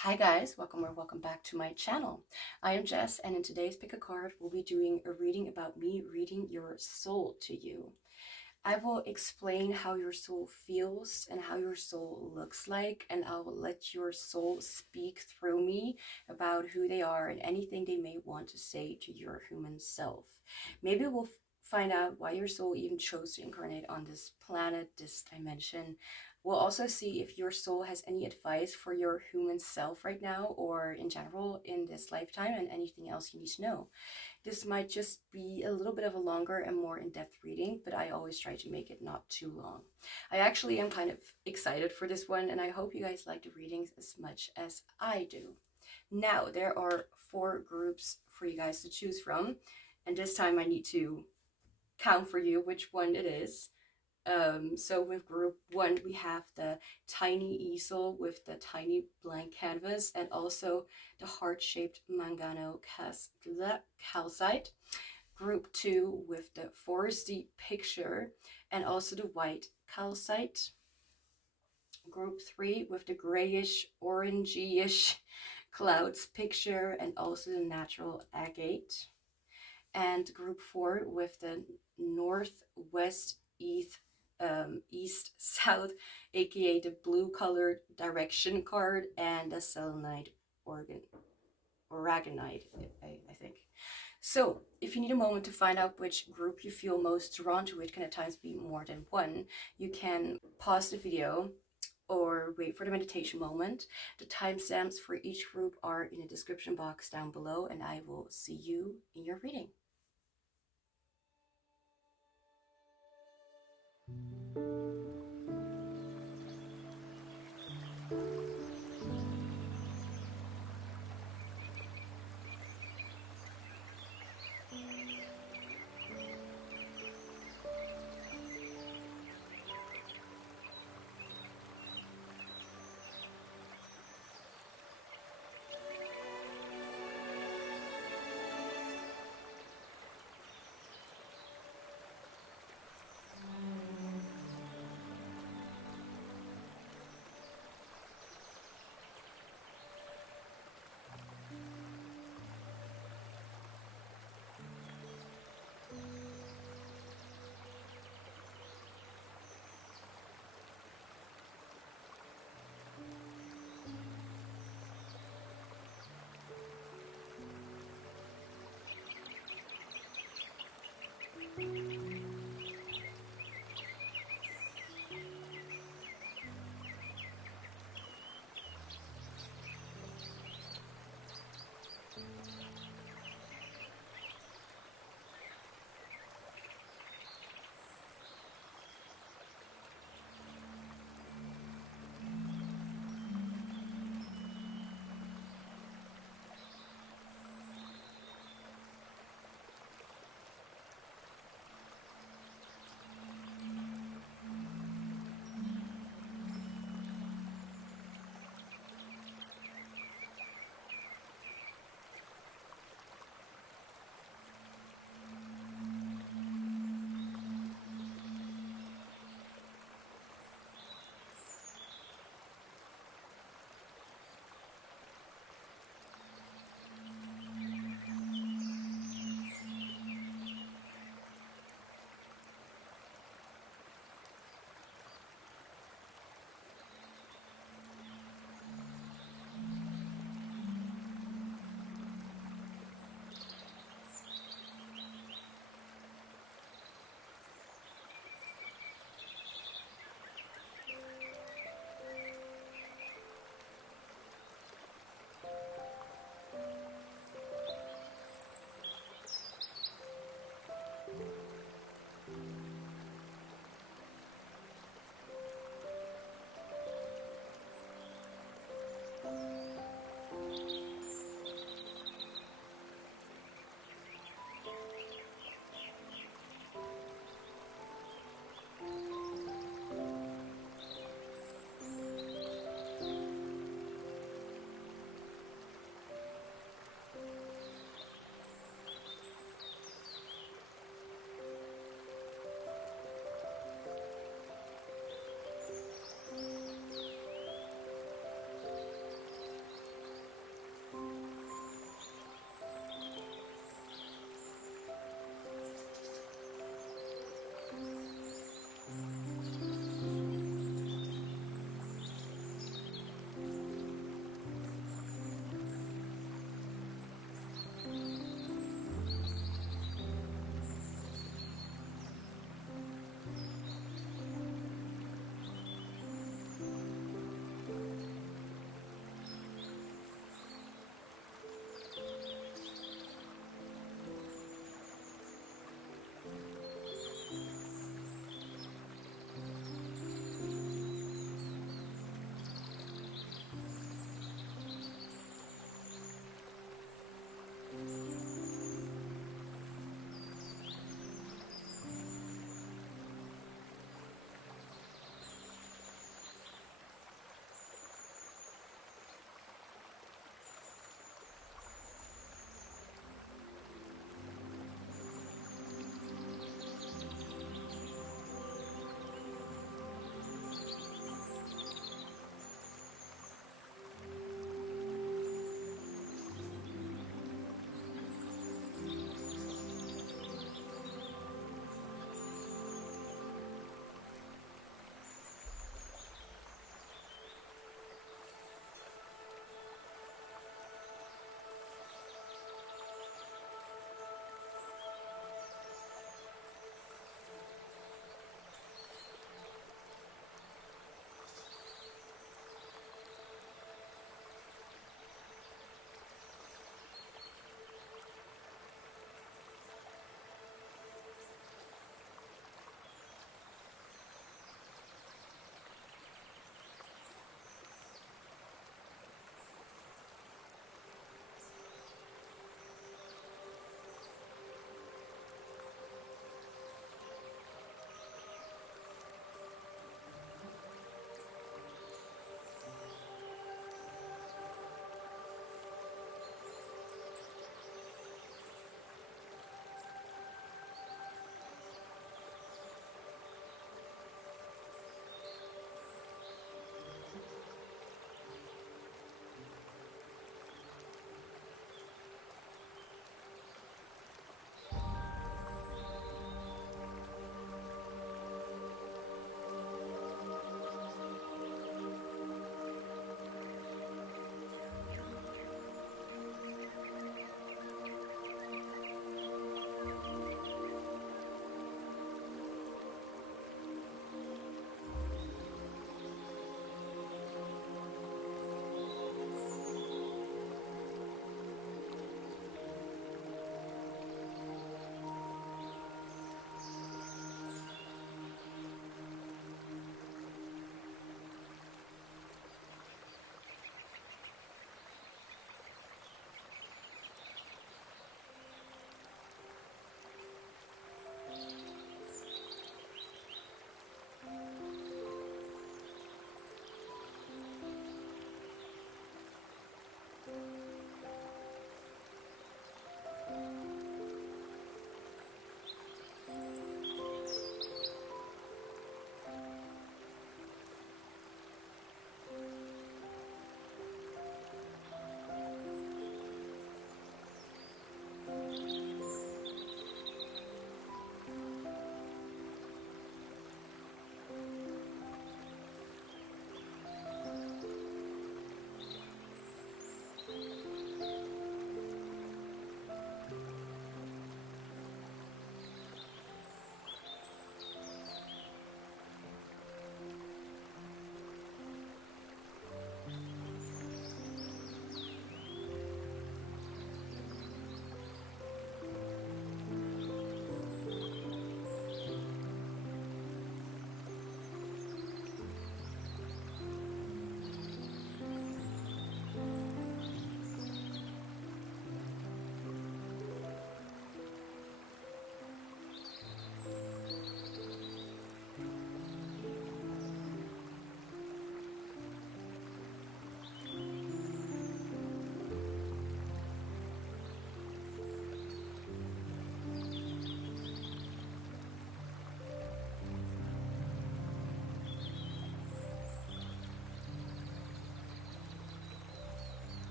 Hi guys, welcome or welcome back to my channel. I am Jess, and in today's Pick a Card, we'll be doing a reading about me reading your soul to you. I will explain how your soul feels and how your soul looks like, and I'll let your soul speak through me about who they are and anything they may want to say to your human self. Maybe we'll find out why your soul even chose to incarnate on this planet, this dimension. We'll also see if your soul has any advice for your human self right now or in general in this lifetime and anything else you need to know. This might just be a little bit of a longer and more in-depth reading, but I always try to make it not too long. I actually am kind of excited for this one, and I hope you guys like the readings as much as I do. Now, there are 4 groups for you guys to choose from, and this time I need to count for you which one it is. So with group 1, we have the tiny easel with the tiny blank canvas and also the heart-shaped Mangano calcite. Group 2 with the foresty picture and also the white calcite. Group 3 with the grayish, orangey-ish clouds picture and also the natural agate. And group 4 with the northwest east south, aka the blue colored direction card, and the selenite oragonite, I think. So if you need a moment to find out which group you feel most drawn to, it can at times be more than one, you can pause the video or wait for the meditation moment. The timestamps for each group are in the description box down below, and I will see you in your reading.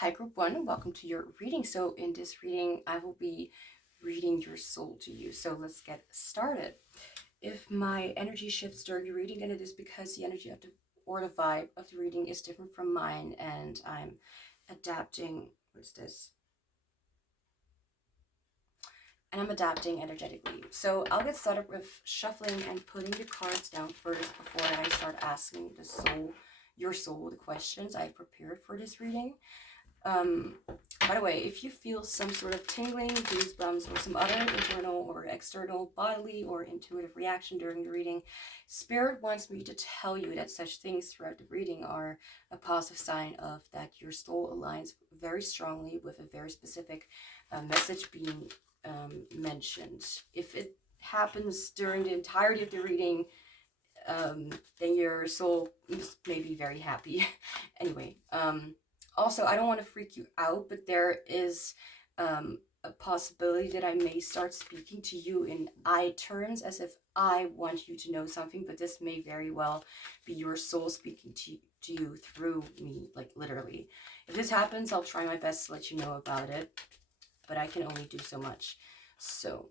Hi group 1, welcome to your reading. So in this reading, I will be reading your soul to you. So let's get started. If my energy shifts during your reading, and it is because the energy of the vibe of the reading is different from mine, and I'm adapting. What's this? And I'm adapting energetically. So I'll get started with shuffling and putting the cards down first before I start asking your soul, the questions I've prepared for this reading. By the way, if you feel some sort of tingling, goosebumps, or some other internal or external bodily or intuitive reaction during the reading, Spirit wants me to tell you that such things throughout the reading are a positive sign of that your soul aligns very strongly with a very specific message being mentioned. If it happens during the entirety of the reading, then your soul may be very happy. Anyway, also, I don't want to freak you out, but there is a possibility that I may start speaking to you in I terms, as if I want you to know something, but this may very well be your soul speaking to you through me, like literally. If this happens, I'll try my best to let you know about it, but I can only do so much. So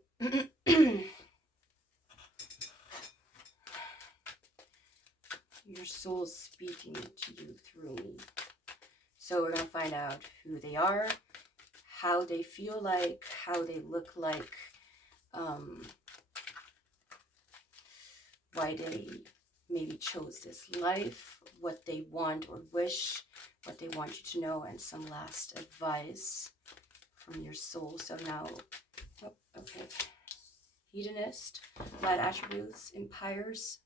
your soul speaking to you through me. So we're going to find out who they are, how they feel like, how they look like, why they maybe chose this life, what they want or wish, what they want you to know, and some last advice from your soul. So now, hedonist, light attributes, inspires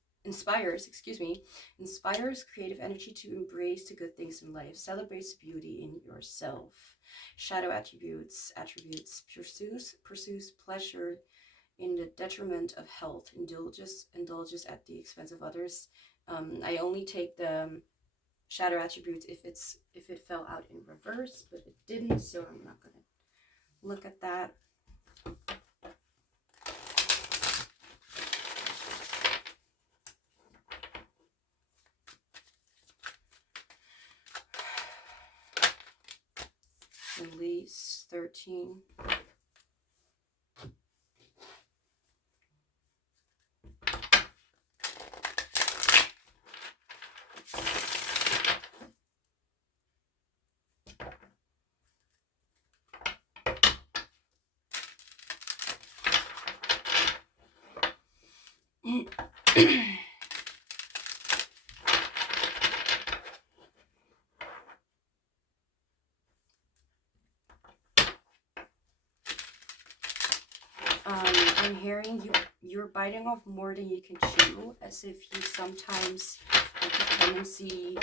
creative energy to embrace the good things in life, celebrates beauty in yourself. Shadow attributes, pursues pleasure in the detriment of health, indulges at the expense of others. I only take the shadow attributes if it fell out in reverse, but it didn't, so I'm not gonna look at that. Release 13. I'm hearing you're biting off more than you can chew, as if you sometimes have a tendency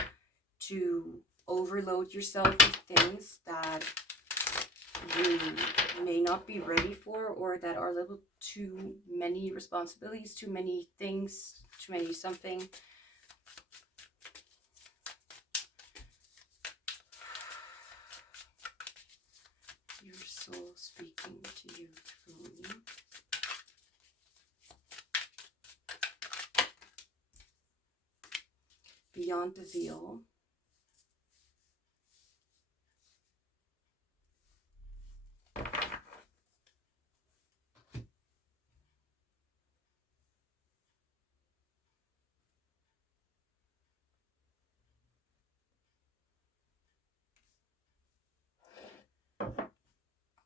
to overload yourself with things that you may not be ready for, or that are a little too many responsibilities, too many things, too many something. Your soul speaking to you through me. Beyond the veil.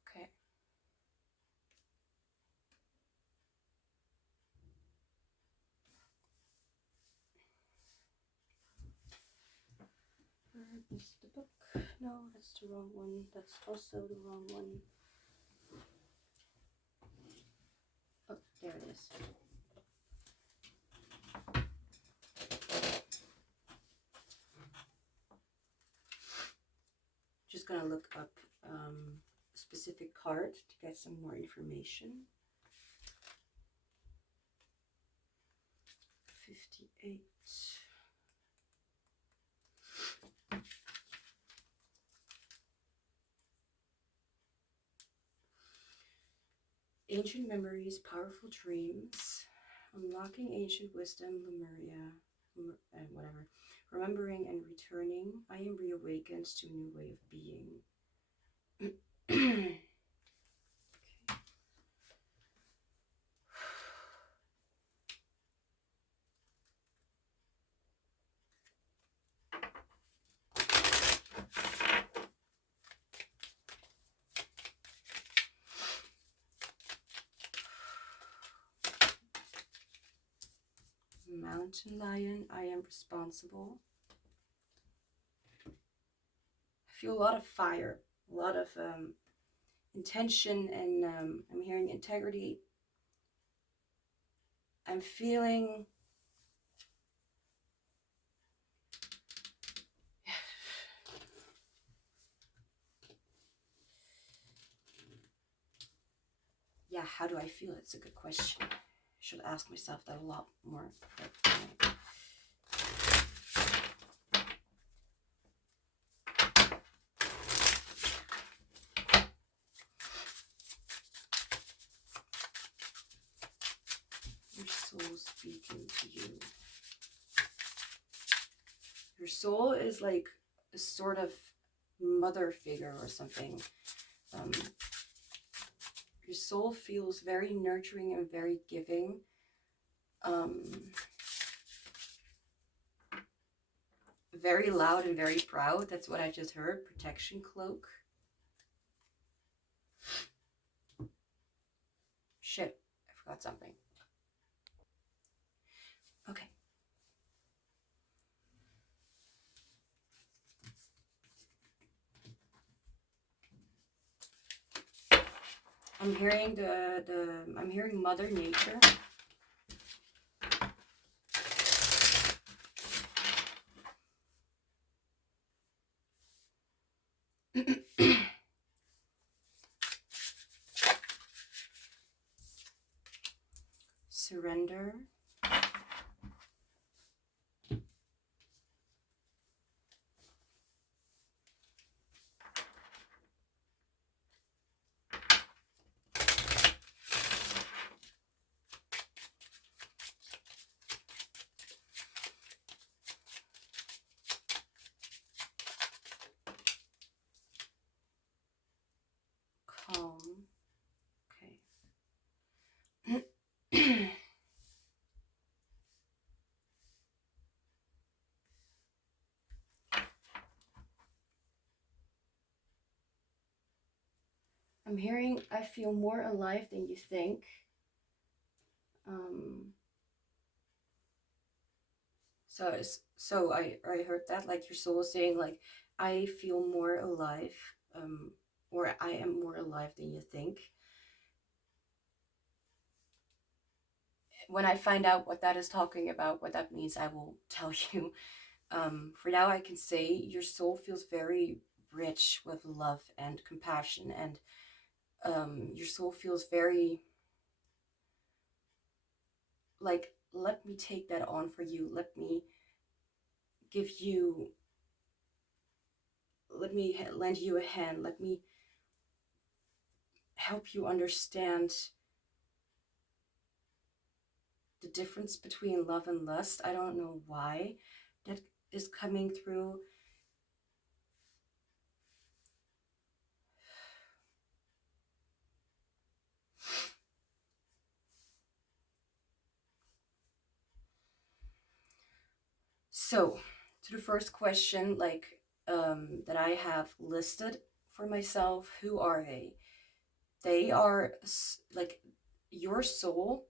Okay. Where is the book? No, that's the wrong one. That's also the wrong one. Oh, there it is. Just gonna look up a specific card to get some more information. 58. Ancient memories, powerful dreams, unlocking ancient wisdom, Lemuria, and whatever. Remembering and returning, I am reawakened to a new way of being. Mountain Lion, I am responsible. I feel a lot of fire, a lot of intention, and I'm hearing integrity. I'm feeling yeah, how do I feel? It's a good question. I should ask myself that a lot more. Your soul speaking to you. Your soul is like a sort of mother figure or something. Your soul feels very nurturing and very giving. Very loud and very proud. That's what I just heard. Protection cloak. Shit, I forgot something. Okay. I'm hearing I'm hearing Mother Nature. Surrender. Calm. Okay. I'm hearing I feel more alive than you think. So I heard that, like, your soul is saying, like, I feel more alive, or I am more alive than you think. When I find out what that is talking about, what that means, I will tell you. For now, I can say your soul feels very rich with love and compassion, and your soul feels very like, let me take that on for you. Let me lend you a hand. Let me help you understand the difference between love and lust. I don't know why that is coming through. So, to the first question, like, that I have listed for myself, who are they? They are like, your soul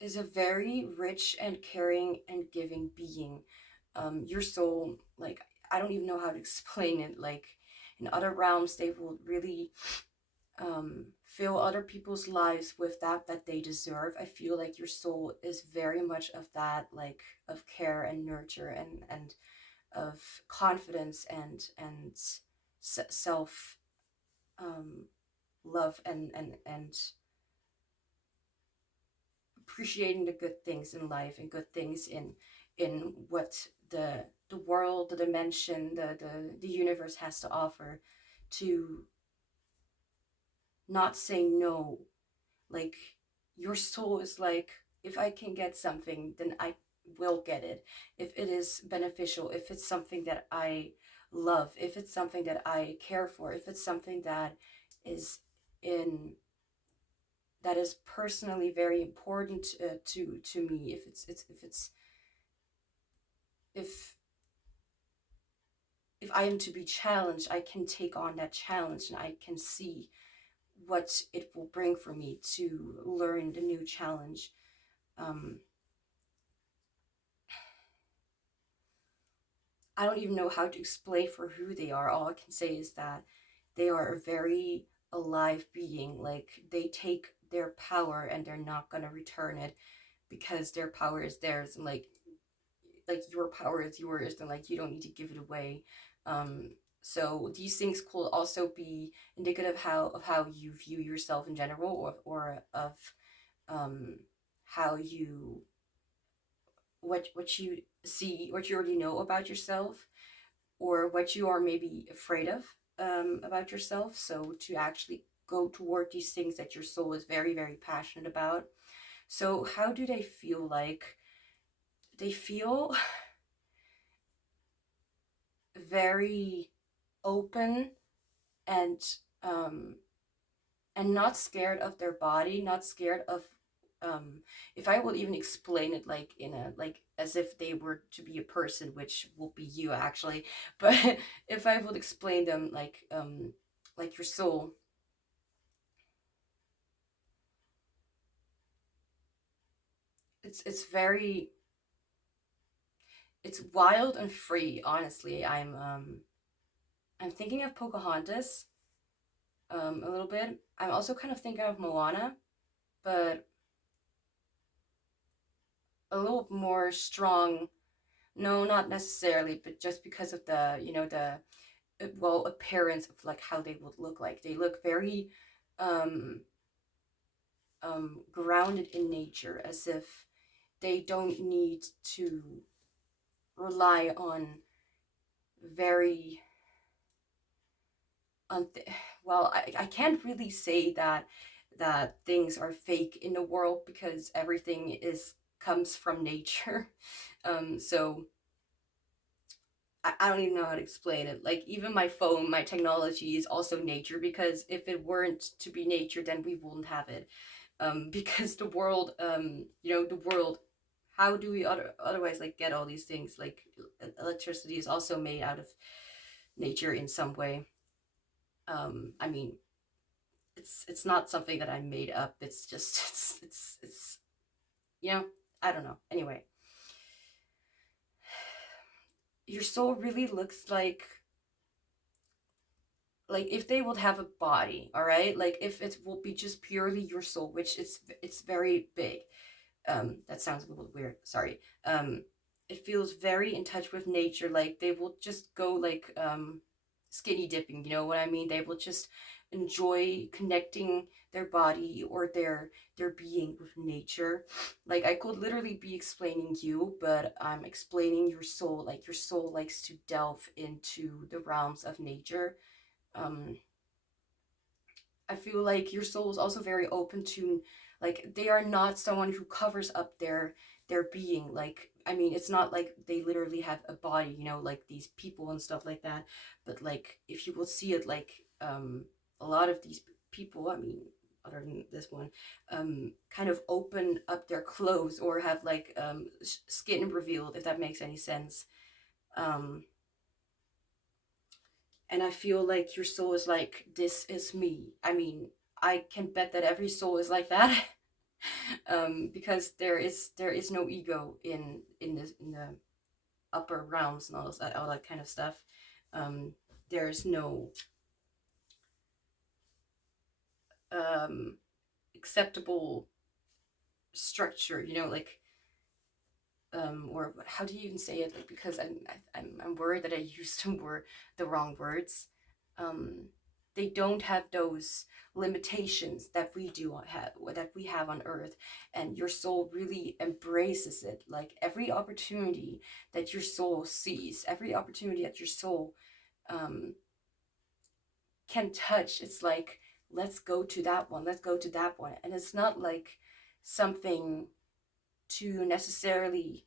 is a very rich and caring and giving being. Your soul, like, I don't even know how to explain it. Like, in other realms, they will really fill other people's lives with that they deserve. I feel like your soul is very much of that, like, of care and nurture, and of confidence, and self love, and appreciating the good things in life, and good things in what the world, the dimension, the universe has to offer, to not say no. Like, your soul is like, if I can get something, then will get it, if it is beneficial, if it's something that I love, if it's something that I care for, if it's something that is in that is personally very important to me, if if I am to be challenged, I can take on that challenge and I can see what it will bring for me to learn the new challenge. um, I don't even know how to explain for who they are. All I can say is that they are a very alive being. Like, they take their power and they're not gonna return it, because their power is theirs, and like your power is yours, and like you don't need to give it away. So these things could also be indicative of how you view yourself in general, or of um, how you what you see, what you already know about yourself, or what you are maybe afraid of about yourself. So to actually go toward these things that your soul is very, very passionate about. So how do they feel? Like, they feel very open and um, not scared of their body, not scared of if I will even explain it like in a like as if they were to be a person, which will be you actually, but if I would explain them like your soul, it's very, it's wild and free. Honestly, I'm thinking of Pocahontas a little bit. I'm also kind of thinking of Moana, but a little more strong. No, not necessarily, but just because of the, the well, appearance of like how they would look like. They look very um grounded in nature, as if they don't need to rely on very well, I can't really say that things are fake in the world, because everything is comes from nature. So I don't even know how to explain it. Like, even my phone, my technology is also nature, because if it weren't to be nature, then we wouldn't have it. Because the world, the world, how do we otherwise like get all these things? Like, electricity is also made out of nature in some way. I mean, it's not something that I made up. It's just it's you know, I don't know. Anyway, your soul really looks like if they would have a body, all right? Like, if it will be just purely your soul, which it's very big. That sounds a little weird, sorry. It feels very in touch with nature. Like, they will just go like skinny dipping, you know what I mean? They will just enjoy connecting their body or their being with nature. Like, I could literally be explaining you, but I'm explaining your soul. Like, your soul likes to delve into the realms of nature. um I feel like your soul is also very open to, like, they are not someone who covers up their being. Like, I mean, it's not like they literally have a body, like these people and stuff like that. But like, if you will see it, like, a lot of these people, I mean, other than this one, kind of open up their clothes, or have like skin revealed, if that makes any sense. Um, and I feel like your soul is like, this is me. I mean, I can bet that every soul is like that. Because there is no ego in the upper realms and all that kind of stuff. There's no um, acceptable structure, like, or how do you even say it? Like, because I'm worried that I used the wrong words. Um, they don't have those limitations that we have on Earth, and your soul really embraces it. Like, every opportunity that your soul sees, every opportunity that your soul um, can touch, it's like, let's go to that one, let's go to that one, and it's not like something to necessarily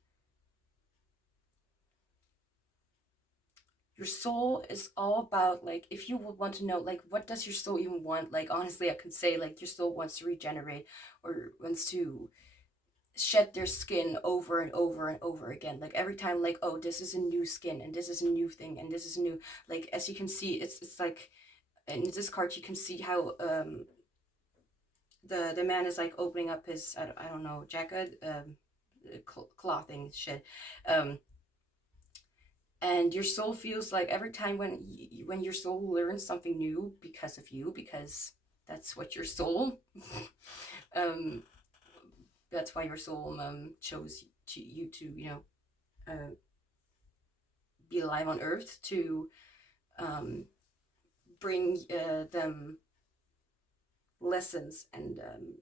your soul is all about, like, if you would want to know, like, what does your soul even want, like, honestly, I could say, like, your soul wants to regenerate, or wants to shed their skin over and over and over again, like every time, like, oh, this is a new skin, and this is a new thing, and this is a new, like, as you can see, it's like in this card you can see how the man is like opening up his, I don't know, jacket, clothing shit, um and your soul feels like every time when your soul learns something new because of you, because that's what your soul um that's why your soul chose you to, you know, uh, be alive on earth, to um bring them lessons and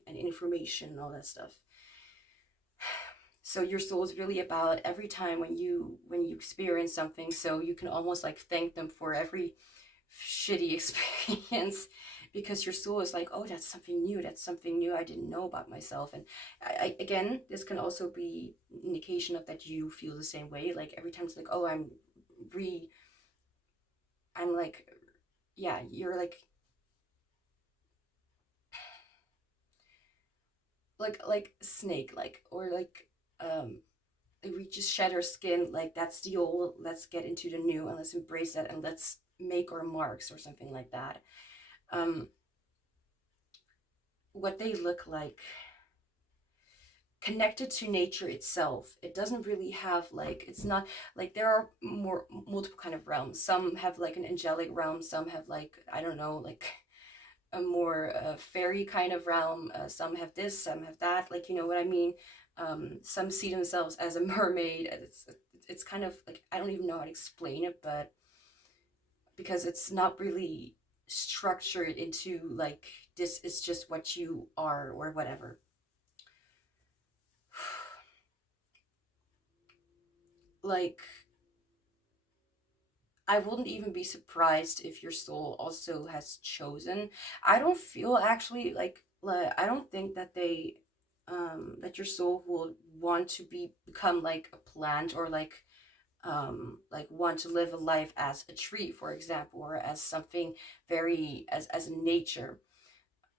information and all that stuff. So your soul is really about every time when you experience something, so you can almost like thank them for every shitty experience, because your soul is like, oh, that's something new, I didn't know about myself. And again, this can also be indication of that you feel the same way, like every time it's like, oh, I'm like, yeah, you're like snake, like, or like, um we just shed our skin, like that's the old, let's get into the new, and let's embrace that, and let's make our marks, or something like that. um what they look like connected to nature itself, it doesn't really have, like, it's not like, there are more multiple kind of realms. Some have like an angelic realm, some have, like, I don't know, like a more fairy kind of realm, some have this, some have that, like, you know what I mean. Some see themselves as a mermaid. It's kind of like, I don't even know how to explain it, but because it's not really structured into like, this is just what you are or whatever. Like, I wouldn't even be surprised if your soul also has chosen. I don't feel actually I don't think that they that your soul will want to become like a plant, or like want to live a life as a tree, for example, or as something very as a nature.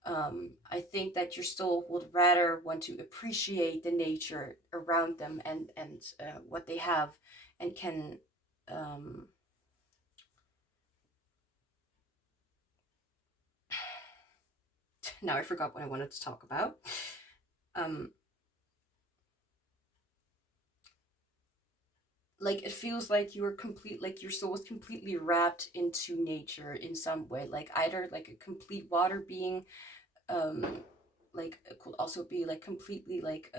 I think that your soul would rather want to appreciate the nature around them, and what they have, and can um now I forgot what I wanted to talk about. Um, like, it feels like you're complete, like your soul is completely wrapped into nature in some way, like either like a complete water being, um, like it could also be like completely like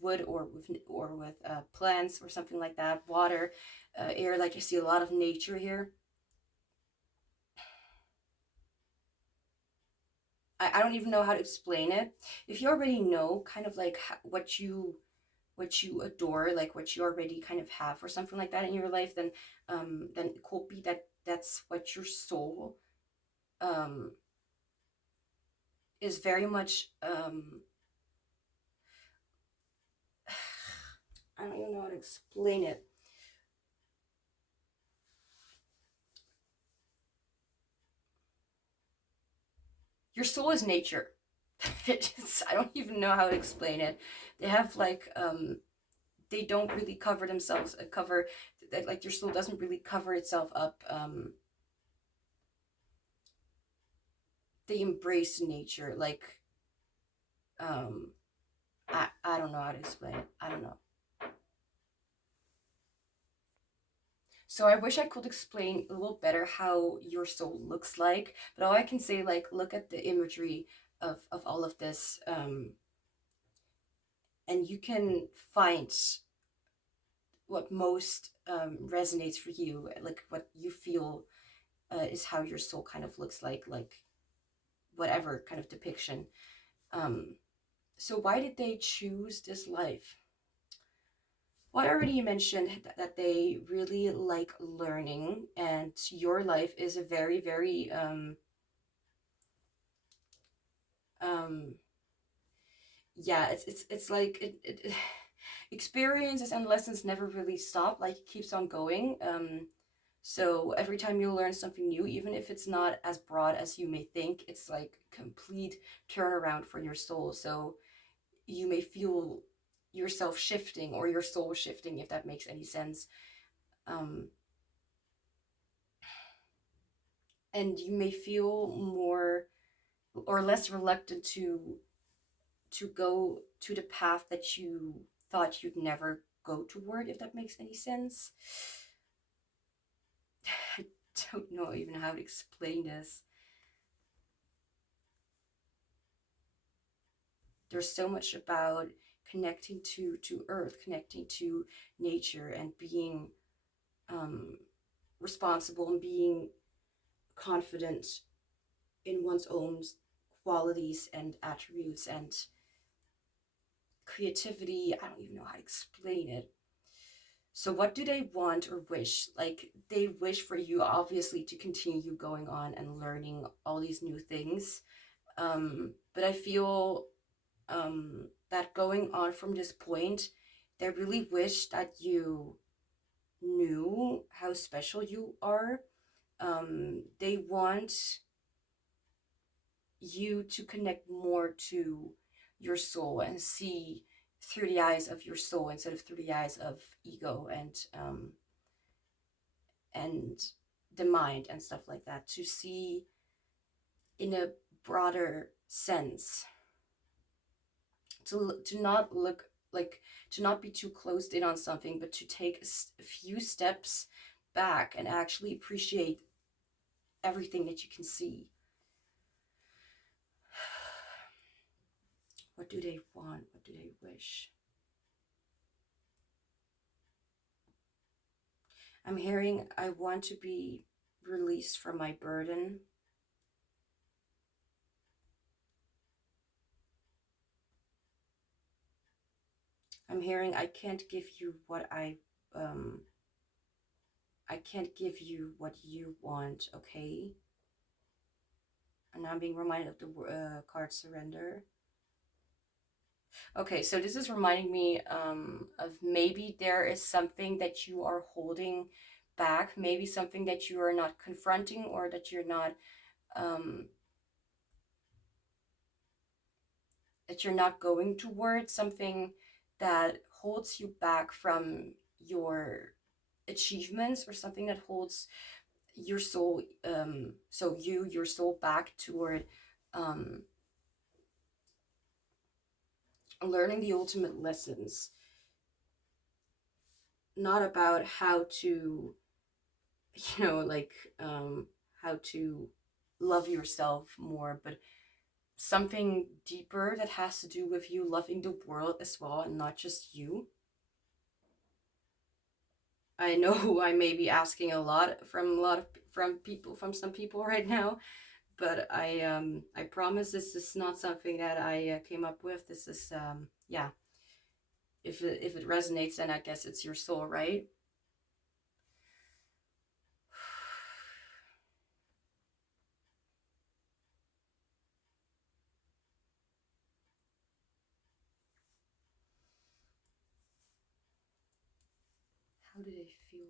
wood, or with plants or something like that, water, air. Like, I see a lot of nature here. I don't even know how to explain it. If you already know kind of like what you adore, like what you already kind of have or something like that in your life, then it could be that that's what your soul um is very much I don't even know how to explain it. Your soul is nature. I don't even know how to explain it. They have like they don't really cover themselves, cover that, like your soul doesn't really cover itself up. They embrace nature, like um I don't know how to explain it. I don't know. So I wish I could explain a little better how your soul looks like, but all I can say, like, look at the imagery of all of this, and you can find what most resonates for you, like what you feel is how your soul kind of looks like whatever kind of depiction. Um, so why did they choose this life? Well, I already mentioned that they really like learning, and your life is a very, very um yeah, it's like experiences and lessons never really stop, like it keeps on going. So every time you learn something new, even if it's not as broad as you may think, it's like complete turnaround for your soul. So you may feel yourself shifting or your soul shifting, if that makes any sense. Um, and you may feel more or less reluctant to go to the path that you thought you'd never go toward, if that makes any sense. I don't know even how to explain this. There's so much about connecting to earth, connecting to nature, and being responsible and being confident in one's own qualities and attributes and creativity. I don't even know how to explain it. So what do they want or wish? Like, they wish for you obviously to continue going on and learning all these new things. But I feel that going on from this point, they really wish that you knew how special you are. They want you to connect more to your soul and see through the eyes of your soul instead of through the eyes of ego and the mind and stuff like that, to see in a broader sense, to not look like, to not be too closed in on something, but to take a few steps back and actually appreciate everything that you can see. What do they want? What do they wish? I'm hearing, I want to be released from my burden. I'm hearing, I can't give you what I can't give you what you want, okay? And I'm being reminded of the card surrender. Okay, so this is reminding me of maybe there is something that you are holding back, maybe something that you are not confronting, or that you're not um, going towards, something that holds you back from your achievements, or something that holds your soul, your soul back toward um, learning the ultimate lessons. Not about how to, like, how to love yourself more, but something deeper that has to do with you loving the world as well, and not just you. I know I may be asking a lot from some people right now, but I promise this is not something that I came up with. This is yeah. If it resonates, then I guess it's your soul, right? How do they feel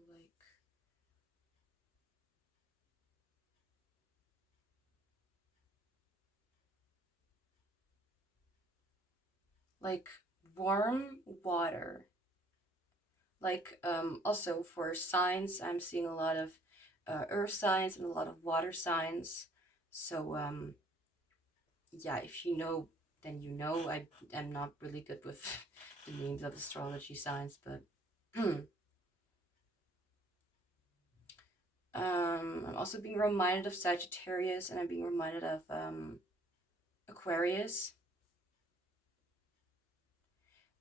like warm water? Like, also for signs, I'm seeing a lot of earth signs and a lot of water signs. So yeah, if you know, then you know. I am not really good with the names of astrology signs, but I'm also being reminded of Sagittarius, and I'm being reminded of Aquarius.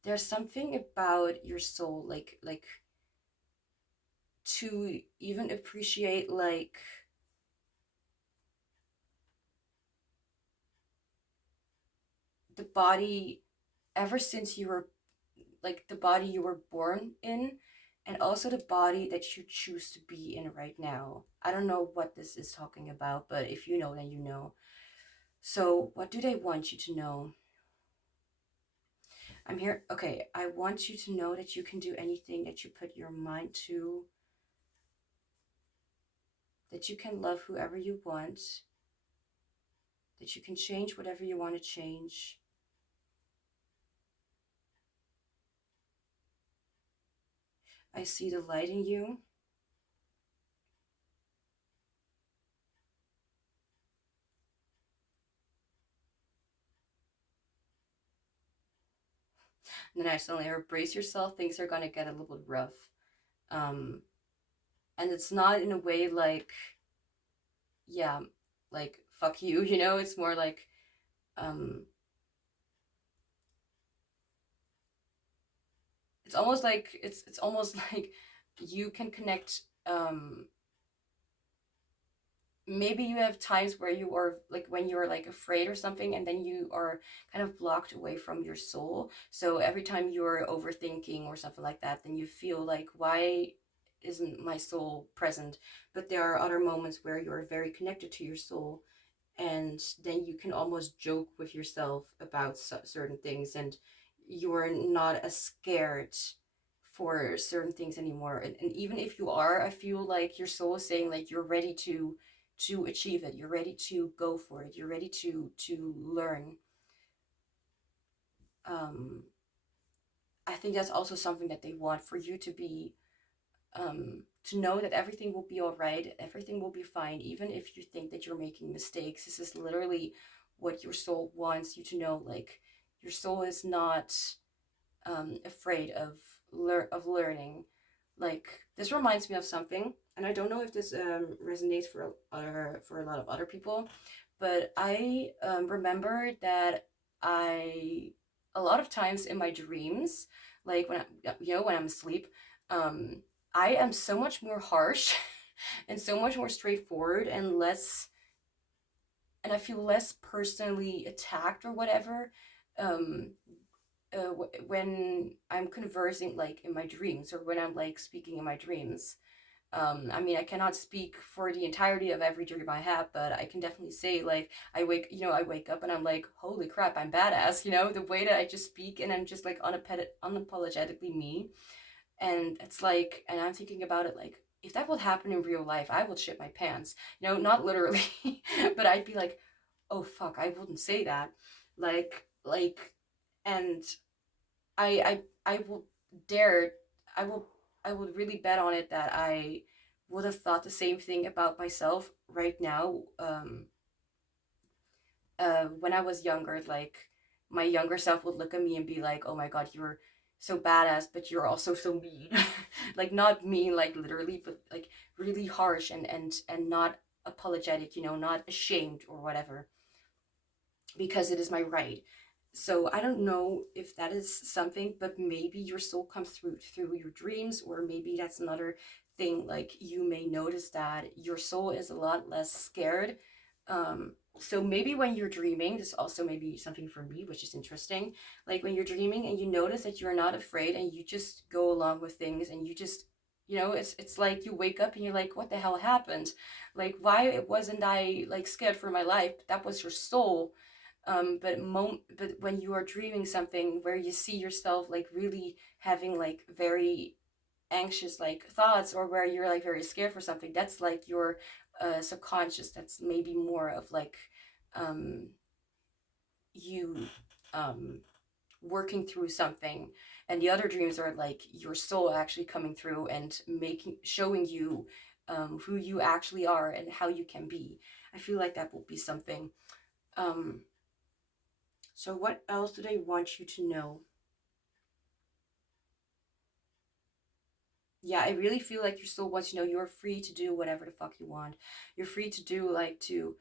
There's something about your soul, like to even appreciate, like, the body, ever since you were, like, the body you were born in, and also the body that you choose to be in right now. I don't know what this is talking about, but if you know, then you know. So what do they want you to know? I'm here. Okay, I want you to know that you can do anything that you put your mind to. that you can love whoever you want, that you can change whatever you want to change. I see the light in you. And then I suddenly heard, brace yourself, things are going to get a little bit rough. And it's not in a way like, yeah, like, fuck you, you know? It's more like, it's almost like, it's almost like you can connect, maybe you have times where you are like, when you're like afraid or something, and then you are kind of blocked away from your soul. So every time you're overthinking or something like that, then you feel like, why isn't my soul present? But there are other moments where you're very connected to your soul, and then you can almost joke with yourself about certain things, and you're not as scared for certain things anymore. And even if you are, I feel like your soul is saying like, you're ready to achieve it, you're ready to go for it, you're ready to learn. I think that's also something that they want for you to be, to know that everything will be all right, everything will be fine, even if you think that you're making mistakes. This is literally what your soul wants you to know. Like, your soul is not afraid of learning. Like, this reminds me of something, and I don't know if this resonates for a lot of other people, but I remember that I, a lot of times in my dreams, like when when I'm asleep, I am so much more harsh and so much more straightforward, and less, and I feel less personally attacked or whatever, um, when I'm conversing like in my dreams, or when I'm like speaking in my dreams. I mean, I cannot speak for the entirety of every dream I have, but I can definitely say, like, I wake up and I'm like, holy crap, I'm badass, the way that I just speak, and I'm just like unapologetically me. And it's like, and I'm thinking about it like, if that would happen in real life, I would shit my pants, not literally, but I'd be like, oh fuck, I wouldn't say that. Like, and I will dare, I will, I would really bet on it that I would have thought the same thing about myself right now. When I was younger, like, my younger self would look at me and be like, "Oh my God, you're so badass, but you're also so mean." Like, not mean like literally, but like really harsh, and not apologetic, not ashamed or whatever, because it is my right. So I don't know if that is something, but maybe your soul comes through your dreams, or maybe that's another thing. Like, you may notice that your soul is a lot less scared. So maybe when you're dreaming, this also may be something for me, which is interesting. Like, when you're dreaming and you notice that you're not afraid, and you just go along with things, and you just, it's like you wake up and you're like, what the hell happened? Like, why wasn't I like scared for my life? That was your soul. But when you are dreaming something where you see yourself like really having like very anxious like thoughts, or where you're like very scared for something, that's like your subconscious. That's maybe more of like, um you working through something. And the other dreams are like your soul actually coming through and showing you who you actually are and how you can be. I feel like that will be something. So what else do they want you to know? Yeah, I really feel like your soul wants you to know you're free to do whatever the fuck you want. You're free to do, like, to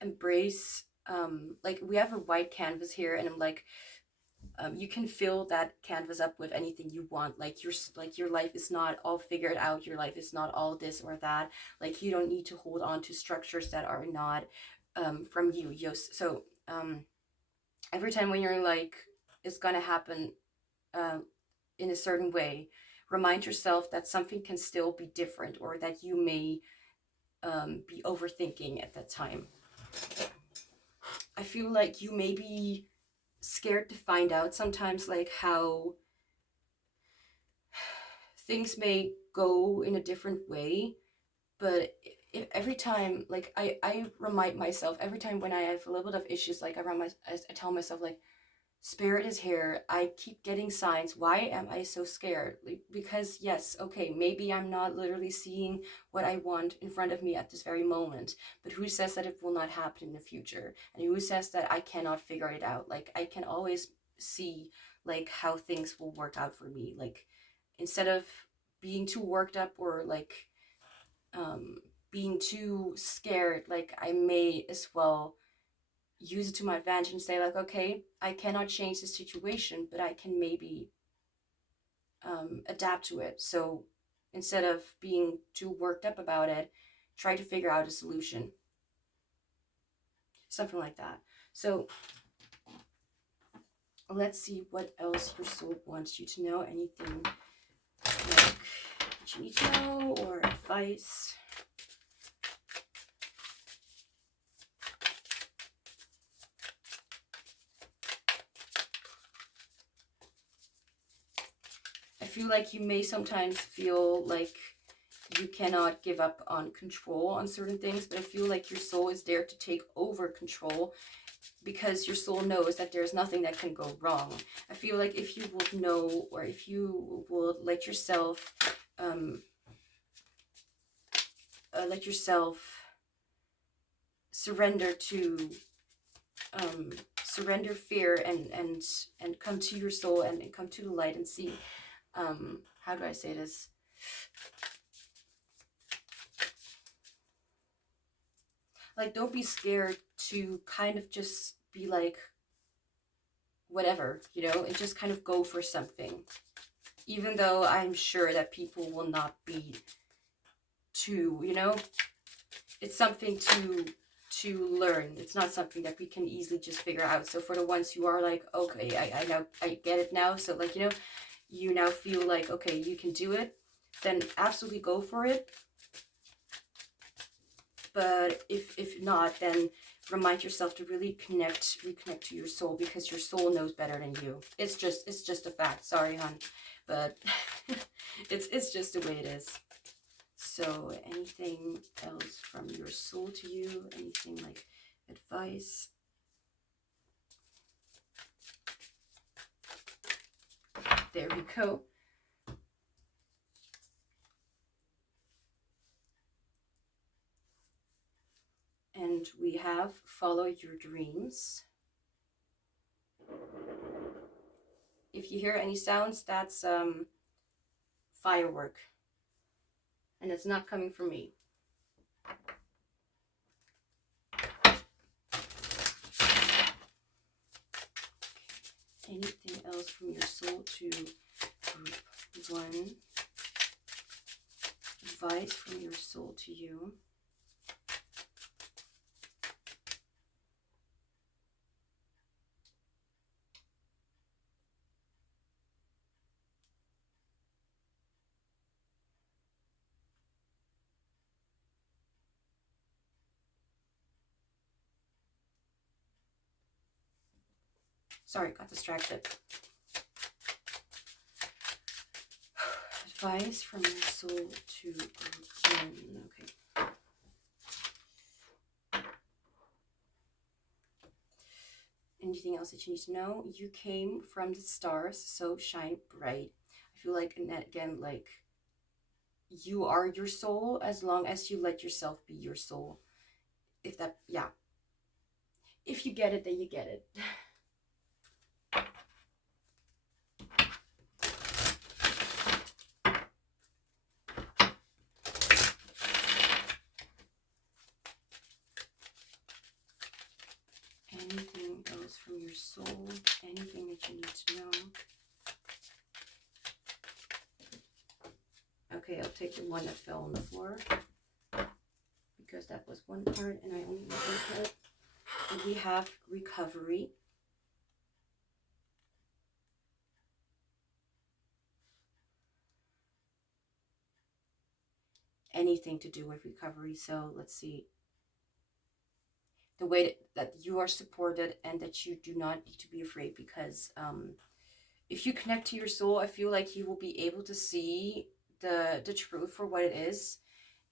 embrace, like, we have a white canvas here, and I'm like, you can fill that canvas up with anything you want. Like, your life is not all figured out. Your life is not all this or that. Like, you don't need to hold on to structures that are not from you. So every time when you're like, it's gonna happen in a certain way, remind yourself that something can still be different, or that you may be overthinking at that time. I feel like you may be scared to find out sometimes, like, how things may go in a different way, But every time, like, I remind myself every time when I have a little bit of issues, like I tell myself, like, Spirit is here. I keep getting signs. Why am I so scared? Like, because yes, okay, maybe I'm not literally seeing what I want in front of me at this very moment, but who says that it will not happen in the future? And who says that I cannot figure it out? Like, I can always see like how things will work out for me. Like, instead of being too worked up or like being too scared, like, I may as well use it to my advantage and say, like, okay, I cannot change the situation, but I can maybe adapt to it. So instead of being too worked up about it, try to figure out a solution, something like that. So let's see what else your soul wants you to know. Anything like that you need to know, or advice. I feel like you may sometimes feel like you cannot give up on control on certain things, but I feel like your soul is there to take over control, because your soul knows that there's nothing that can go wrong. I feel like if you would know, or if you would let yourself surrender to surrender fear, and come to your soul, and come to the light, and see how do I say this? Like, don't be scared to kind of just be like, whatever, you know, and just kind of go for something. Even though I'm sure that people will not be too, you know, it's something to learn. It's not something that we can easily just figure out. So for the ones who are like, okay, I know, I get it now. So like, you know, you now feel like, okay, you can do it, then absolutely go for it. But if not, then remind yourself to really reconnect to your soul, because your soul knows better than you. It's just a fact. Sorry, hon, but it's just the way it is. So anything else from your soul to you? Anything like advice? There we go. And we have follow your dreams. If you hear any sounds, that's firework. And it's not coming from me. Anything else from your soul to group 1? Advice from your soul to you. Sorry, got distracted. Advice from your soul to group 1. Okay. Anything else that you need to know? You came from the stars, so shine bright. I feel like, and again, like, you are your soul as long as you let yourself be your soul. If that, yeah. If you get it, then you get it. Anything else from your soul? Anything that you need to know? Okay, I'll take the one that fell on the floor, because that was one part and I only need one part. And we have recovery. Anything to do with recovery. So let's see. The way that you are supported, and that you do not need to be afraid, because if you connect to your soul, I feel like you will be able to see the truth for what it is,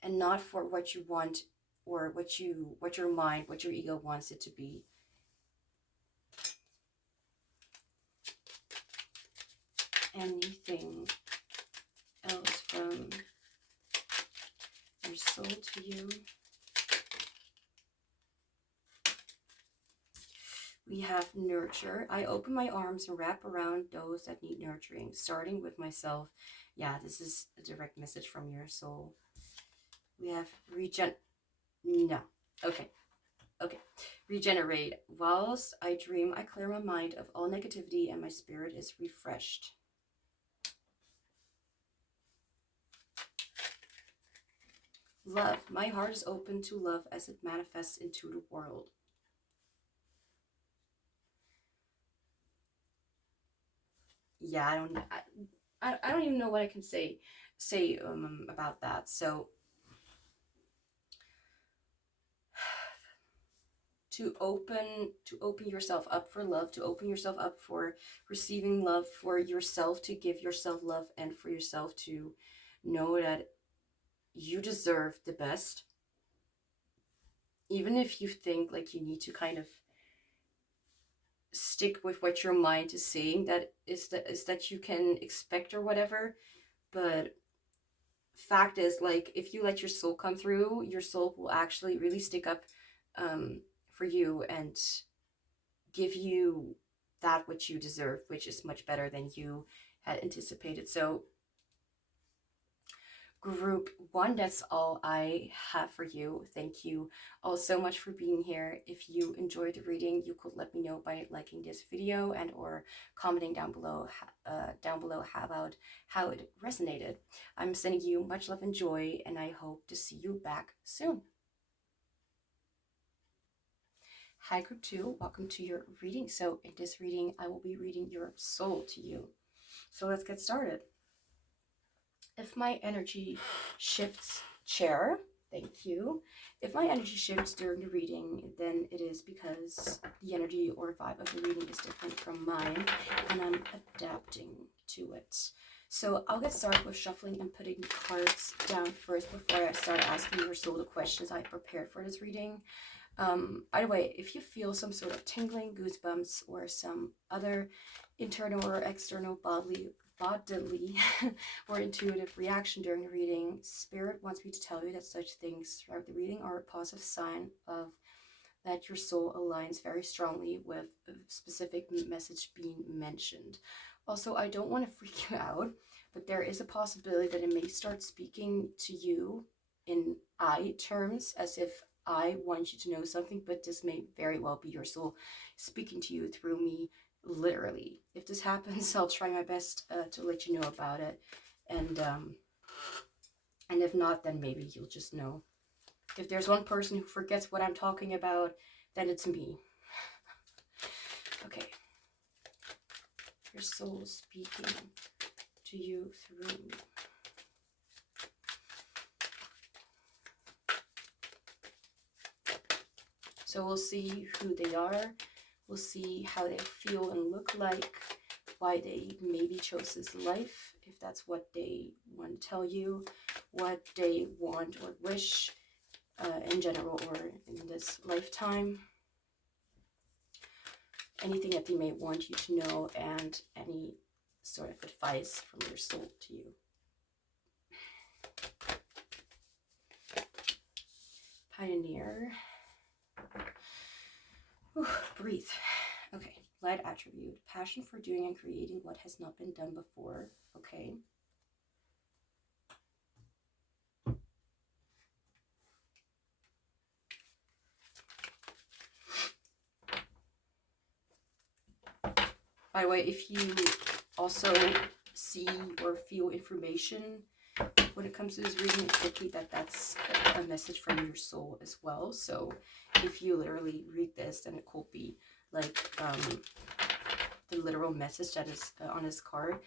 and not for what you want or what your mind, what your ego wants it to be. Anything else from your soul to you? We have nurture. I open my arms and wrap around those that need nurturing, starting with myself. Yeah, this is a direct message from your soul. We have no. Okay. Regenerate. Whilst I dream, I clear my mind of all negativity and my spirit is refreshed. Love. My heart is open to love as it manifests into the world. Yeah, I don't even know what I can say about that. So to open yourself up for love, to open yourself up for receiving love, for yourself to give yourself love, and for yourself to know that you deserve the best. Even if you think like you need to kind of stick with what your mind is saying, that you can expect or whatever. But fact is, like, if you let your soul come through, your soul will actually really stick up for you and give you that which you deserve, which is much better than you had anticipated. So group 1, that's all I have for you. Thank you all so much for being here. If you enjoyed the reading, you could let me know by liking this video and or commenting down below about how it resonated. I'm sending you much love and joy, and I hope to see you back soon. Hi group 2, welcome to your reading. So in this reading, I will be reading your soul to you. So let's get started. If my energy shifts, chair, thank you. If my energy shifts during the reading, then it is because the energy or vibe of the reading is different from mine, and I'm adapting to it. So I'll get started with shuffling and putting cards down first before I start asking your soul the questions I prepared for this reading. By the way, if you feel some sort of tingling, goosebumps, or some other internal or external bodily or intuitive reaction during the reading, Spirit wants me to tell you that such things throughout the reading are a positive sign of that your soul aligns very strongly with a specific message being mentioned. Also, I don't want to freak you out, but there is a possibility that it may start speaking to you in I terms, as if I want you to know something, but this may very well be your soul speaking to you through me, literally. If this happens, I'll try my best to let you know about it, and if not, then maybe you'll just know. If there's one person who forgets what I'm talking about, then it's me. Okay. Your soul speaking to you through me. So we'll see who they are. We'll see how they feel and look like, why they maybe chose this life, if that's what they want to tell you, what they want or wish in general or in this lifetime, anything that they may want you to know, and any sort of advice from your soul to you. Pioneer. Whew, breathe. Okay, light attribute, passion for doing and creating what has not been done before. Okay. By the way, if you also see or feel information when it comes to this reading, it could be that that's a message from your soul as well. So if you literally read this, then it could be like the literal message that is on this card.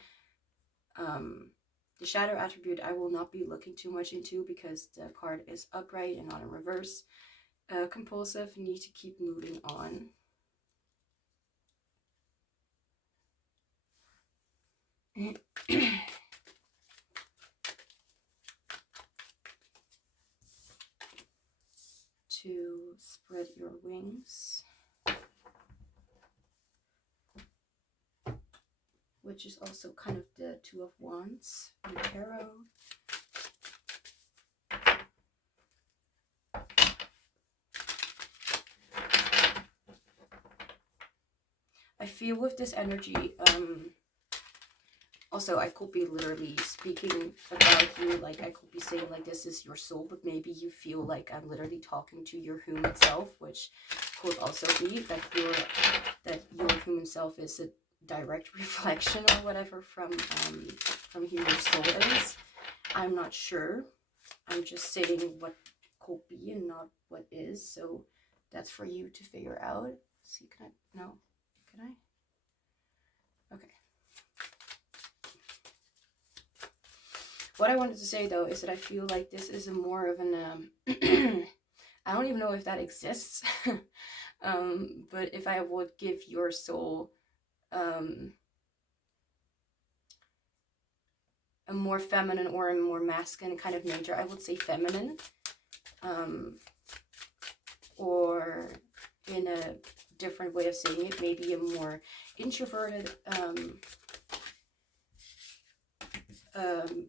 The shadow attribute I will not be looking too much into because the card is upright and not in reverse. Compulsive, need to keep moving on. to spread your wings, which is also kind of the Two of Wands in tarot. I feel with this energy, also I could be literally speaking about you, like I could be saying like this is your soul, but maybe you feel like I'm literally talking to your human self, which could also be that your human self is a direct reflection or whatever from who your soul is. I'm not sure. I'm just saying what could be and not what is. So that's for you to figure out. Let's see, can I? No. Can I? Okay. What I wanted to say though is that I feel like this is a more of an I don't even know if that exists. But if I would give your soul a more feminine or a more masculine kind of nature, I would say feminine, or in a different way of saying it, maybe a more introverted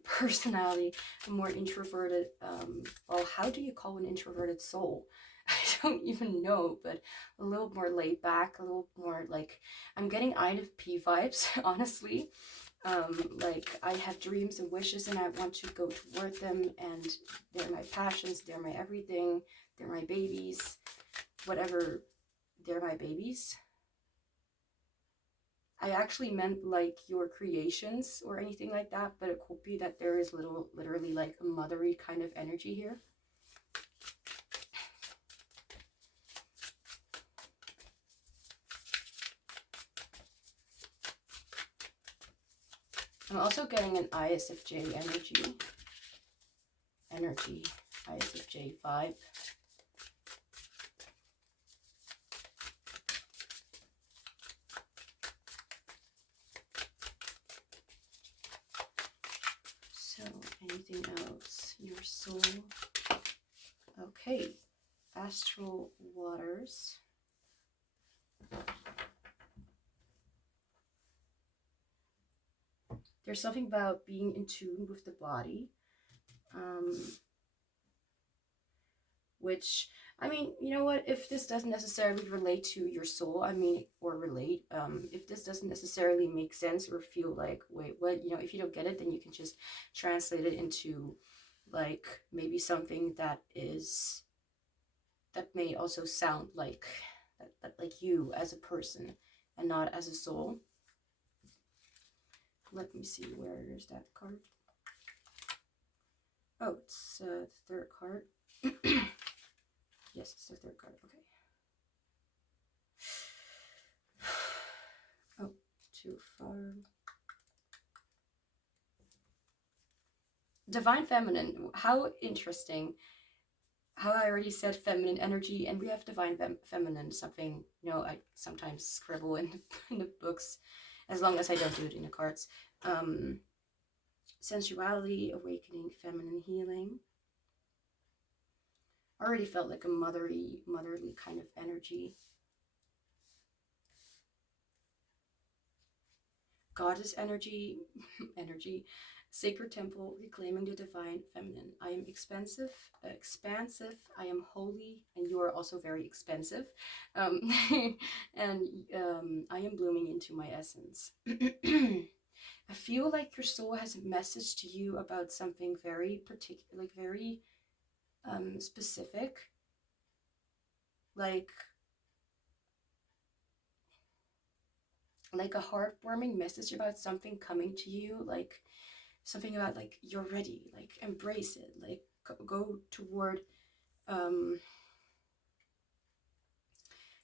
personality, a more introverted, well, how do you call an introverted soul? I don't even know, but a little more laid back, a little more like, I'm getting INFP vibes, honestly. Like I have dreams and wishes and I want to go toward them, and they're my passions, they're my everything, they're my babies, whatever, they're my babies. I actually meant like your creations or anything like that, but it could be that there is literally like a mothery kind of energy here. I'm also getting an ISFJ energy, ISFJ vibe. So, anything else? Your soul. Okay, astral waters. There's something about being in tune with the body, which, I mean, you know what, if this doesn't necessarily relate to your soul, I mean, or relate, if this doesn't necessarily make sense or feel like, wait, what, you know, if you don't get it, then you can just translate it into, like, maybe something that may also sound like, like you as a person and not as a soul. Let me see, where is that card? Oh, it's the third card. Yes, it's the third card. Okay. Oh, too far. Divine Feminine. How interesting. How I already said feminine energy, and we have Divine Feminine, something, you know, I sometimes scribble in the books, as long as I don't do it in the cards. Sensuality, awakening, feminine healing. I already felt like a motherly kind of energy. Goddess energy, sacred temple, reclaiming the divine feminine. I am expansive, I am holy, and you are also very expensive. And I am blooming into my essence. I feel like your soul has a message to you about something very particular, like very specific, like a heartwarming message about something coming to you, like something about like you're ready, like embrace it, like go toward,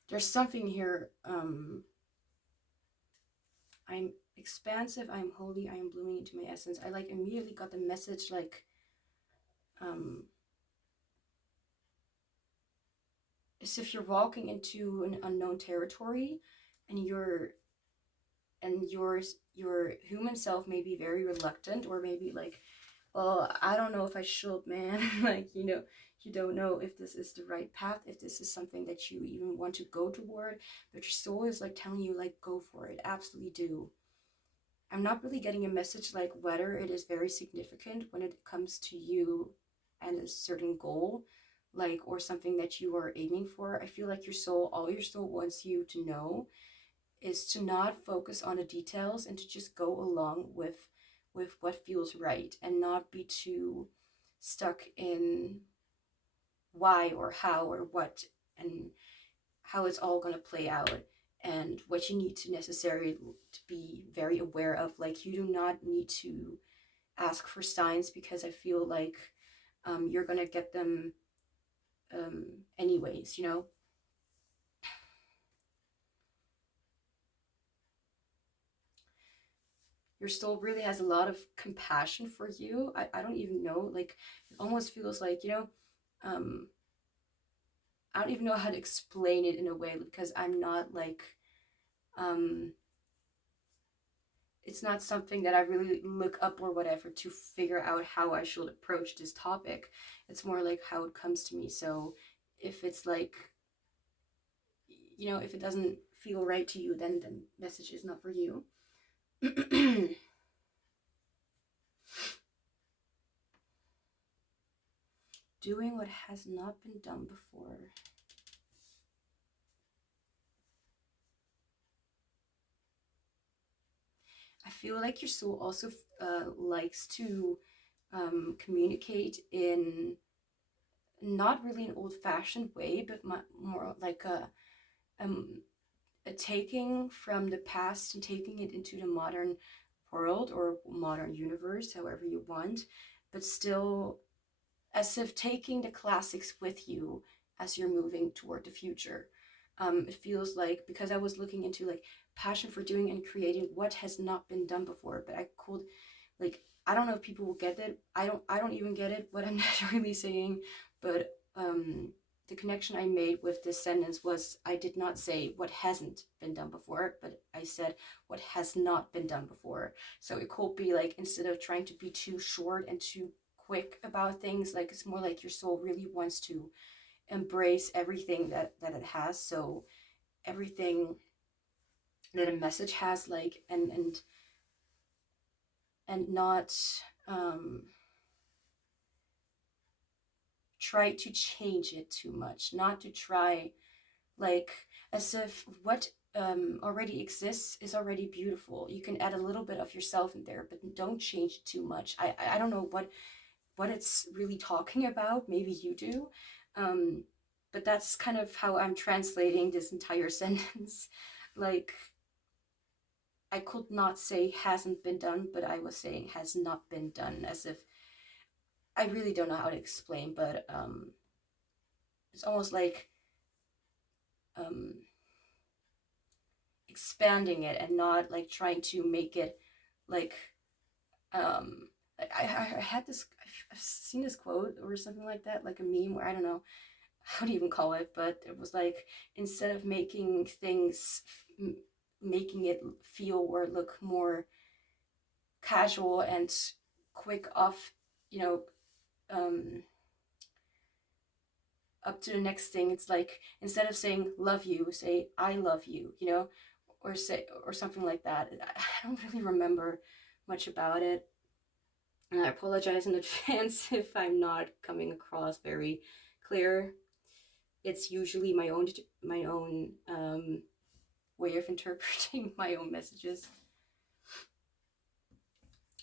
there's something here, I'm expansive, I'm holy, I am blooming into my essence. I like immediately got the message like as if you're walking into an unknown territory, and your human self may be very reluctant, or maybe like, well, I don't know if I should, man. Like, you know, You don't know if this is the right path, if this is something that you even want to go toward, but your soul is like telling you, like, go for it, absolutely do. I'm not really getting a message like whether it is very significant when it comes to you and a certain goal, like, or something that you are aiming for. I feel like your soul, all your soul wants you to know is to not focus on the details and to just go along with what feels right and not be too stuck in why or how or what and how it's all going to play out and what you need to necessarily to be very aware of. Like, you do not need to ask for signs, because I feel like you're going to get them anyways, you know. Your soul really has a lot of compassion for you. I don't even know, like, it almost feels like, you know, I don't even know how to explain it in a way, because I'm not like, it's not something that I really look up or whatever to figure out how I should approach this topic. It's more like how it comes to me. So if it's like, you know, if it doesn't feel right to you, then the message is not for you. Doing what has not been done before. I feel like your soul also likes to communicate in not really an old-fashioned way, but more like a taking from the past and taking it into the modern world or modern universe, however you want, but still as if taking the classics with you as you're moving toward the future. It feels like, because I was looking into like passion for doing and creating what has not been done before, but I could, like, I don't know if people will get it. I don't even get it what I'm really saying, but the connection I made with this sentence was, I did not say what hasn't been done before, but I said what has not been done before. So it could be like, instead of trying to be too short and too quick about things, like, it's more like your soul really wants to embrace everything that it has. So everything that a message has, like, and not try to change it too much, not to try, like, as if what already exists is already beautiful. You can add a little bit of yourself in there, but don't change it too much. I don't know what it's really talking about. Maybe you do, but that's kind of how I'm translating this entire sentence. Like, I could not say hasn't been done, but I was saying has not been done, as if, I really don't know how to explain, but it's almost like expanding it and not like trying to make it like I had this, I've seen this quote or something like that, like a meme, where I don't know how to even call it, but it was like, instead of making things making it feel or look more casual and quick off, you know, up to the next thing, it's like, instead of saying love you, say I love you, you know, or say, or something like that. I don't really remember much about it, and I apologize in advance if I'm not coming across very clear. It's usually my own way of interpreting my own messages.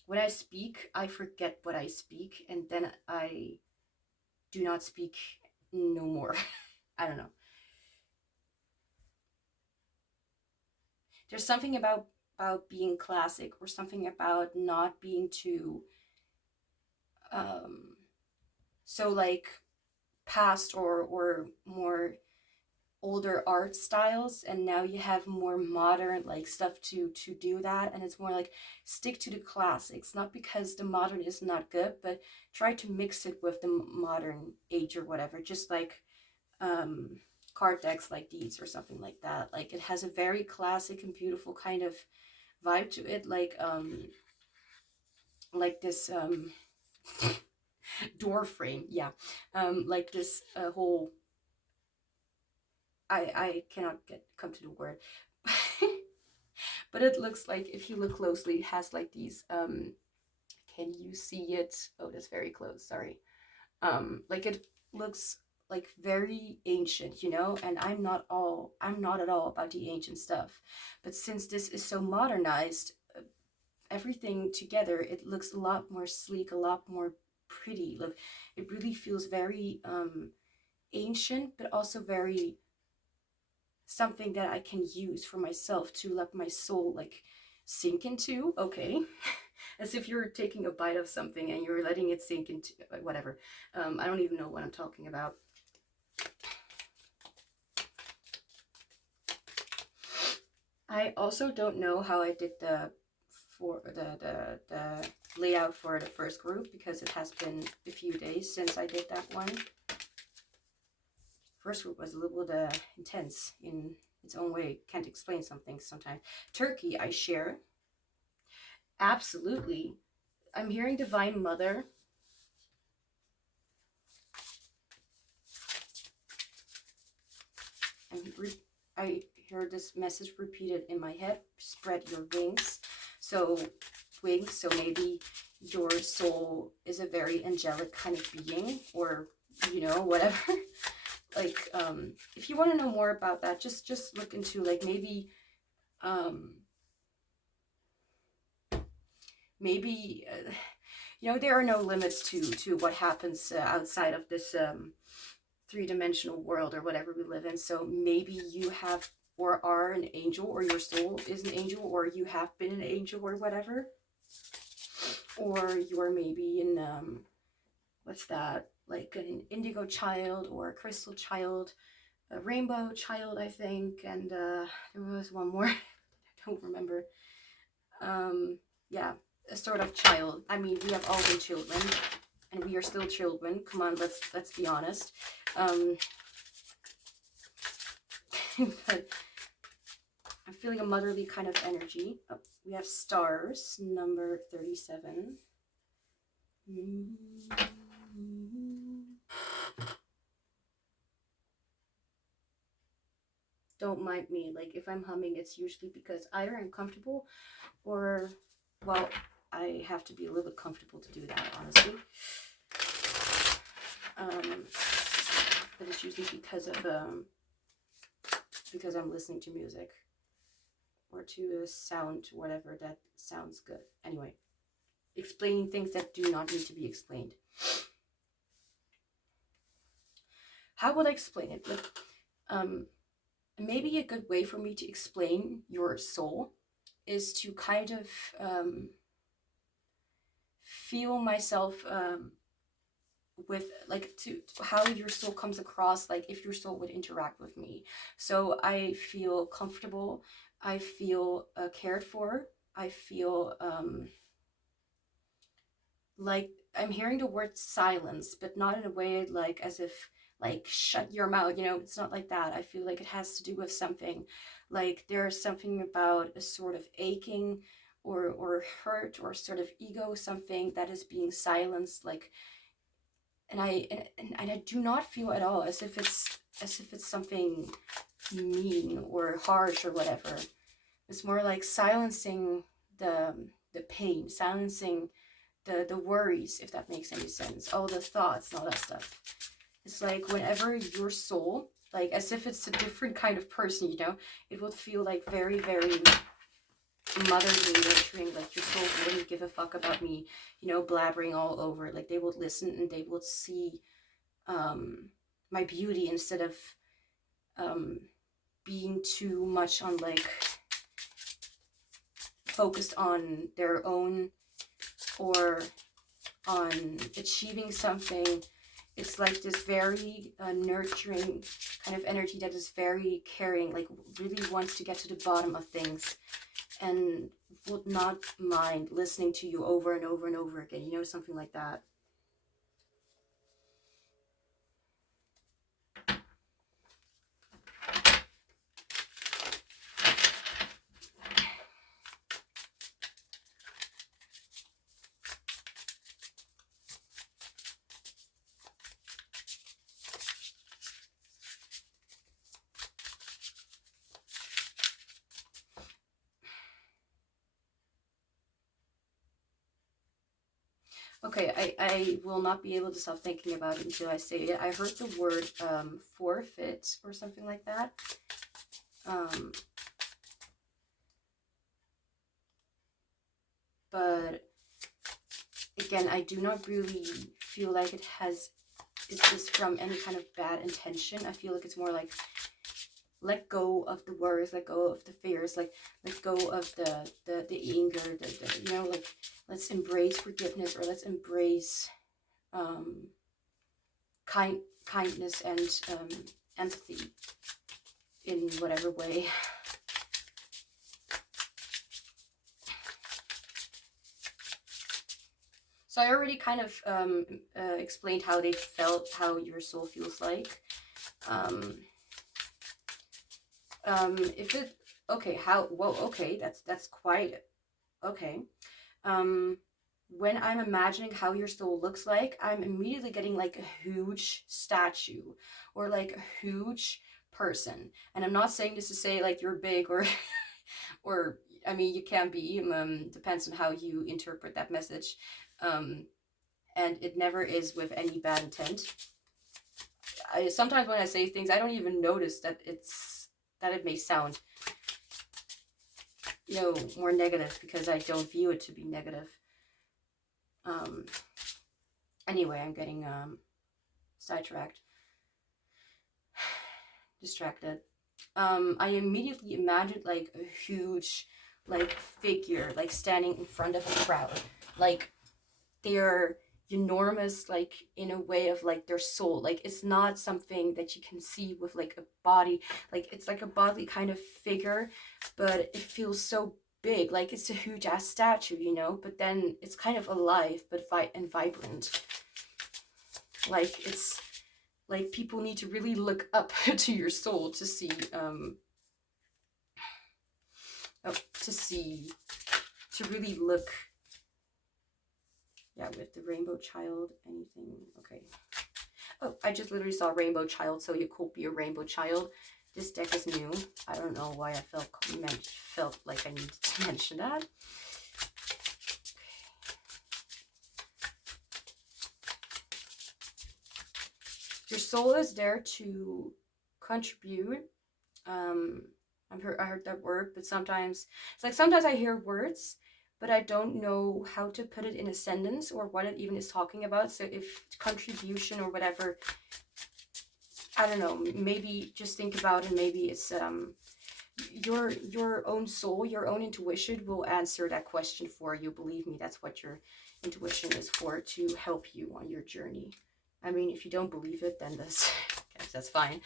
When I speak, I forget what I speak, and then I do not speak no more. I don't know. There's something about being classic, or something about not being too so like past or more older art styles, and now you have more modern like stuff to do that, and it's more like, stick to the classics, not because the modern is not good, but try to mix it with the modern age or whatever, just like card decks like these or something like that. Like, it has a very classic and beautiful kind of vibe to it, like this door frame, yeah. Like this whole, I cannot come to the word. But it looks like, if you look closely, it has like these, can you see it? Oh, that's very close, sorry. Like it looks like very ancient, you know, and I'm not at all about the ancient stuff. But since this is so modernized, everything together, it looks a lot more sleek, a lot more pretty. Look, it really feels very ancient, but also very something that I can use for myself to let my soul like sink into. Okay. As if you're taking a bite of something and you're letting it sink into whatever. I don't even know what I'm talking about. I also don't know how I did the layout for the first group, because it has been a few days since I did that one. First group was a little bit intense in its own way. Can't explain something sometimes. Turkey, I share. Absolutely. I'm hearing Divine Mother. I heard this message repeated in my head. Spread your wings. So wings, so maybe your soul is a very angelic kind of being, or, you know, whatever. Like, if you want to know more about that, just look into, like, maybe, you know, there are no limits to what happens outside of this three-dimensional world or whatever we live in. So maybe you have or are an angel, or your soul is an angel, or you have been an angel, or whatever. Or you are maybe in, what's that? Like an indigo child, or a crystal child, a rainbow child, I think. And there was one more. I don't remember. Yeah, a sort of child. I mean, we have all been children, and we are still children. Come on, let's be honest. But I'm feeling a motherly kind of energy. Oh, we have stars, number 37. Don't mind me. Like, if I'm humming, it's usually because either I'm comfortable, or, well, I have to be a little bit comfortable to do that, honestly. But it's usually because I'm listening to music, or to a sound, whatever that sounds good. Anyway, explaining things that do not need to be explained. How would I explain it? Like, maybe a good way for me to explain your soul is to kind of feel myself with, like, to how your soul comes across, like if your soul would interact with me. So I feel comfortable, I feel cared for, I feel like I'm hearing the word silence, but not in a way like as if, like, shut your mouth, you know. It's not like that. I feel like it has to do with something, like there's something about a sort of aching or hurt, or sort of ego, something that is being silenced, like. And I do not feel at all as if it's something mean or harsh or whatever. It's more like silencing the pain, silencing the worries, if that makes any sense, all the thoughts and all that stuff. It's like whenever your soul, like as if it's a different kind of person, you know, it would feel like very, very motherly, nurturing, like your soul wouldn't give a fuck about me, you know, blabbering all over. Like they would listen and they would see my beauty, instead of being too much on, like, focused on their own, or on achieving something. It's like this very nurturing kind of energy that is very caring, like really wants to get to the bottom of things, and would not mind listening to you over and over and over again, you know, something like that. Okay, I will not be able to stop thinking about it until I say it. I heard the word forfeit or something like that. But again, I do not really feel like it is this from any kind of bad intention. I feel like it's more like let go of the worries, let go of the fears, like let go of the anger, you know, like let's embrace forgiveness, or let's embrace kindness and empathy in whatever way. So I already kind of explained how they felt, how your soul feels like. If it, okay, how, whoa, okay, that's quite, okay. When I'm imagining how your soul looks like, I'm immediately getting like a huge statue or like a huge person. And I'm not saying this to say like you're big or, or, I mean, you can be, depends on how you interpret that message. And it never is with any bad intent. Sometimes when I say things, I don't even notice that it may sound, you know, more negative, because I don't view it to be negative. Anyway, I'm getting sidetracked, distracted. I immediately imagined like a huge like figure like standing in front of a crowd, like they're enormous, like in a way of like their soul, like it's not something that you can see with like a body, like it's like a bodily kind of figure, but it feels so big, like it's a huge ass statue, you know, but then it's kind of alive but vibrant, like it's like people need to really look up to your soul to see to really look. Yeah, with the rainbow child, anything, okay. Oh, I just literally saw rainbow child, so you could be a rainbow child. This deck is new. I don't know why I felt like I needed to mention that. Your soul is there to contribute. I heard that word, but sometimes it's like sometimes I hear words, but I don't know how to put it in a sentence or what it even is talking about. So if contribution or whatever, I don't know, maybe just think about it. Maybe it's your own soul, your own intuition will answer that question for you. Believe me, that's what your intuition is for, to help you on your journey. I mean, if you don't believe it, then that's fine.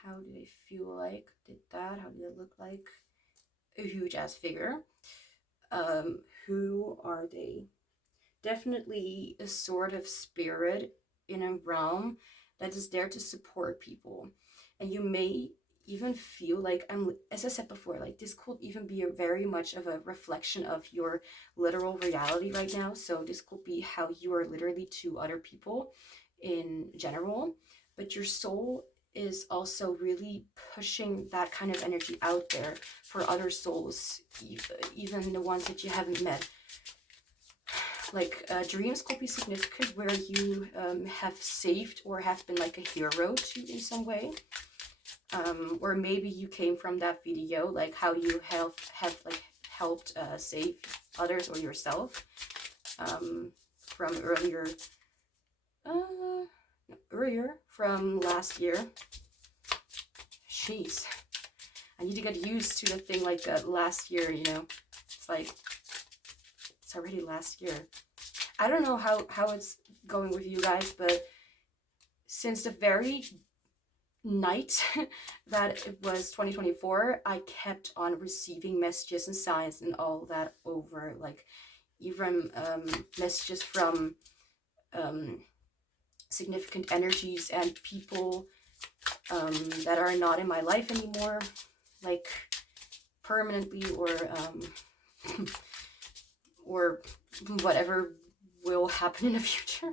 How do they feel like? How did it look like? A huge ass figure. Who are they? Definitely a sort of spirit in a realm that is there to support people. And you may even feel like, as I said before, like this could even be very much of a reflection of your literal reality right now. So this could be how you are literally to other people in general, but your soul is also really pushing that kind of energy out there for other souls, even the ones that you haven't met. Like dreams could be significant, where you have saved or have been like a hero to in some way, or maybe you came from that video, like how you have helped save others or yourself from earlier from last year. Jeez, I need to get used to the thing like last year, you know. It's like it's already last year. I don't know how it's going with you guys, but since the very night that it was 2024, I kept on receiving messages and signs and all that over, like even messages from significant energies and people that are not in my life anymore, like permanently, or whatever will happen in the future.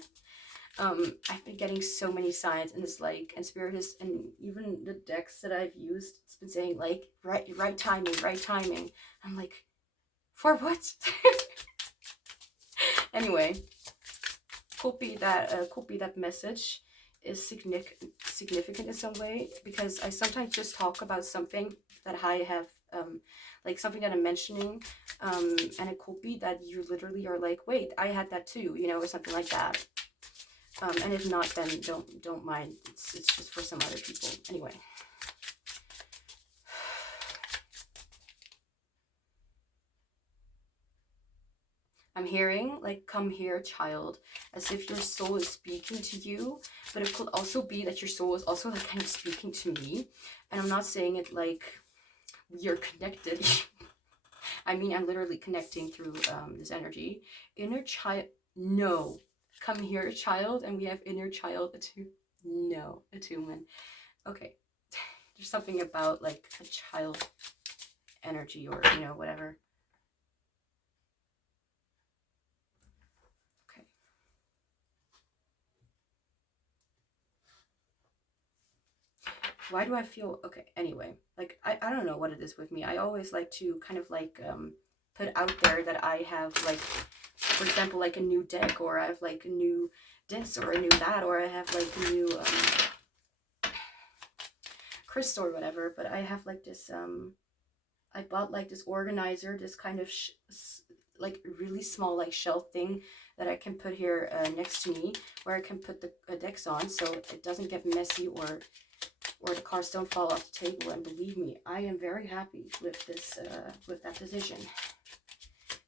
I've been getting so many signs, and it's like, and Spirit is, and even the decks that I've used, it's been saying like, right timing, right timing. I'm like, for what? Anyway, could be that message is significant in some way, because I sometimes just talk about something that I have, like something that I'm mentioning, and it could be that you literally are like, wait, I had that too, you know, or something like that. And if not, then don't mind. It's just for some other people. Anyway. I'm hearing like, come here, child, as if your soul is speaking to you, but it could also be that your soul is also like kind of speaking to me. And I'm not saying it like we are connected. I mean, I'm literally connecting through this energy. Inner child, no. Come here, child, and we have inner child attunement. Okay. There's something about like a child energy, or, you know, whatever. Okay. Why do I feel, okay, anyway, like, I don't know what it is with me. I always like to kind of like put out there that I have like, for example, like a new deck, or I have like a new this or a new that, or I have like a new crystal or whatever. But I have like this, I bought like this organizer, this kind of like really small like shelf thing that I can put here next to me, where I can put the decks on, so it doesn't get messy, or the cards don't fall off the table. And believe me, I am very happy with this, with that decision.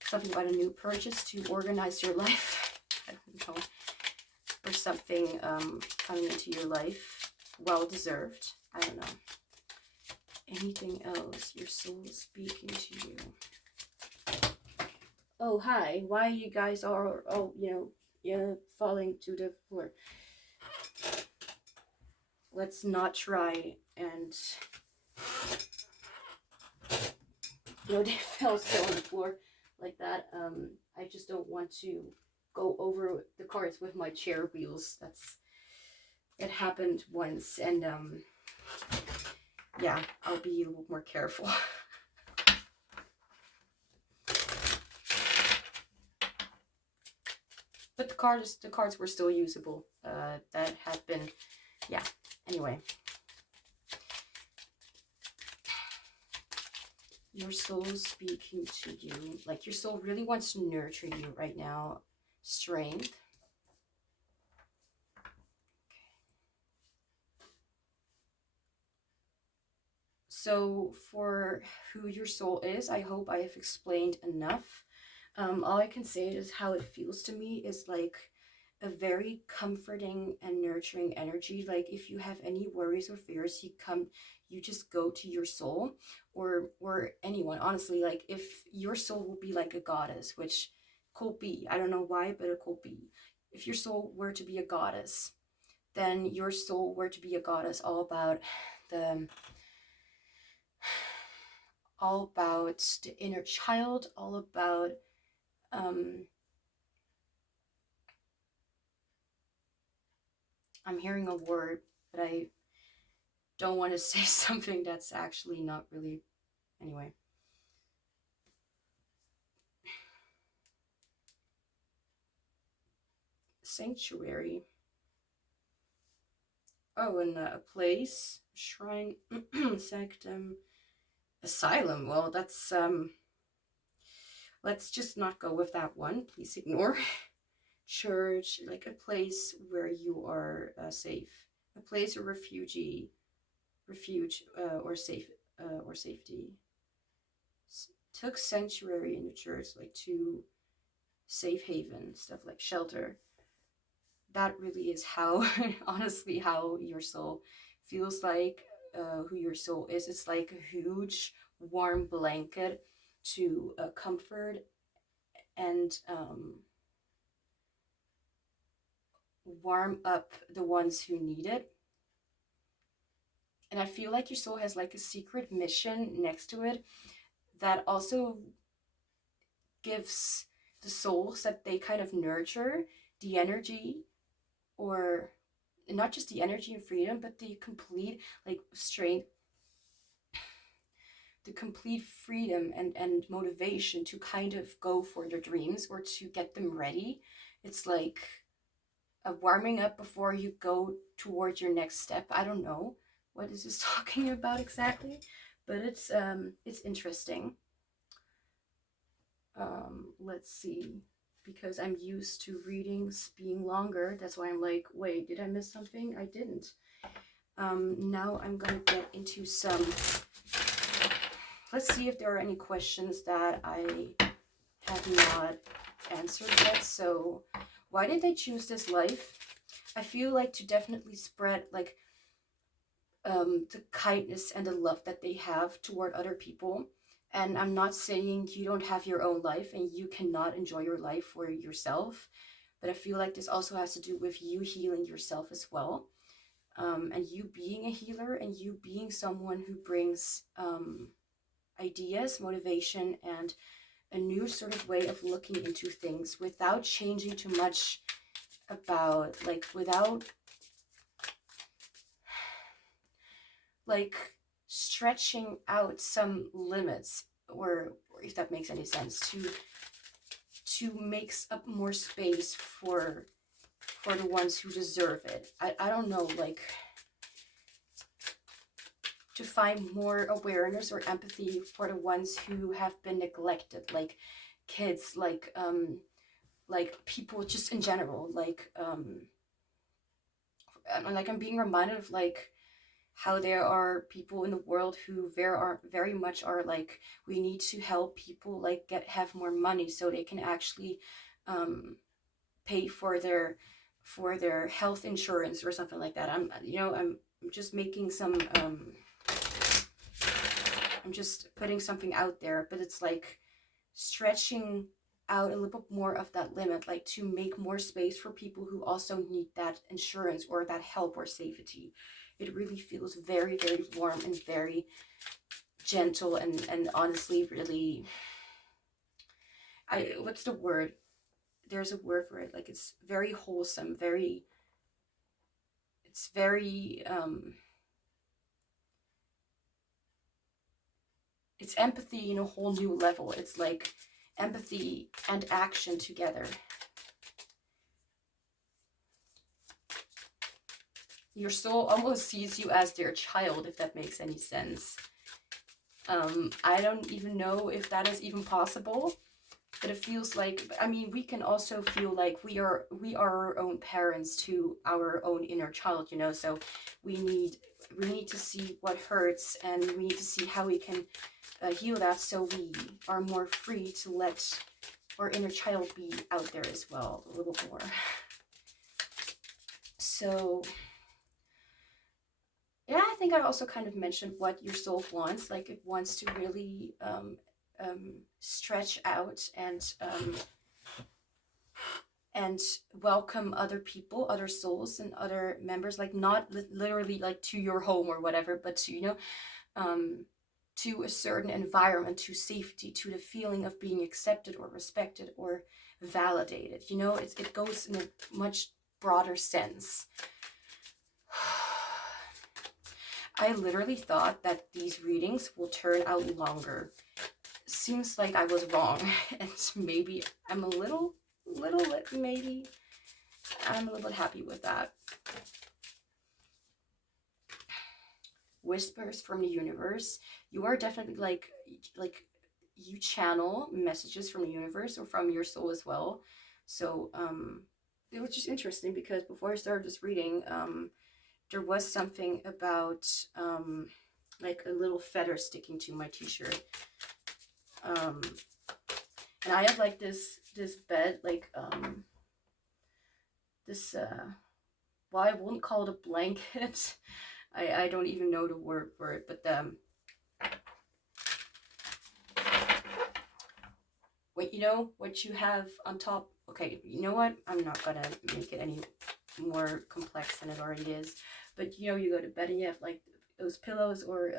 Something about a new purchase to organize your life. I don't know. Or something coming into your life. Well deserved. I don't know. Anything else? Your soul is speaking to you. Oh, hi. Why you guys are, oh, you know, yeah, falling to the floor. Let's not try and, you know, they fell still on the floor like that. I just don't want to go over the cards with my chair wheels. It happened once, and yeah, I'll be a little more careful. But the cards were still usable. That had been, yeah. Anyway, your soul speaking to you. Like, your soul really wants to nurture you right now. Strength. So for who your soul is, I hope I have explained enough. All I can say is how it feels to me is like a very comforting and nurturing energy. Like, if you have any worries or fears, you just go to your soul, or anyone, honestly. Like, if your soul will be like a goddess, which could be, I don't know why, but it could be. If your soul were to be a goddess, then your soul were to be a goddess, all about the inner child, all about I'm hearing a word, but I don't want to say something that's actually not really, anyway. Sanctuary. Oh, and a place, shrine, sanctum, asylum. Well, that's let's just not go with that one. Please ignore. Church, like a place where you are safe, a place of refuge, or safety. Took sanctuary in the church, like to safe haven, stuff like shelter. That really is how, honestly, how your soul feels like, who your soul is. It's like a huge warm blanket to comfort and warm up the ones who need it. And I feel like your soul has like a secret mission next to it that also gives the souls that they kind of nurture the energy or not just the energy and freedom, but the complete like strength, the complete freedom and motivation to kind of go for your dreams or to get them ready. It's like a warming up before you go towards your next step. I don't know what this is talking about exactly, but it's interesting. Let's see, because I'm used to readings being longer. That's why I'm like, wait, did I miss something? I didn't. Now I'm gonna get into some, let's see if there are any questions that I have not answered yet. So why did they choose this life? I feel like to definitely spread like the kindness and the love that they have toward other people. And I'm not saying you don't have your own life and you cannot enjoy your life for yourself, but I feel like this also has to do with you healing yourself as well. And you being a healer and you being someone who brings ideas, motivation, and a new sort of way of looking into things without changing too much about, like, without like stretching out some limits, or if that makes any sense, to make up more space for the ones who deserve it. I don't know, like to find more awareness or empathy for the ones who have been neglected, like kids, like people just in general, like I'm being reminded of like how there are people in the world who very much are like, we need to help people like have more money so they can actually pay for their health insurance or something like that. I'm just making some I'm just putting something out there, but it's like stretching out a little bit more of that limit, like to make more space for people who also need that insurance or that help or safety. It really feels very, very warm and very gentle and honestly really, what's the word? There's a word for it. Like it's very wholesome, it's very, it's empathy in a whole new level. It's like empathy and action together. Your soul almost sees you as their child, if that makes any sense. I don't even know if that is even possible, but it feels like, I mean, we can also feel like we are our own parents to our own inner child, you know, so we need to see what hurts, and we need to see how we can heal that, so we are more free to let our inner child be out there as well a little more. So yeah, I think I also kind of mentioned what your soul wants. Like it wants to really stretch out and welcome other people, other souls, and other members. Like not literally like to your home or whatever, but to, you know, to a certain environment, to safety, to the feeling of being accepted or respected or validated. You know, it goes in a much broader sense. I literally thought that these readings will turn out longer. Seems like I was wrong, and maybe I'm a little maybe I'm a little bit happy with that. Whispers from the universe. You are definitely like you channel messages from the universe or from your soul as well. So it was just interesting because before I started this reading, there was something about like a little feather sticking to my t-shirt. And I have like this bed, like this well, I wouldn't call it a blanket. I don't even know the word for it, but wait, you know what you have on top? Okay, you know what? I'm not gonna make it any more complex than it already is. But you know, you go to bed and you have like those pillows, or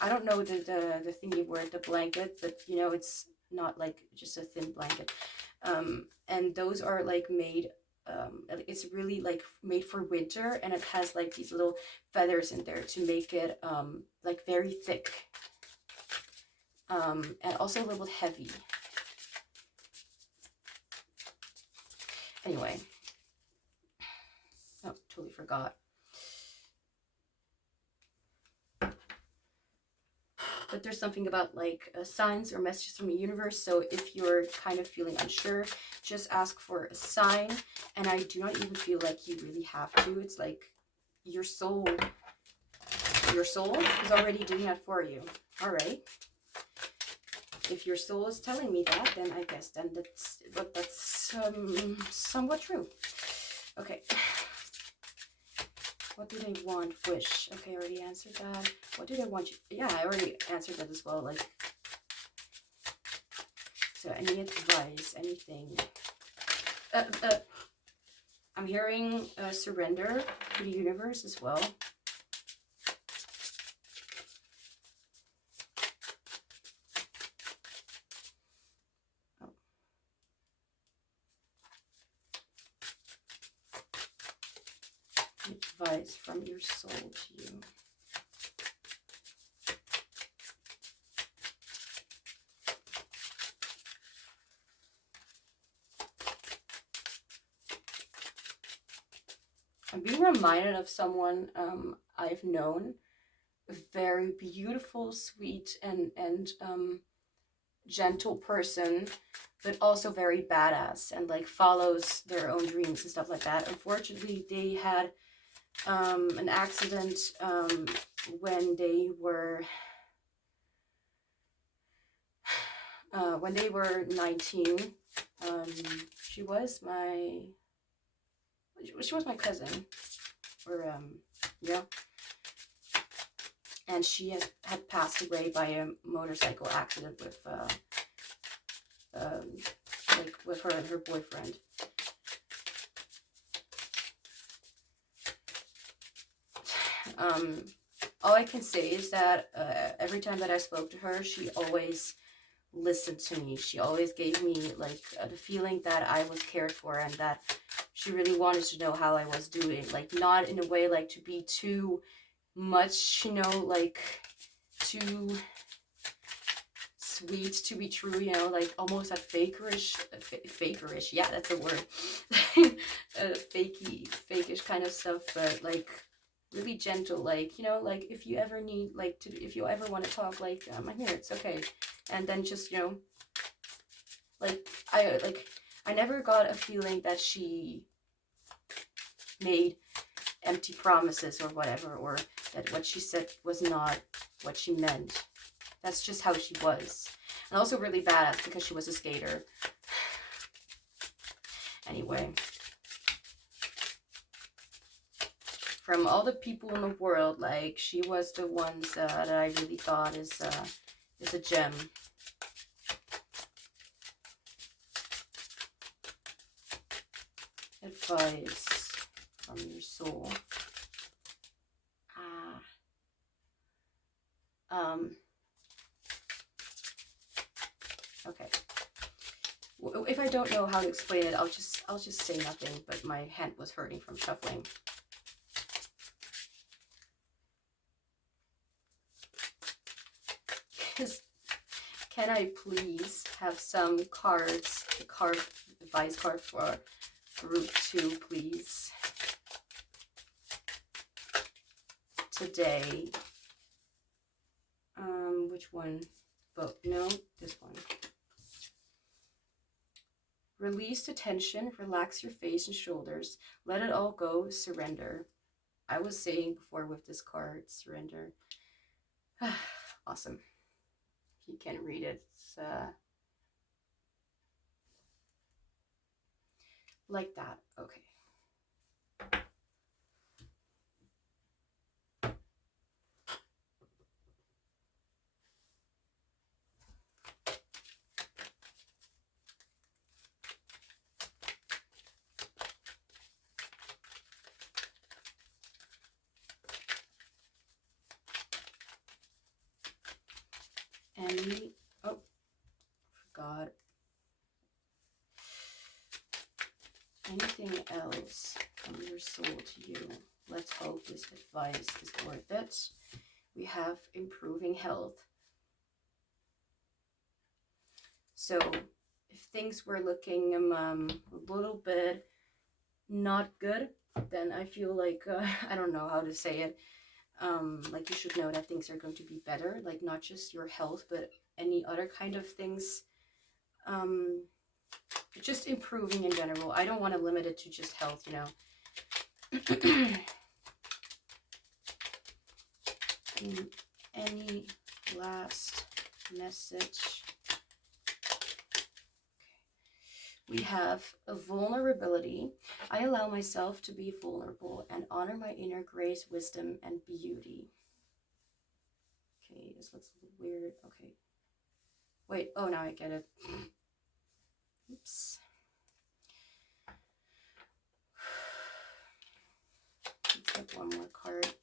I don't know the thingy word, the blanket, but you know, it's not like just a thin blanket. And those are like made it's really like made for winter, and it has like these little feathers in there to make it like very thick, and also a little bit heavy. Anyway, oh, totally forgot. But there's something about like signs or messages from the universe. So if you're kind of feeling unsure, just ask for a sign. And I do not even feel like you really have to. It's like your soul is already doing that for you. All right. If your soul is telling me that, then I guess then that's somewhat true. Okay. What do they want? Wish. Okay, I already answered that. What do they want? Yeah, I already answered that as well. Like, so any advice, anything? I'm hearing surrender to the universe as well. Advice from your soul to you. I'm being reminded of someone I've known, a very beautiful, sweet, and gentle person, but also very badass and like follows their own dreams and stuff like that. Unfortunately, they had an accident when they were 19. She was my cousin, or yeah, and she had passed away by a motorcycle accident with like with her and her boyfriend. All I can say is that every time that I spoke to her, she always listened to me. She always gave me like the feeling that I was cared for, and that she really wanted to know how I was doing. Like, not in a way like to be too much, you know, like too sweet to be true, you know, like almost a fakerish, yeah, that's the word. Fakish kind of stuff, but like really gentle, like, you know, like if you ever need, like, if you ever want to talk, like, I'm here, it's okay. And then just, you know, like, I never got a feeling that she made empty promises or whatever, or that what she said was not what she meant. That's just how she was. And also really badass because she was a skater. Anyway. From all the people in the world, like, she was the ones that I really thought is a gem. Advice from your soul. Okay. If I don't know how to explain it, I'll just say nothing, but my hand was hurting from shuffling. Can I please have some cards, advice card for group 2, please? Today. Which one? Both. No, this one. Release the tension, relax your face and shoulders, let it all go, surrender. I was saying before with this card, surrender. Awesome. You can read it. It's like that. Okay. And oh, forgot. anything else from your soul to you? Let's hope this advice is worth it. We have improving health. So if things were looking a little bit not good, then I feel like, I don't know how to say it. Like you should know that things are going to be better, like not just your health, but any other kind of things. Just improving in general. I don't want to limit it to just health, you know. Any last message? We have a vulnerability. I allow myself to be vulnerable and honor my inner grace, wisdom, and beauty. Okay, this looks a little weird. Okay. Wait, oh, now I get it. Oops. Let's get one more card.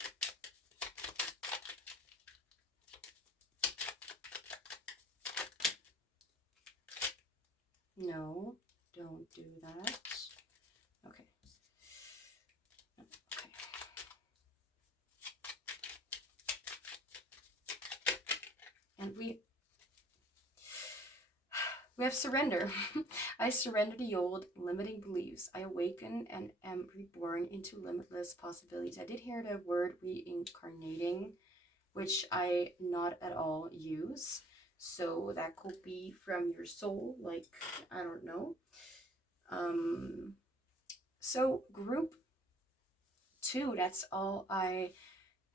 No, don't do that. Okay. Okay. And we have surrender. I surrender the old limiting beliefs. I awaken and am reborn into limitless possibilities. I did hear the word reincarnating, which I not at all use. So that could be from your soul, like, I don't know. So group 2, that's all I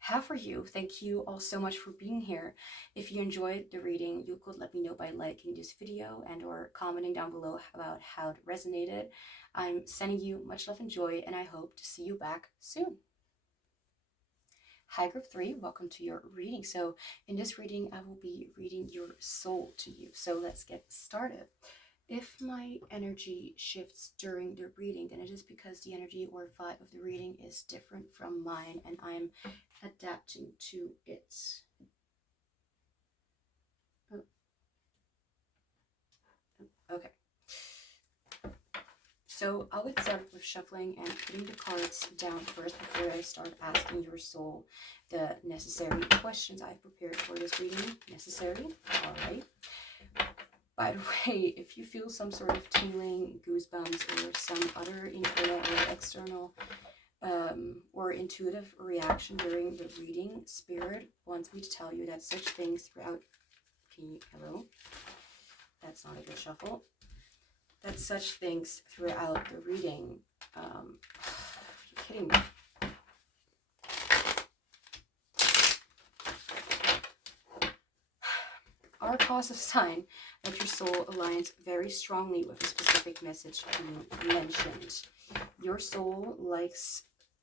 have for you. Thank you all so much for being here. If you enjoyed the reading, you could let me know by liking this video and or commenting down below about how it resonated. I'm sending you much love and joy, and I hope to see you back soon. Hi group 3, welcome to your reading. So in this reading, I will be reading your soul to you. So let's get started. If my energy shifts during the reading, then it is because the energy or vibe of the reading is different from mine and I'm adapting to it. Okay. So I'll get started with shuffling and putting the cards down first before I start asking your soul the necessary questions I've prepared for this reading. Necessary? All right. By the way, if you feel some sort of tingling, goosebumps, or some other internal or external or intuitive reaction during the reading, Spirit wants me to tell you that such things throughout... Hello? That's not a good shuffle. That such things throughout the reading... you're kidding me. Are a positive sign that your soul aligns very strongly with a specific message being mentioned. Your soul likes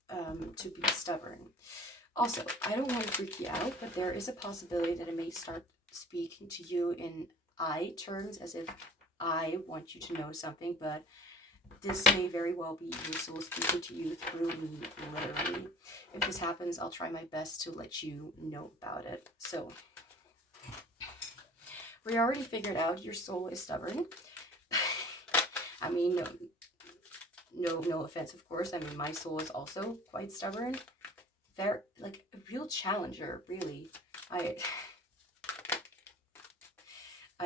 to be stubborn. Also, I don't want to freak you out, but there is a possibility that it may start speaking to you in I terms, as if I want you to know something, but this may very well be your soul speaking to you through me, literally. If this happens, I'll try my best to let you know about it. So... we already figured out your soul is stubborn. I mean, no offense, of course. I mean, my soul is also quite stubborn. They're like a real challenger, really. I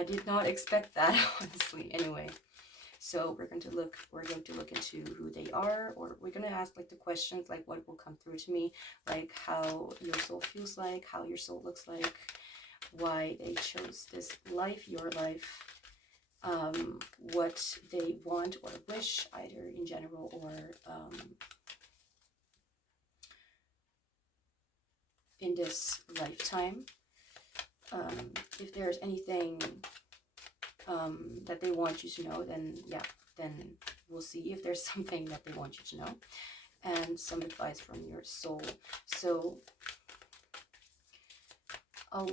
did not expect that, honestly. Anyway, so we're going to look into who they are, or we're going to ask like the questions, like what will come through to me, like how your soul feels like, how your soul looks like, why they chose this life, your life, what they want or wish, either in general or in this lifetime. If there's anything that they want you to know, then yeah, then we'll see if there's something that they want you to know, and some advice from your soul. So I'll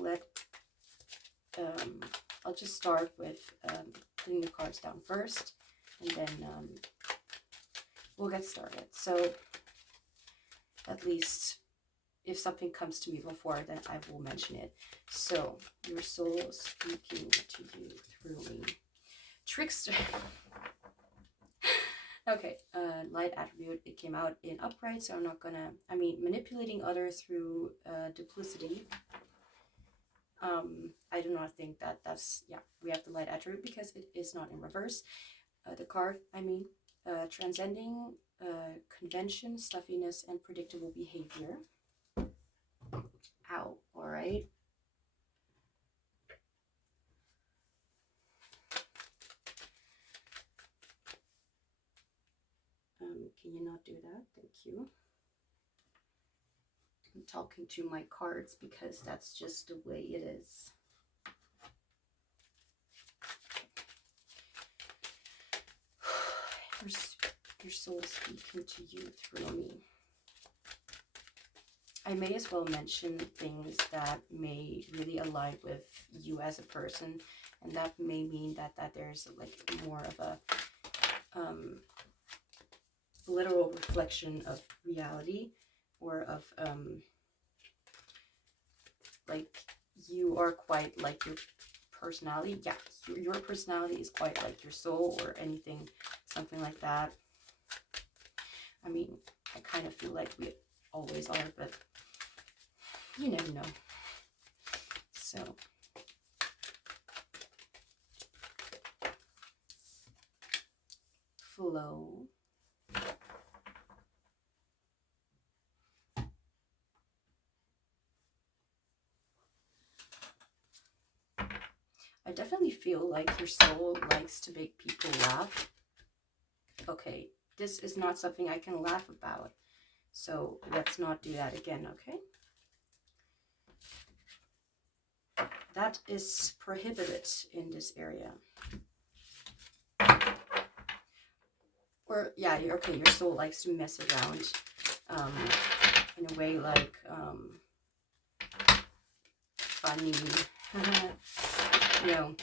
just start with putting the cards down first, and then we'll get started. So at least if something comes to me before, then I will mention it. So your soul speaking to you through me. Trickster. Okay, light attribute, it came out in upright, so I'm not gonna, manipulating others through duplicity. I do not think that that's, yeah, we have the light attribute because it is not in reverse. The card, transcending convention, stuffiness, and predictable behavior. Ow, all right. Can you not do that? Thank you. I'm talking to my cards because that's just the way it is. Your soul speaking to you through me. I may as well mention things that may really align with you as a person, and that may mean that there's like more of a literal reflection of reality, or of like you are quite like your personality. Yeah, your personality is quite like your soul, or anything, something like that. I mean, I kind of feel like we always are, but you never know. So flow. I definitely feel like your soul likes to make people laugh. Okay, this is not something I can laugh about, so let's not do that again, okay? That is prohibited in this area. Or, yeah, okay, your soul likes to mess around in a way like funny. You know,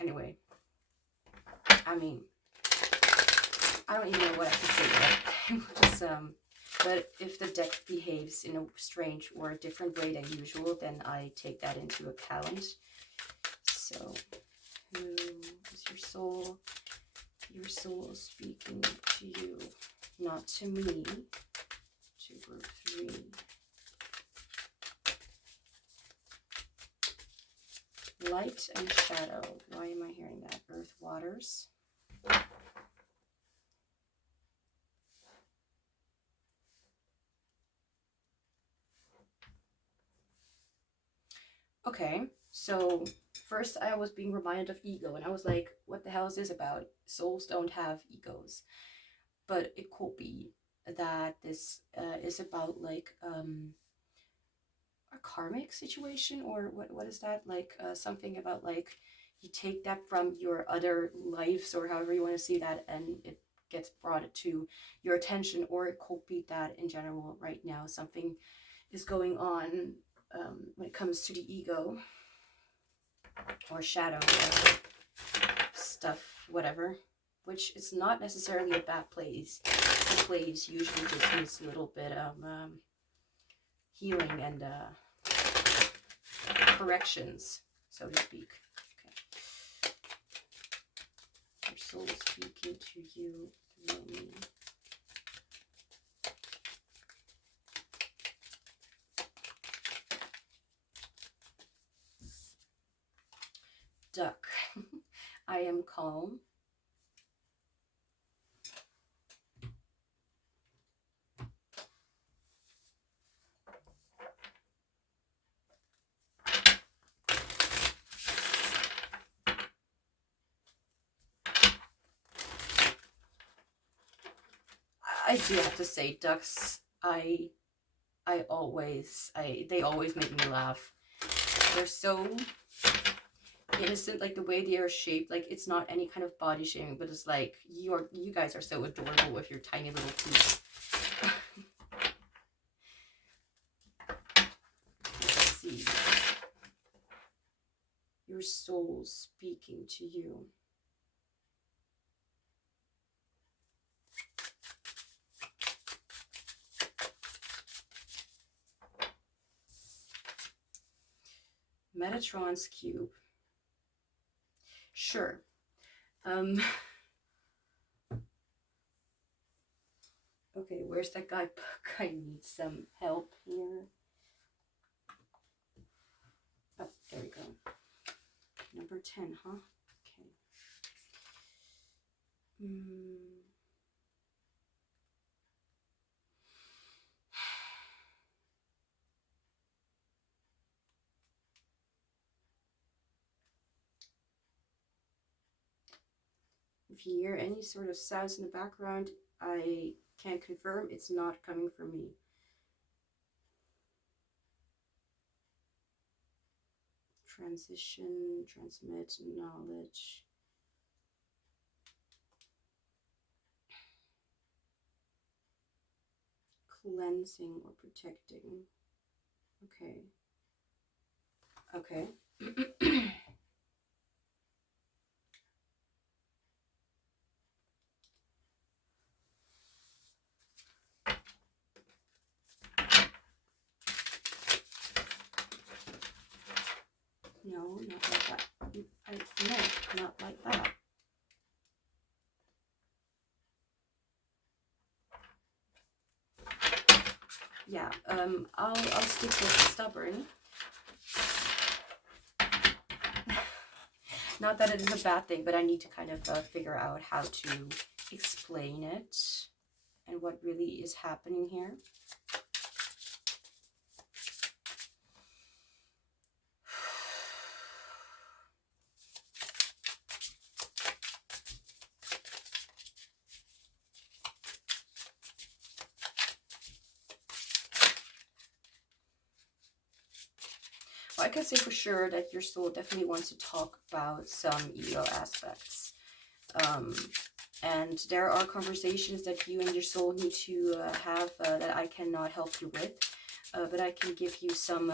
anyway. I mean, I don't even know what I can say yet. Just, but if the deck behaves in a strange or a different way than usual, then I take that into account. So, who is your soul? Your soul is speaking to you, not to me, to group 3. Light and shadow. Why am I hearing that? Earth, waters. Okay, so first I was being reminded of ego, and I was like, what the hell is this about? Souls don't have egos. But it could be that this is about like a karmic situation, or what is that? Like something about like you take that from your other lives, or however you want to see that, and it gets brought to your attention. Or it could be that in general right now something is going on when it comes to the ego or shadow or stuff, whatever, which is not necessarily a bad place. The place usually just needs a little bit of healing and corrections, so to speak. Okay. Your soul is speaking to you through me. Duck. I am calm. I do have to say, ducks, they always make me laugh. They're so innocent, like the way they are shaped. Like, it's not any kind of body shaming, but it's like you guys are so adorable with your tiny little feet. Let's see. Your soul speaking to you. Metatron's cube. Sure. Okay, where's that guidebook? I need some help here. Oh, there we go. Number 10, huh? Okay. If you hear any sort of sounds in the background, I can confirm it's not coming from me. Transition, transmit knowledge. Cleansing or protecting. Okay. Okay. No, not like that. No, not like that. Yeah, I'll stick with stubborn. Not that it is a bad thing, but I need to kind of figure out how to explain it and what really is happening here. Well, I can say for sure that your soul definitely wants to talk about some ego aspects. And there are conversations that you and your soul need to have that I cannot help you with. But I can give you some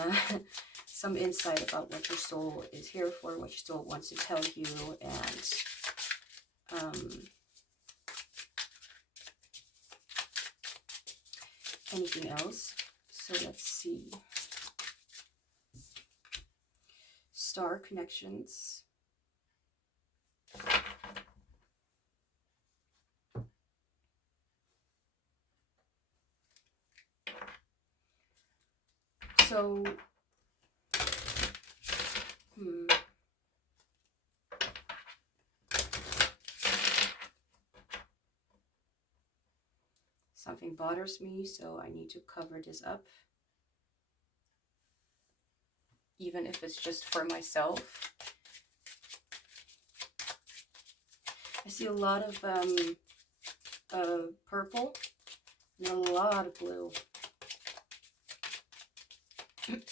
some insight about what your soul is here for, what your soul wants to tell you, and anything else. So let's see. Star connections. So, something bothers me, so I need to cover this up. Even if it's just for myself. I see a lot of purple and a lot of blue.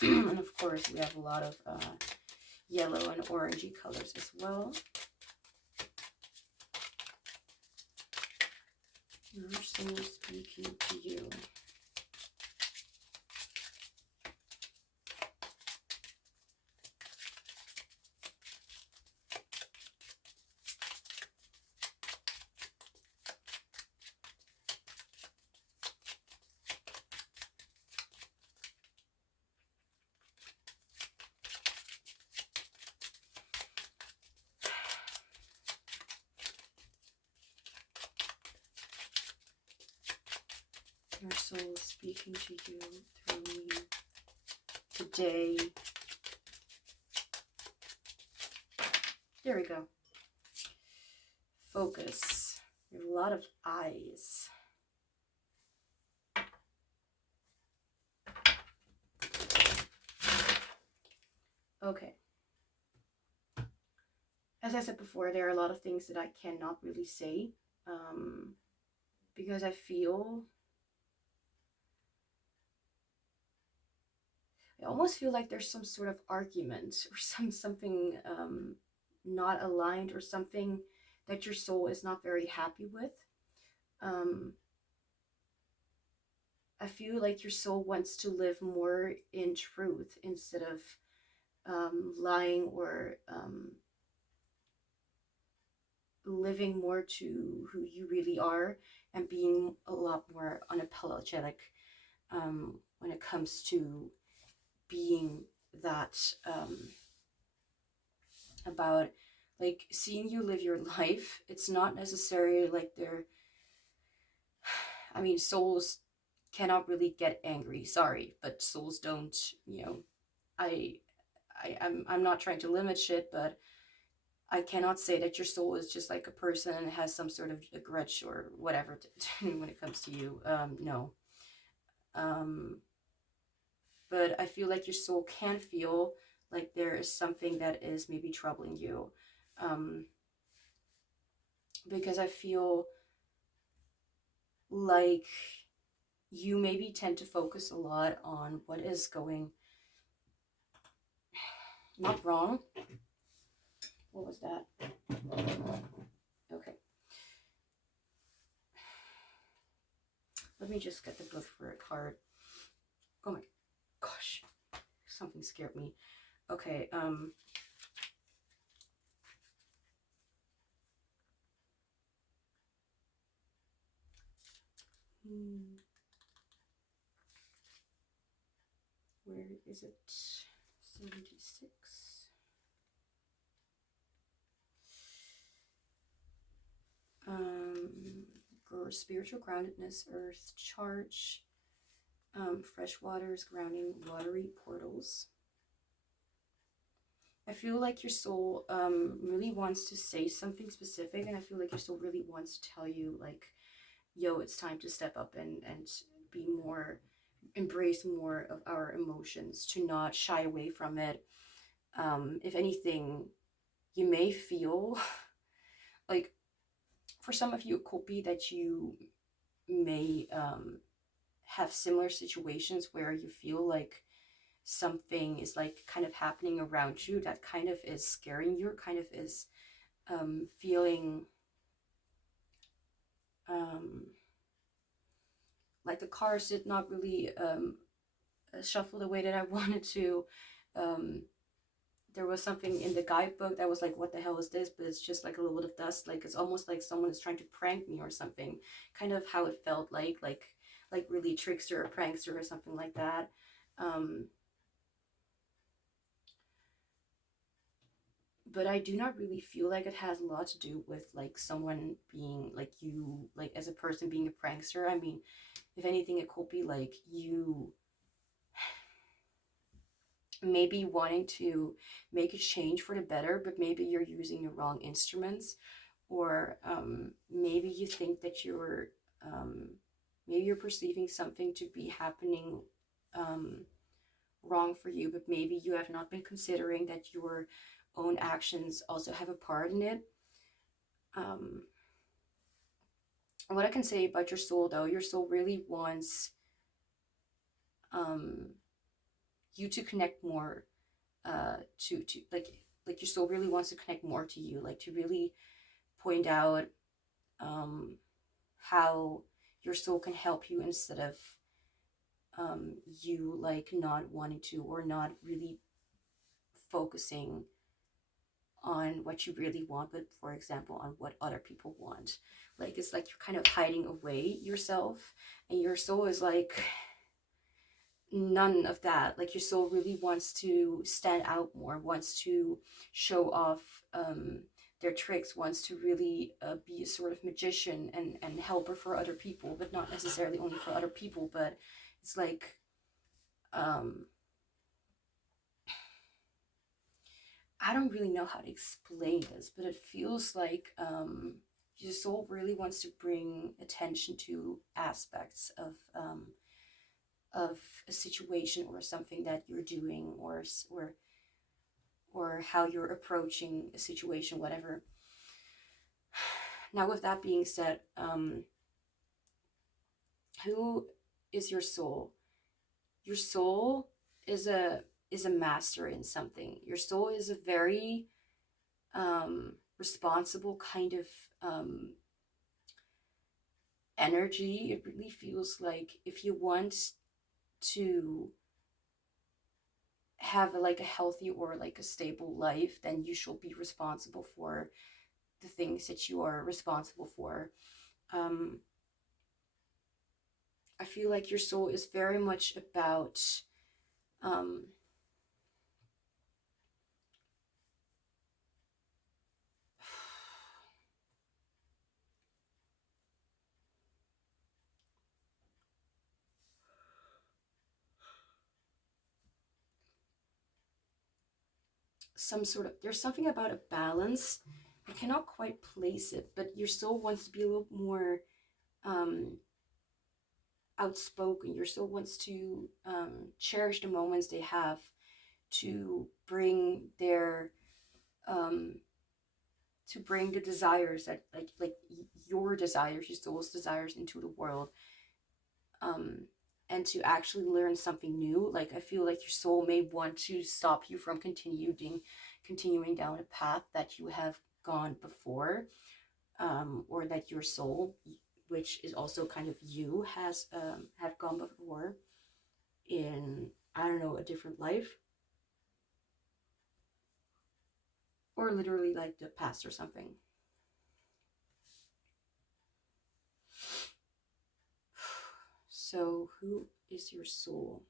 And of course, we have a lot of yellow and orangey colors as well. Your soul speaking to you. Your soul is speaking to you through me today. There we go. Focus. You have a lot of eyes. Okay. As I said before, there are a lot of things that I cannot really say because I almost feel like there's some sort of argument or something not aligned, or something that your soul is not very happy with. I feel like your soul wants to live more in truth instead of lying, or living more to who you really are, and being a lot more unapologetic when it comes to being that about like seeing you live your life. It's not necessarily like mean, souls cannot really get angry, sorry, but souls don't, you know, I'm not trying to limit shit, but I cannot say that your soul is just like a person and has some sort of a grudge or whatever when it comes to you. No. But I feel like your soul can feel like there is something that is maybe troubling you. Because I feel like you maybe tend to focus a lot on what is going not wrong. What was that? Okay. Let me just get the book for a card. Oh my gosh. Something scared me. Okay, where is it? 76. Spiritual groundedness, earth, charge, fresh waters, grounding, watery portals. I feel like your soul really wants to say something specific, and I feel like your soul really wants to tell you, like, yo, it's time to step up and be more, embrace more of our emotions, to not shy away from it. If anything, you may feel like, for some of you, it could be that you may have similar situations where you feel like something is like kind of happening around you that kind of is scaring you, kind of is feeling like the cards did not really shuffle the way that I wanted to. There was something in the guidebook that was like, what the hell is this? But it's just like a little bit of dust. Like, it's almost like someone is trying to prank me or something. Kind of how it felt like really trickster or prankster or something like that. But I do not really feel like it has a lot to do with like someone being like you, like as a person being a prankster. I mean, if anything, it could be like you maybe wanting to make a change for the better, but maybe you're using the wrong instruments, or maybe you think that you're maybe you're perceiving something to be happening wrong for you, but maybe you have not been considering that your own actions also have a part in it. What I can say about your soul, though, your soul really wants you to connect more to like your soul really wants to connect more to you, like to really point out how your soul can help you, instead of you like not wanting to, or not really focusing on what you really want, but for example on what other people want. Like, it's like you're kind of hiding away yourself, and your soul is like, none of that. Like, your soul really wants to stand out more, wants to show off their tricks, wants to really be a sort of magician and helper for other people, but not necessarily only for other people. But it's like I don't really know how to explain this, but it feels like your soul really wants to bring attention to aspects of a situation or something that you're doing, or how you're approaching a situation, whatever. Now, with that being said, who is your soul? Your soul is a master in something. Your soul is a very responsible kind of energy. It really feels like if you want to have like a healthy or like a stable life, then you should be responsible for the things that you are responsible for. I feel like your soul is very much about there's something about a balance. I cannot quite place it, but your soul wants to be a little more outspoken. Your soul wants to cherish the moments they have, to bring their to bring the desires that like your desires, your soul's desires into the world, and to actually learn something new. Like I feel like your soul may want to stop you from continuing down a path that you have gone before, or that your soul, which is also kind of you, has have gone before in, I don't know, a different life, or literally like the past or something. So who is your soul?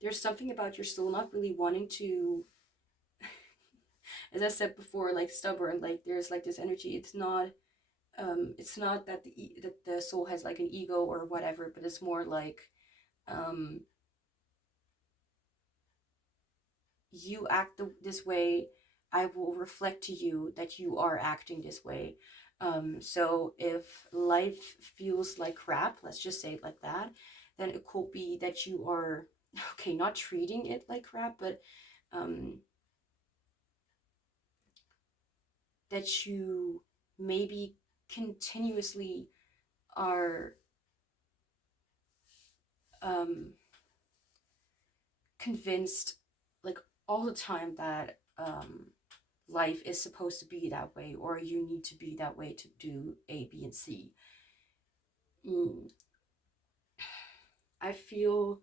There's something about your soul not really wanting to, as I said before, like stubborn. Like there's like this energy. It's not that the soul has like an ego or whatever, but it's more like um, you act this way, I will reflect to you that you are acting this way. So if life feels like crap, let's just say it like that, then it could be that you are, okay, not treating it like crap, but that you maybe continuously are convinced, like all the time, that life is supposed to be that way, or you need to be that way to do A, B, and C. I feel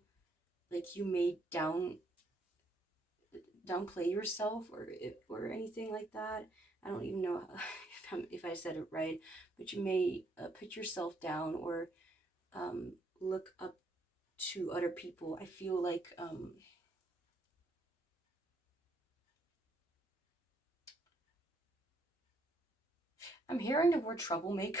like you may downplay yourself, or anything like that. I don't even know if I said it right, but you may put yourself down, or look up to other people. I feel like I'm hearing the word troublemaker.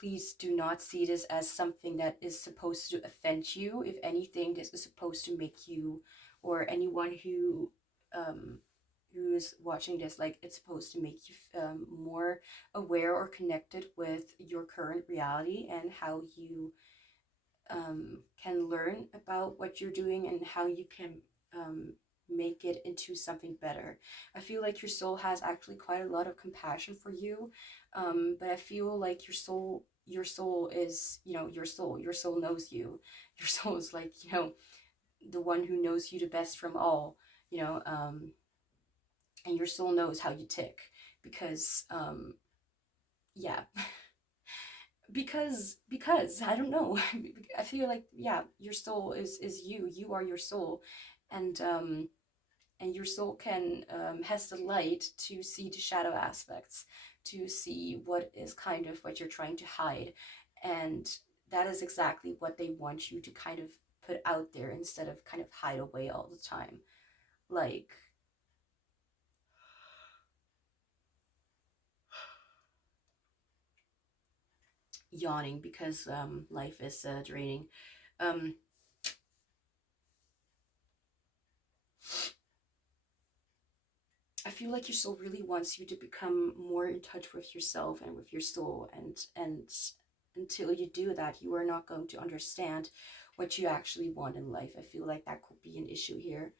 Please do not see this as something that is supposed to offend you. If anything, this is supposed to make you, or anyone who is watching this, like it's supposed to make you more aware or connected with your current reality, and how you can learn about what you're doing, and how you can make it into something better. I feel like your soul has actually quite a lot of compassion for you, but I feel like your soul is, your soul knows you. Your soul is like, the one who knows you the best from all, and your soul knows how you tick, because yeah. Because I don't know. I feel like, yeah, your soul is you are your soul, and your soul can has the light to see the shadow aspects, to see what is kind of what you're trying to hide, and that is exactly what they want you to kind of put out there, instead of kind of hide away all the time. Like, yawning because life is draining. um I feel like your soul really wants you to become more in touch with yourself and with your soul, and until you do that, you are not going to understand what you actually want in life. I feel like that could be an issue here.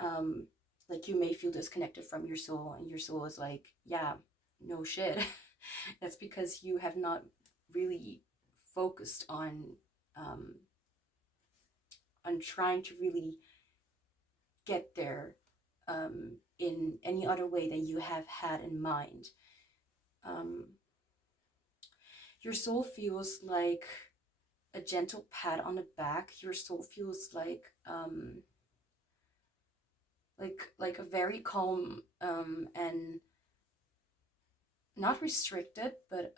Um, like you may feel disconnected from your soul, and your soul is like, yeah, no shit. That's because you have not really focused on trying to really get there in any other way than you have had in mind. Um, your soul feels like a gentle pat on the back. Your soul feels like a very calm, and not restricted, but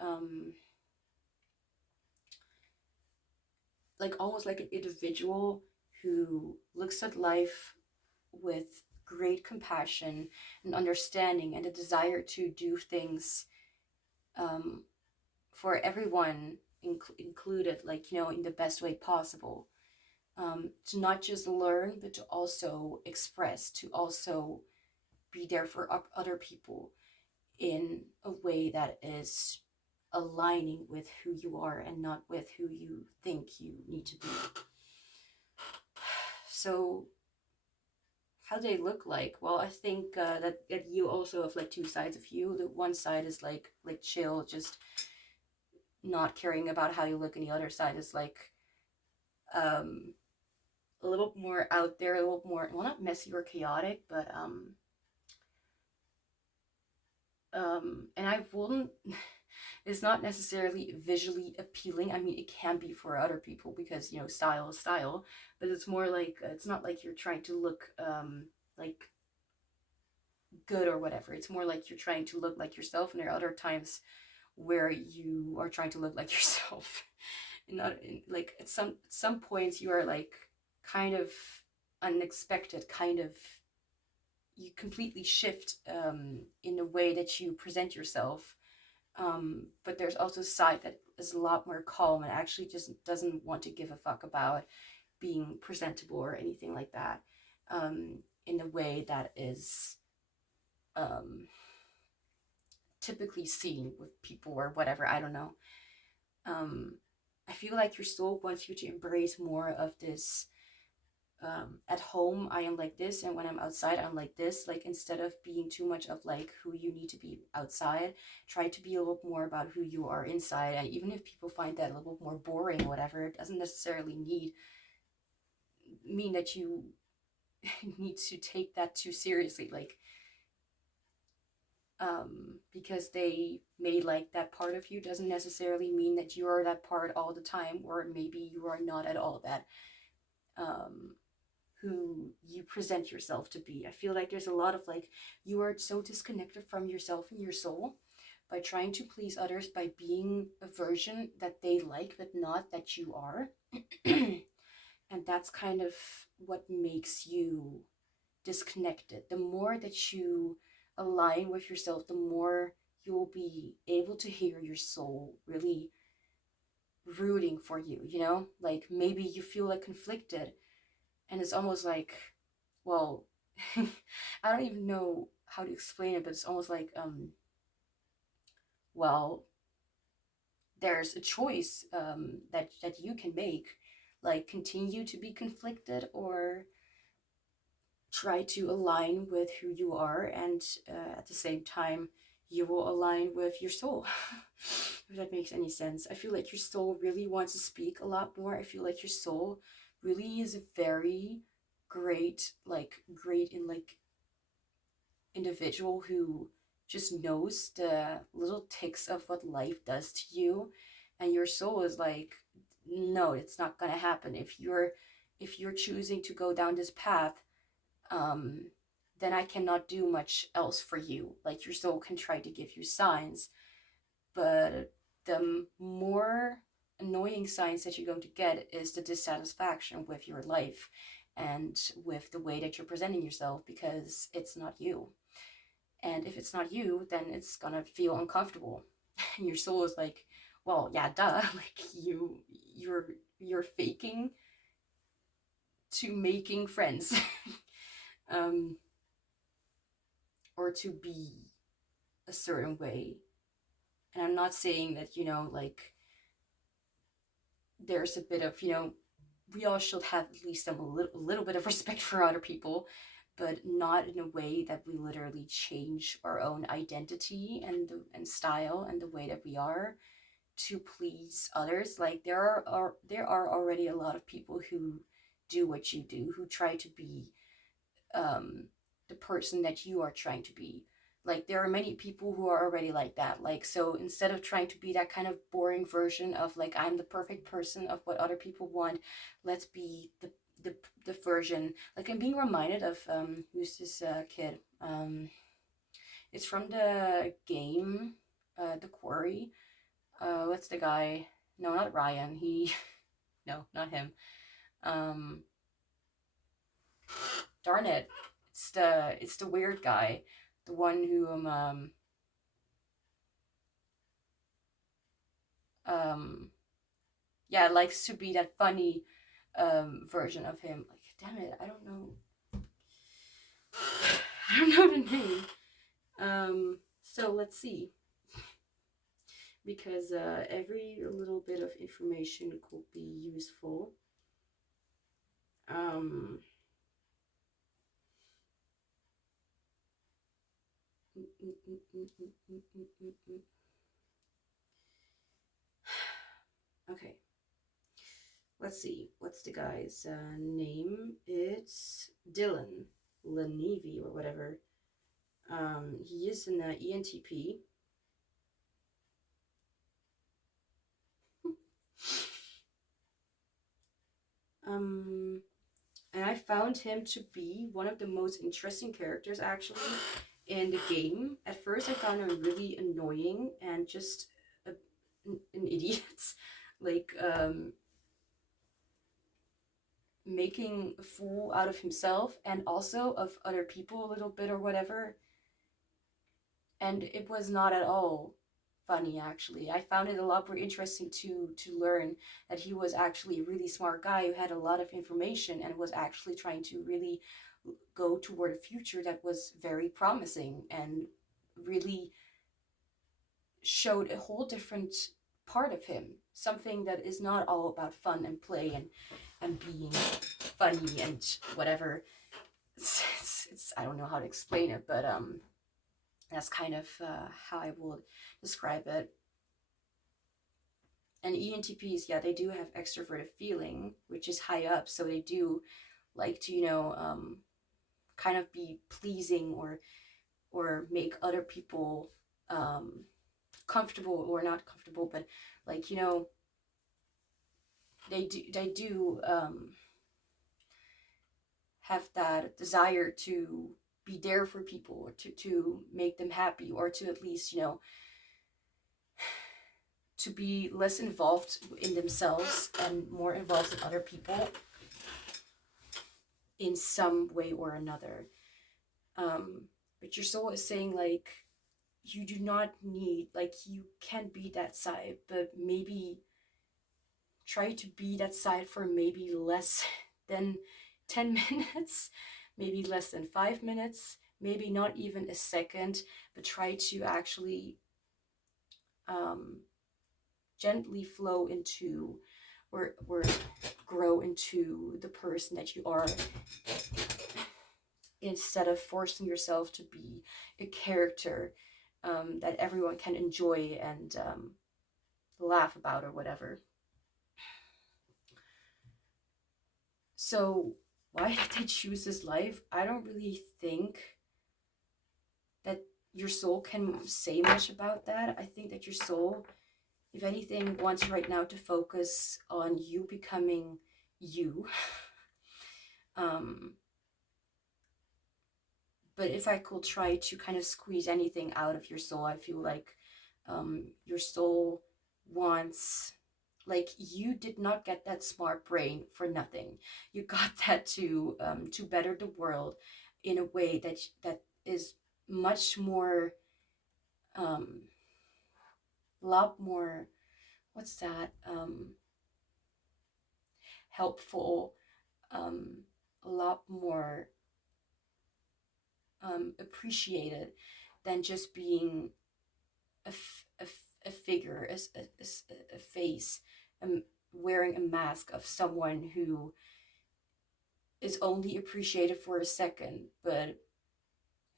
like almost like an individual who looks at life with great compassion and understanding, and a desire to do things for everyone included, like, you know, in the best way possible. To not just learn, but to also express, to also be there for other people in a way that is aligning with who you are and not with who you think you need to be. So how do they look like? Well, I think that you also have like two sides of you. The one side is like chill, just not caring about how you look, and the other side is like a little more out there, a little more, well, not messy or chaotic, but and I wouldn't it's not necessarily visually appealing. I mean, it can be for other people because, you know, style is style, but it's more like it's not like you're trying to look like good or whatever. It's more like you're trying to look like yourself, and there are other times where you are trying to look like yourself. And not like at some points you are like kind of unexpected, kind of, you completely shift in the way that you present yourself. But there's also a side that is a lot more calm and actually just doesn't want to give a fuck about being presentable or anything like that, in a way that is typically seen with people or whatever. I don't know. I feel like your soul wants you to embrace more of this. At home I am like this, and when I'm outside I'm like this. Like, instead of being too much of like who you need to be outside, try to be a little more about who you are inside. And even if people find that a little more boring or whatever, it doesn't necessarily mean that you need to take that too seriously. Like, because they may like that part of you doesn't necessarily mean that you are that part all the time, or maybe you are not at all that who you present yourself to be. I feel like there's a lot of like, you are so disconnected from yourself and your soul by trying to please others, by being a version that they like but not that you are. And that's kind of what makes you disconnected. The more that you align with yourself, the more you'll be able to hear your soul really rooting for you, you know? Like, maybe you feel like conflicted, and it's almost like, well, I don't even know how to explain it, but it's almost like, well, there's a choice that you can make, like continue to be conflicted or try to align with who you are, and at the same time you will align with your soul. If that makes any sense. I feel like your soul really wants to speak a lot more. I feel like your soul really is a very great in like individual who just knows the little ticks of what life does to you, and your soul is like, no, it's not gonna happen. If you're choosing to go down this path, then I cannot do much else for you. Like, your soul can try to give you signs, but the more annoying signs that you're going to get is the dissatisfaction with your life and with the way that you're presenting yourself, because it's not you. And if it's not you, then it's gonna feel uncomfortable. And your soul is like, well, yeah, duh. Like, you're faking to making friends. Or to be a certain way. And I'm not saying that, you know, like, there's a bit of, you know, we all should have at least a little bit of respect for other people, but not in a way that we literally change our own identity and style and the way that we are to please others. Like, there are already a lot of people who do what you do, who try to be the person that you are trying to be. Like, there are many people who are already like that. Like, so instead of trying to be that kind of boring version of like, I'm the perfect person of what other people want, let's be the version. Like, I'm being reminded of who's this kid? It's from the game, the Quarry. What's the guy? No, not Ryan. He no, not him. Darn it. It's the weird guy. The one who yeah, likes to be that funny version of him. Like, damn it, I don't know. I don't know the name. So let's see. Because every little bit of information could be useful. Okay. Let's see. What's the guy's name? It's Dylan Lenevy or whatever. He is an ENTP. And I found him to be one of the most interesting characters actually in the game. At first I found him really annoying and just an idiot. Like making a fool out of himself and also of other people a little bit or whatever. And it was not at all funny, actually. I found it a lot more interesting to learn that he was actually a really smart guy who had a lot of information and was actually trying to really go toward a future that was very promising and really showed a whole different part of him, something that is not all about fun and play and being funny and whatever. It's I don't know how to explain it, but that's kind of how I would describe it. And ENTPs, yeah, they do have extroverted feeling, which is high up, so they do like to, you know, kind of be pleasing or make other people comfortable, or not comfortable, but like, you know, they do have that desire to be there for people, or to make them happy, or to at least, you know, to be less involved in themselves and more involved in other people in some way or another. But your soul is saying, like, you do not need, like, you can be that side, but maybe try to be that side for maybe less than 10 minutes, maybe less than 5 minutes, maybe not even a second, but try to actually gently flow into or grow into the person that you are, instead of forcing yourself to be a character that everyone can enjoy and laugh about or whatever. So why did they choose this life? I don't really think that your soul can say much about that. I think that your soul, if anything, wants right now to focus on you becoming you. But if I could try to kind of squeeze anything out of your soul, I feel like your soul wants, like, you did not get that smart brain for nothing. You got that to better the world in a way that is much more, lot more, what's that, helpful, a lot more appreciated than just being a figure, a face, wearing a mask of someone who is only appreciated for a second, but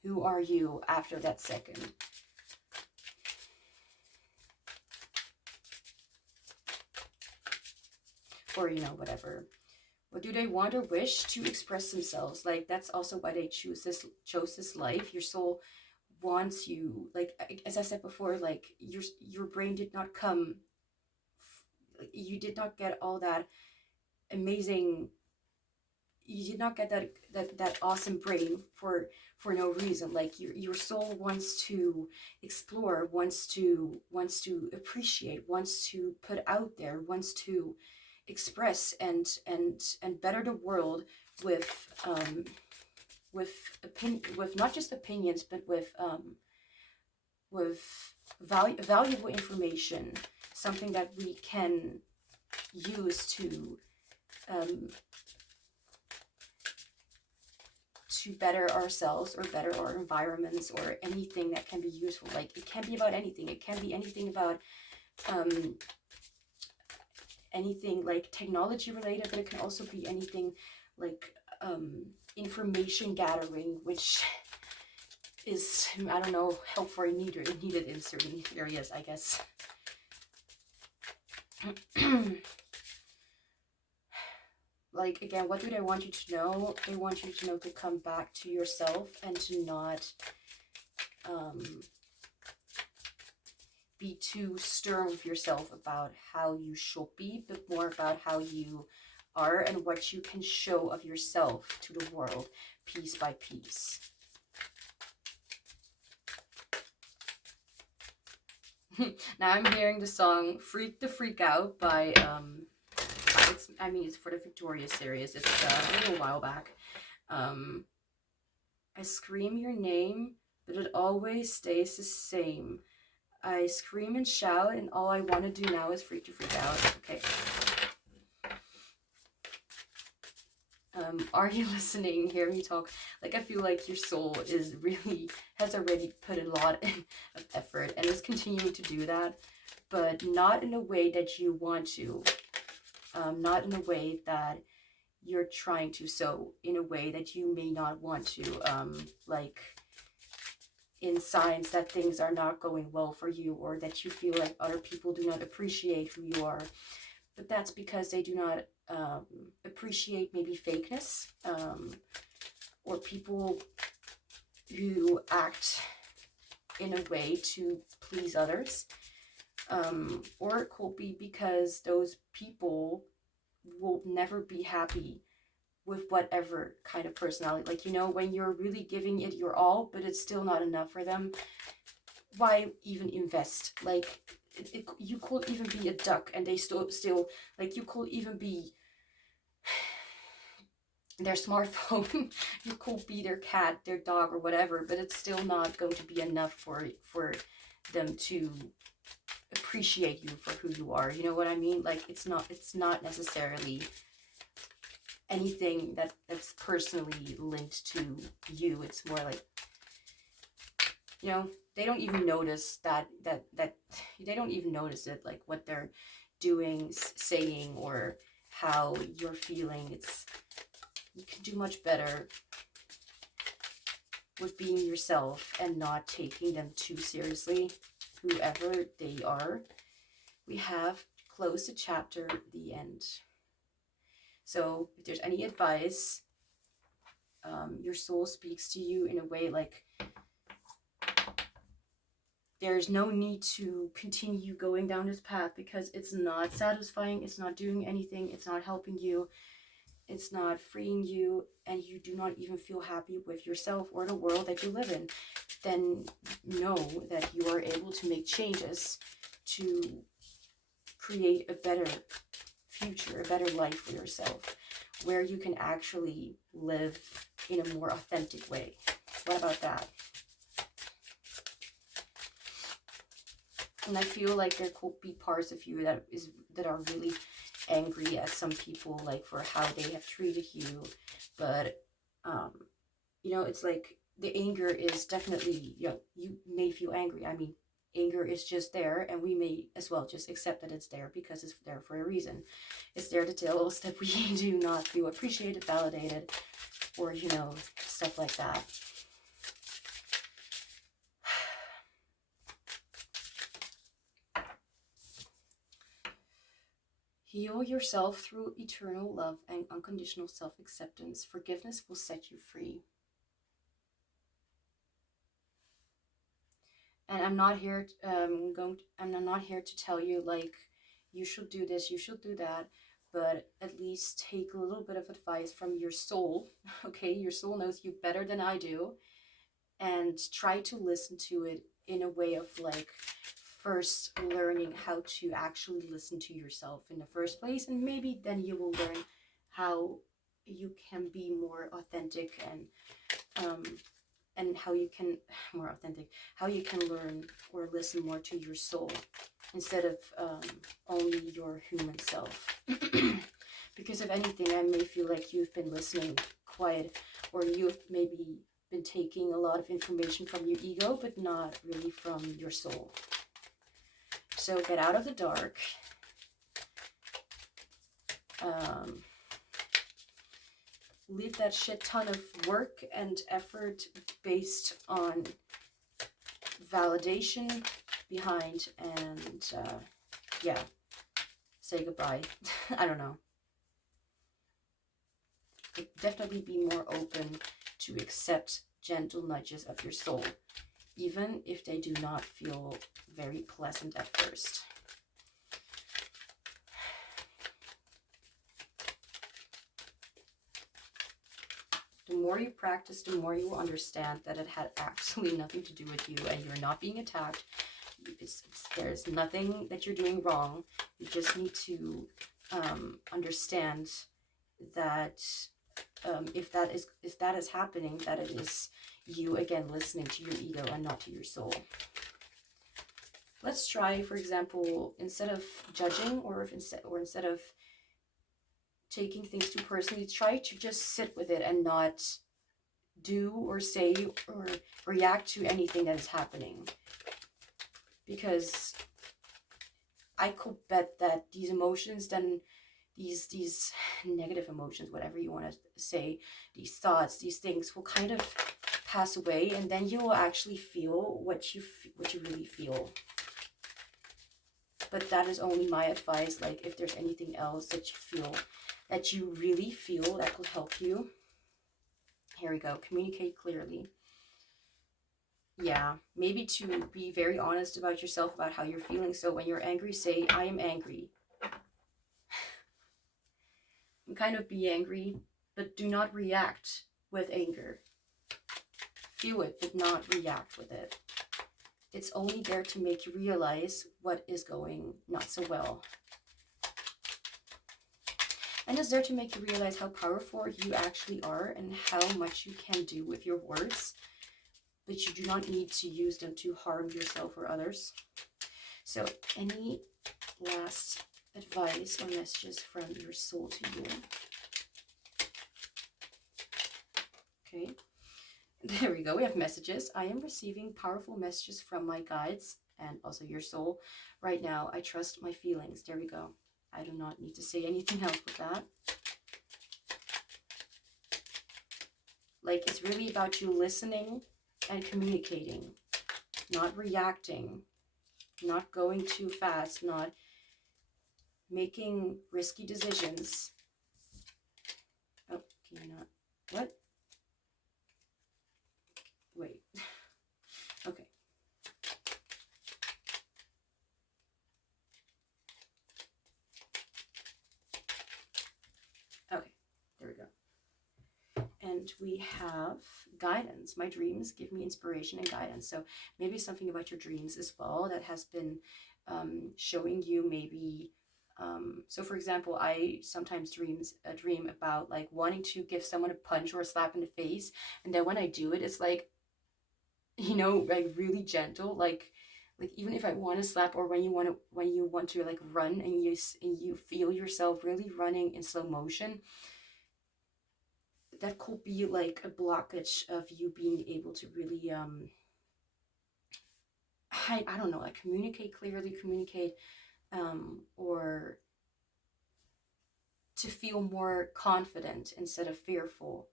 who are you after that second? Or, you know, whatever. What do they want or wish to express themselves? Like, that's also why they chose this life. Your soul wants you, like, as I said before, like, your brain did not come, you did not get all that amazing, you did not get that awesome brain for no reason. Like, your soul wants to explore, wants to appreciate, wants to put out there, wants to express and better the world with not just opinions, but with valuable information, something that we can use to better ourselves or better our environments, or anything that can be useful. Like, it can be about anything. It can be anything about anything like technology related, but it can also be anything like information gathering, which is, I don't know, helpful or needed in certain areas, I guess. Like, again, what do they want you to know? They want you to know to come back to yourself and to not be too stern with yourself about how you should be, but more about how you are and what you can show of yourself to the world, piece by piece. Now I'm hearing the song Freak the Freak Out by it's for the Victoria series. It's a little while back. I scream your name, but it always stays the same. I scream and shout, and all I want to do now is freak to freak out. Okay. Are you listening? Hear me talk. Like, I feel like your soul has already put a lot of effort and is continuing to do that, but not in a way that you want to. Not in a way that you're trying to, so in a way that you may not want to, like in signs that things are not going well for you, or that you feel like other people do not appreciate who you are. But that's because they do not appreciate maybe fakeness, or people who act in a way to please others. Or it could be because those people will never be happy with whatever kind of personality. Like, you know, when you're really giving it your all, but it's still not enough for them, why even invest? Like, you could even be a duck and they still like, you could even be their smartphone, you could be their cat, their dog, or whatever, but it's still not going to be enough for them to appreciate you for who you are. You know what I mean? Like, it's not necessarily anything that's personally linked to you. It's more like, you know, they don't even notice that they don't even notice it, like what they're doing, saying, or how you're feeling. You can do much better with being yourself and not taking them too seriously, whoever they are. We have closed the chapter, the end. So if there's any advice, your soul speaks to you in a way like, there's no need to continue going down this path because it's not satisfying, it's not doing anything, it's not helping you, it's not freeing you, and you do not even feel happy with yourself or the world that you live in. Then know that you are able to make changes to create a better future, a better life for yourself, where you can actually live in a more authentic way. What about that? And I feel like there could be parts of you that are really angry at some people, like for how they have treated you. But you know, it's like the anger is definitely, you know, you may feel angry. I mean, anger is just there, and we may as well just accept that it's there because it's there for a reason. It's there to tell us that we do not feel appreciated, validated, or, you know, stuff like that. Heal yourself through eternal love and unconditional self-acceptance. Forgiveness will set you free. And I'm not here I'm not here to tell you like you should do this, you should do that, but at least take a little bit of advice from your soul. Okay, your soul knows you better than I do, and try to listen to it in a way of like first learning how to actually listen to yourself in the first place, and maybe then you will learn how you can be more authentic and how you can learn or listen more to your soul. instead of only your human self. Because if anything, I may feel like you've been listening quiet, or you've maybe been taking a lot of information from your ego, but not really from your soul. So get out of the dark. Leave that shit ton of work and effort based on validation behind, and yeah, say goodbye. I don't know. But definitely be more open to accept gentle nudges of your soul, even if they do not feel very pleasant at first. The more you practice, the more you will understand that it had absolutely nothing to do with you, and you're not being attacked. There's nothing that you're doing wrong. You just need to understand that if that is happening, that it is you again listening to your ego and not to your soul. Let's try, for example, instead of judging or instead of taking things too personally, try to just sit with it and not do or say or react to anything that is happening. Because I could bet that these emotions, then these negative emotions, whatever you want to say, these thoughts, these things will kind of pass away, and then you will actually feel what you really feel. But that is only my advice. Like, if there's anything else that you feel, that you really feel, that could help you. Here we go. Communicate clearly. Yeah, maybe to be very honest about yourself, about how you're feeling. So when you're angry, say, I am angry. And kind of be angry, but do not react with anger. Feel it, but not react with it. It's only there to make you realize what is going not so well. And it's there to make you realize how powerful you actually are and how much you can do with your words. But you do not need to use them to harm yourself or others. So, any last advice or messages from your soul to you? Okay, there we go. We have messages. I am receiving powerful messages from my guides and also your soul. Right now, I trust my feelings. There we go. I do not need to say anything else with that. Like, it's really about you listening and communicating, not reacting, not going too fast, not making risky decisions. Oh, can you not? What? Wait. Okay. Okay, there we go. And we have guidance. My dreams give me inspiration and guidance. So maybe something about your dreams as well that has been showing you maybe. So for example, I sometimes dream about like wanting to give someone a punch or a slap in the face. And then when I do it, it's like, you know, like really gentle, like even if I want to slap, or when you want to like run and you feel yourself really running in slow motion, that could be like a blockage of you being able to really I don't know, like communicate clearly, or to feel more confident instead of fearful,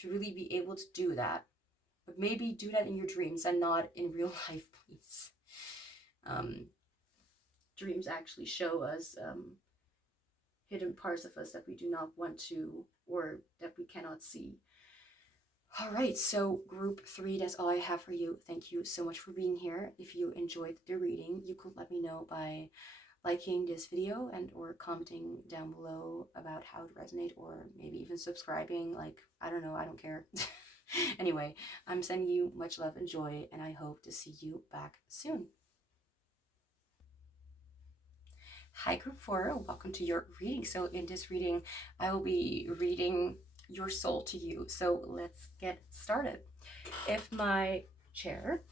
to really be able to do that. But maybe do that in your dreams and not in real life, please. Dreams actually show us hidden parts of us that we do not want to, or that we cannot see. All right, so group 3, that's all I have for you. Thank you so much for being here. If you enjoyed the reading, you could let me know by liking this video and or commenting down below about how it resonated, or maybe even subscribing. Like, I don't know, I don't care. Anyway, I'm sending you much love and joy, and I hope to see you back soon. Hi group 4, welcome to your reading. So in this reading, I will be reading your soul to you. So let's get started. If my chair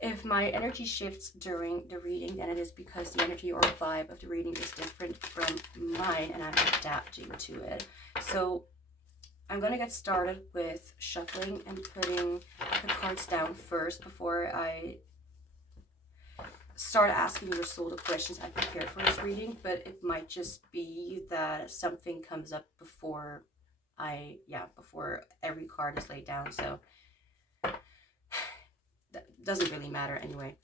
If my energy shifts during the reading, then it is because the energy or vibe of the reading is different from mine and I'm adapting to it. So I'm going to get started with shuffling and putting the cards down first before I start asking your soul the questions I prepared for this reading, but it might just be that something comes up before before every card is laid down, so that doesn't really matter anyway.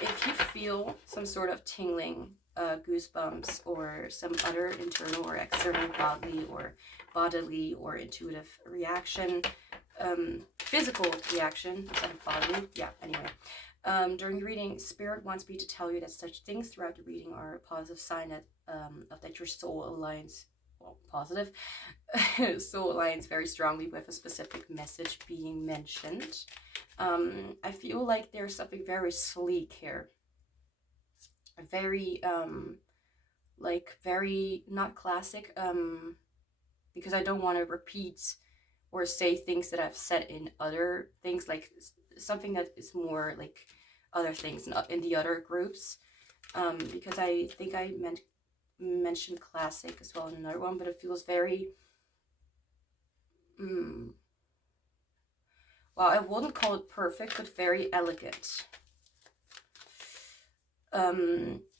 If you feel some sort of tingling, goosebumps, or some other internal or external bodily or intuitive reaction, physical reaction instead of bodily, during the reading, Spirit wants me to tell you that such things throughout the reading are a positive sign that that your soul aligns, well, positive, soul aligns very strongly with a specific message being mentioned. I feel like there's something very sleek here, very very not classic, because I don't want to repeat or say things that I've said in other things, like something that is more like other things in the other groups, because I think I mentioned classic as well in another one, but it feels very well, I wouldn't call it perfect, but very elegant.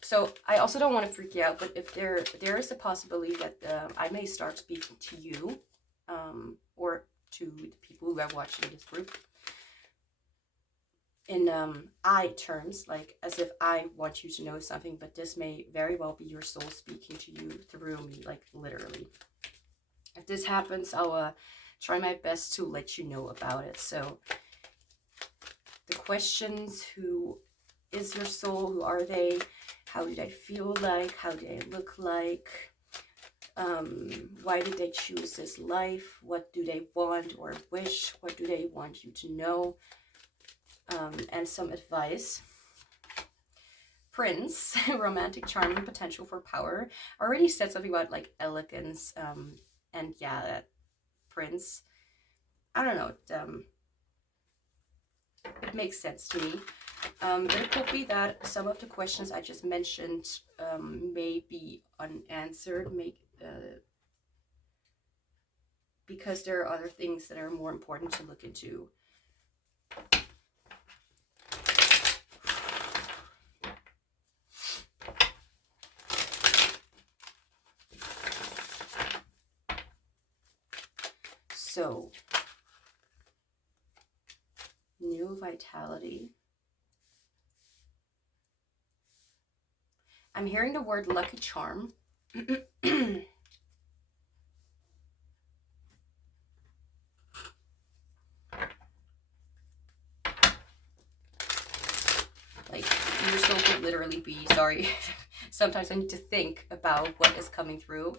So I also don't want to freak you out, but if there is a possibility that I may start speaking to you, or to the people who are watching this group, in I terms, like as if I want you to know something, but this may very well be your soul speaking to you through me, like literally. If this happens, I'll try my best to let you know about it. So the questions: who is your soul? Who are they? How do they feel like? How do they look like? Why did they choose this life? What do they want or wish? What do they want you to know? And some advice. Prince, romantic charm and potential for power. I already said something about like elegance, and yeah, that Prince, I don't know, it makes sense to me. But it could be that some of the questions I just mentioned may be unanswered, because there are other things that are more important to look into. So, new vitality. I'm hearing the word lucky charm. Like, your soul could literally be, sorry, sometimes I need to think about what is coming through.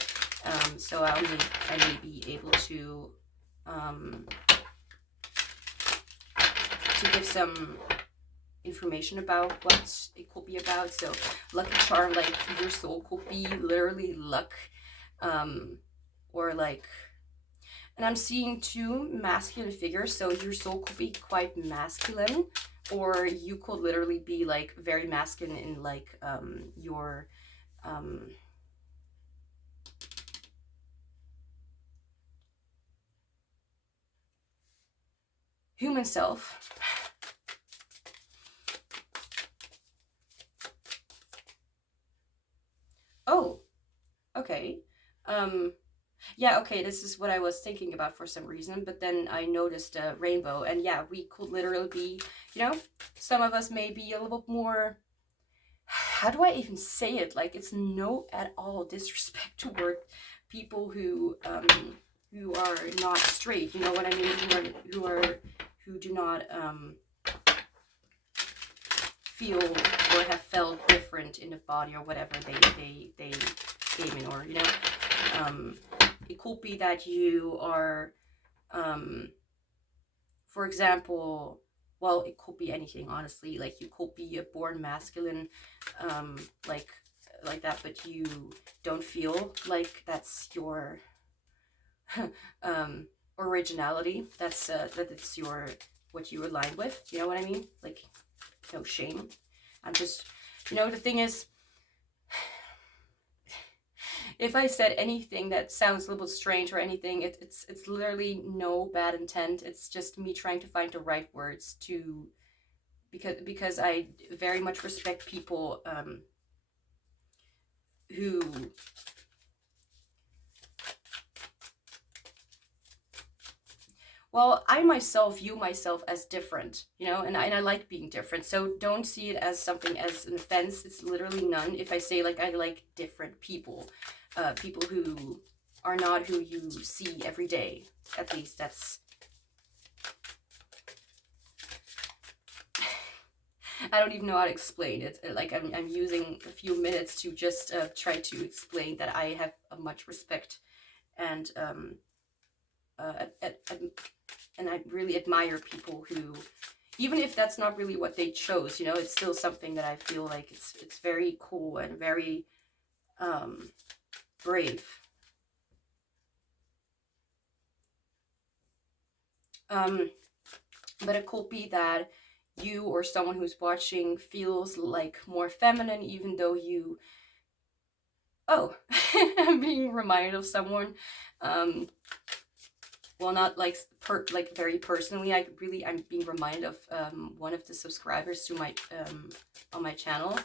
So I may be able to give some information about what it could be about. So lucky charm, like your soul could be literally luck, or like, and I'm seeing two masculine figures, so your soul could be quite masculine, or you could literally be like very masculine in like your human self. Oh, okay. Yeah, okay, this is what I was thinking about for some reason, but then I noticed a rainbow, and yeah, we could literally be, you know, some of us may be a little bit more, how do I even say it? Like, it's no at all disrespect toward people who are not straight, you know what I mean? Who do not feel or have felt different in the body or whatever they came in, or, you know, it could be that you are, for example, well, it could be anything, honestly. Like, you could be a born masculine, like that, but you don't feel like that's your originality. That's that it's your what you align with. You know what I mean? Like, no shame. I'm just, you know, the thing is, if I said anything that sounds a little bit strange or anything, it's literally no bad intent. It's just me trying to find the right words to, because I very much respect people who, well, I myself view myself as different, you know, and I like being different. So don't see it as something as an offense. It's literally none. If I say like I like different people, people who are not who you see every day, at least that's, I don't even know how to explain it. Like I'm using a few minutes to just try to explain that I have a much respect and and I really admire people who, even if that's not really what they chose, you know, it's still something that I feel like it's very cool and very brave. But it could be that you or someone who's watching feels like more feminine, even though you, oh, I'm being reminded of someone, well, not like like very personally. I'm being reminded of one of the subscribers to my on my channel.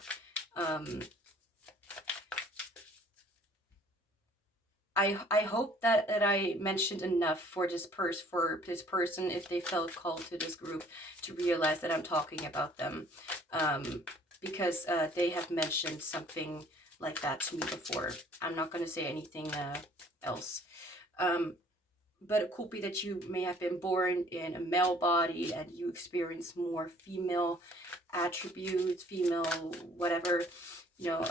I hope that I mentioned enough for this person, if they felt called to this group, to realize that I'm talking about them, because they have mentioned something like that to me before. I'm not going to say anything else. But it could be that you may have been born in a male body and you experience more female attributes, female whatever, you know,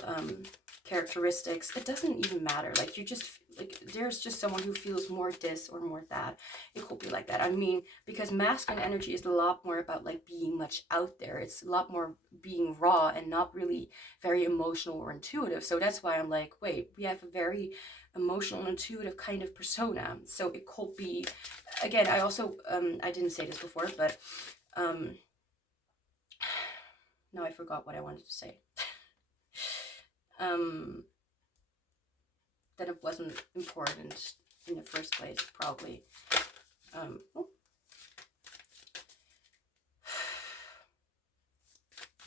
characteristics. It doesn't even matter. Like, you just, like, there's just someone who feels more this or more that. It could be like that. I mean, because masculine energy is a lot more about like being much out there. It's a lot more being raw and not really very emotional or intuitive. So that's why I'm like, wait, we have a very emotional and intuitive kind of persona. So it could be, again, I also I didn't say this before, but now I forgot what I wanted to say. That it wasn't important in the first place, probably. Oh.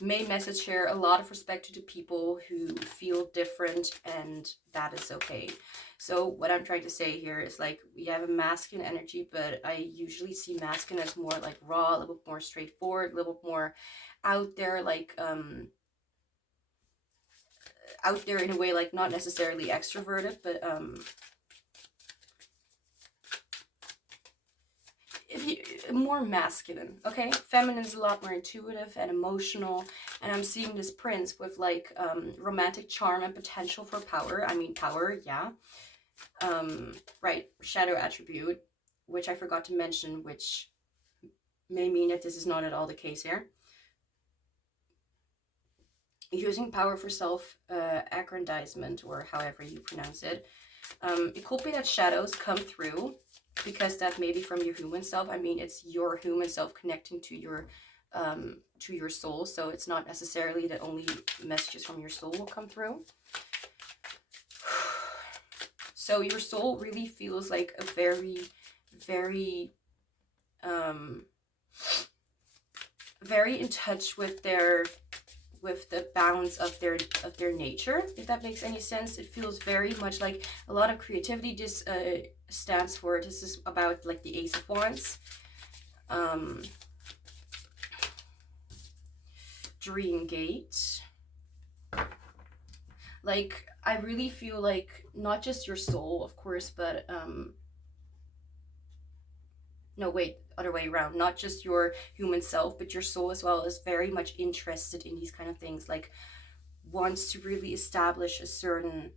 May message here, a lot of respect to the people who feel different, and that is okay. So what I'm trying to say here is, like, we have a masculine energy, but I usually see masculine as more like raw, a little bit more straightforward, a little bit more out there, like out there in a way, like not necessarily extroverted, but if you, more masculine, okay? Feminine is a lot more intuitive and emotional, and I'm seeing this prince with like romantic charm and potential for power. I mean, power, yeah. Right, shadow attribute, which I forgot to mention, which may mean that this is not at all the case here. Using power for self-aggrandizement, or however you pronounce it. It could be that shadows come through, because that may be from your human self. I mean, it's your human self connecting to your soul, so it's not necessarily that only messages from your soul will come through. So your soul really feels like a very, very, very in touch with the bounds of their nature, if that makes any sense. It feels very much like a lot of creativity. This stands for, this is about like the Ace of Wands, Dream Gate. Like, I really feel like not just your soul, of course, but no, wait, other way around. Not just your human self, but your soul as well is very much interested in these kind of things. Like, wants to really establish a certain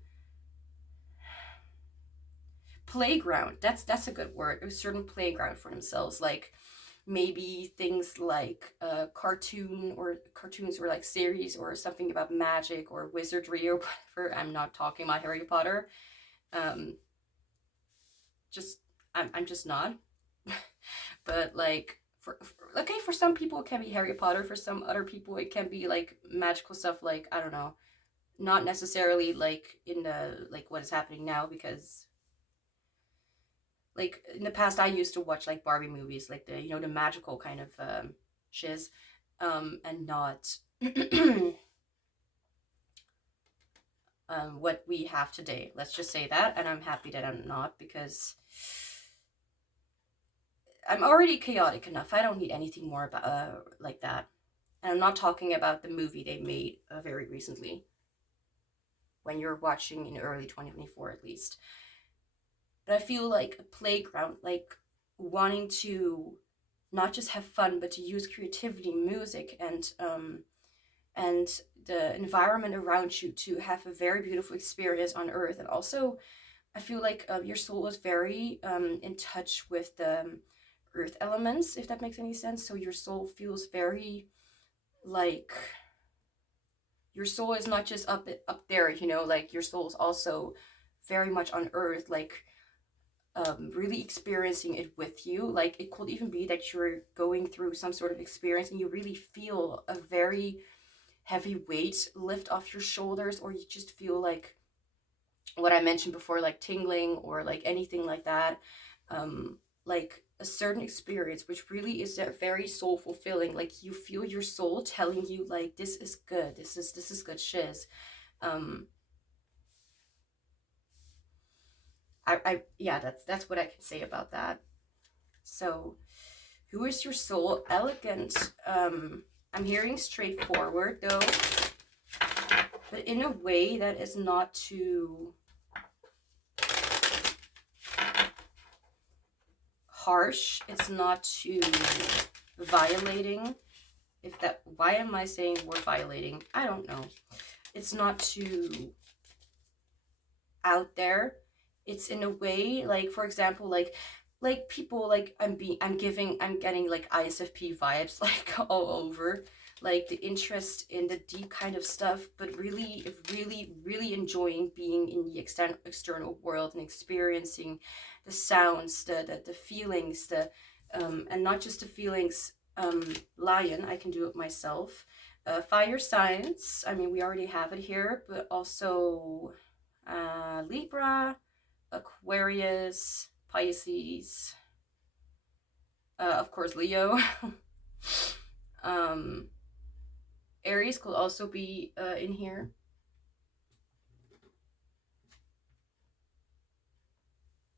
playground. That's a good word. A certain playground for themselves. Like, maybe things like cartoons or like series or something about magic or wizardry or whatever. I'm not talking about Harry Potter. I'm just not. But like, okay, for some people it can be Harry Potter, for some other people it can be like magical stuff, like, I don't know, not necessarily like in the, like what is happening now, because like in the past I used to watch like Barbie movies, like the, you know, the magical kind of shiz, and not what we have today. Let's just say that, and I'm happy that I'm not, because I'm already chaotic enough. I don't need anything more about like that. And I'm not talking about the movie they made very recently, when you're watching in early 2024 at least. But I feel like a playground, like wanting to not just have fun, but to use creativity, music, and the environment around you to have a very beautiful experience on Earth. And also, I feel like your soul is very in touch with the Earth elements, if that makes any sense. So your soul feels very like, your soul is not just up there, you know, like your soul is also very much on Earth, like really experiencing it with you. Like it could even be that you're going through some sort of experience and you really feel a very heavy weight lift off your shoulders, or you just feel like what I mentioned before, like tingling or like anything like that. Like a certain experience which really is a very soul fulfilling, like you feel your soul telling you like, this is good, this is good shiz. Yeah, that's what I can say about that. So who is your soul? Elegant. I'm hearing straightforward though, but in a way that is not too harsh. It's not too violating. If that, why am I saying word violating? I don't know. It's not too out there. It's in a way, like, for example, like people, like I'm getting like ISFP vibes like all over, like the interest in the deep kind of stuff, but really enjoying being in the external world and experiencing the sounds, the feelings, and not just the feelings. Lion, I can do it myself. Fire signs, I mean, we already have it here, but also Libra, Aquarius, Pisces, of course Leo. Aries could also be in here.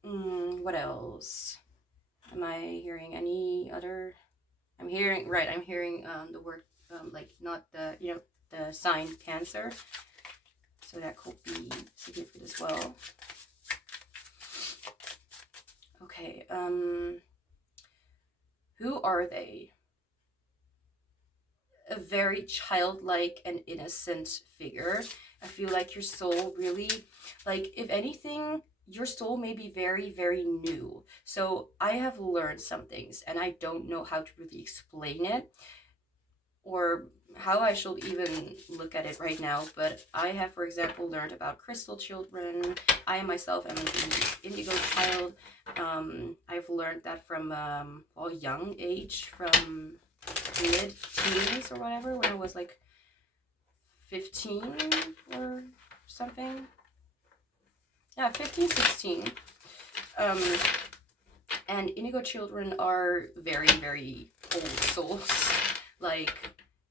What else? Am I hearing any other? I'm hearing the word like, not the, you know, the sign Cancer. So that could be significant as well. Okay, who are they? A very childlike and innocent figure. I feel like your soul really, like, if anything, your soul may be very new. So I have learned some things and I don't know how to really explain it, or how I should even look at it right now, but I have, for example, learned about crystal children. I myself am an Indigo Child. I've learned that from a young age, from mid-teens or whatever, when I was like 15 or something. Yeah, 15, 16. And Indigo children are very old souls. Like,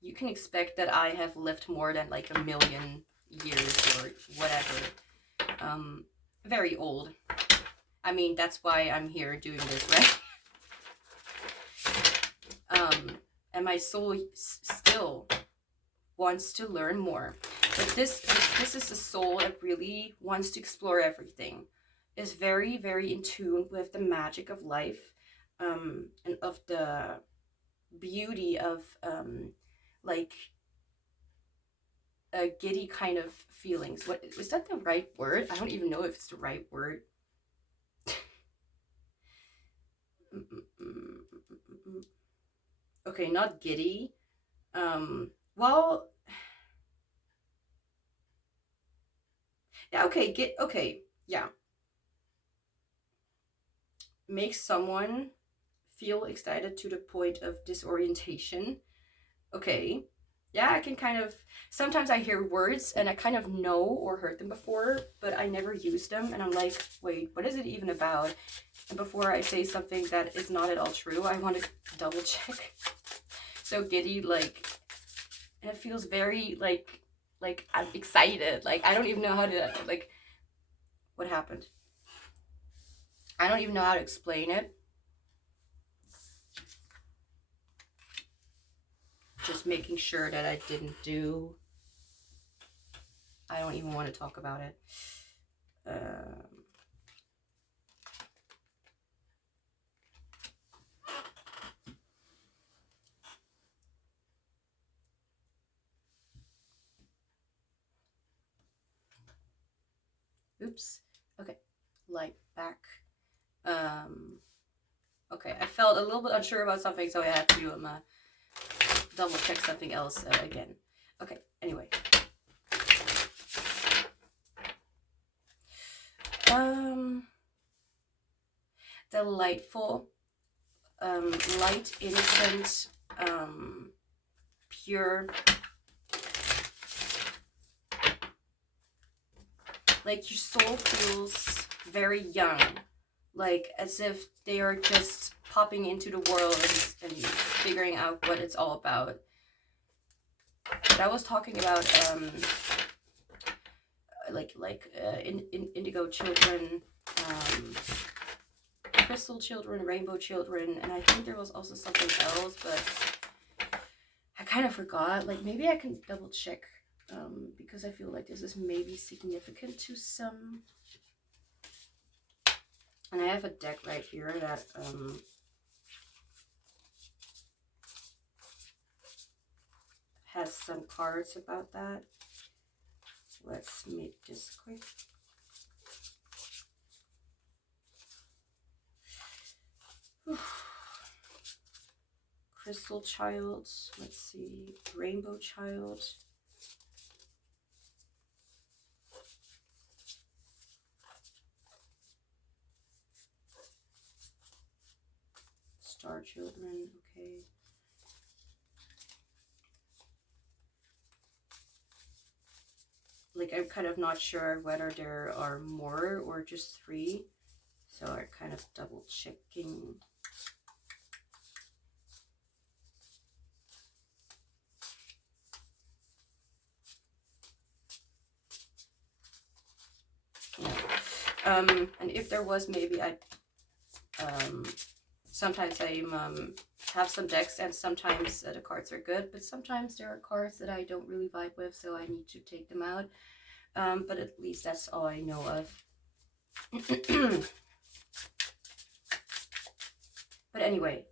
you can expect that I have lived more than like 1,000,000 years or whatever. Very old. I mean, that's why I'm here doing this, right? And my soul still wants to learn more. But this is a soul that really wants to explore everything. Is very in tune with the magic of life, and of the beauty of like a giddy kind of feelings. What was that, the right word? I don't even know if it's the right word. Okay, not giddy. Well, yeah, okay, yeah. Makes someone feel excited to the point of disorientation. Okay. Yeah, I can kind of, sometimes I hear words and I kind of know or heard them before, but I never use them. And I'm like, wait, what is it even about? And before I say something that is not at all true, I want to double check. So giddy, like, and it feels very like I'm excited. Like, I don't even know how to, like, what happened? I don't even know how to explain it. Just making sure that I didn't do, I don't even want to talk about it. Oops. Okay. Light back. Okay. I felt a little bit unsure about something, so I had to double check something else again. Okay. Anyway. Delightful, light, innocent, pure. Like your soul feels very young, like as if they are just popping into the world and figuring out what it's all about. But I was talking about indigo children, crystal children, rainbow children, and I think there was also something else, but I kind of forgot. Like, maybe I can double check, because I feel like this is maybe significant to some. And I have a deck right here that has some cards about that. Let's make this quick. Crystal Child, let's see, Rainbow Child. Star Children, okay. Like, I'm kind of not sure whether there are more or just 3. So I'm kind of double checking. Yeah. And if there was, maybe I sometimes I have some decks, and sometimes the cards are good, but sometimes there are cards that I don't really vibe with, so I need to take them out. But at least that's all I know of. But anyway.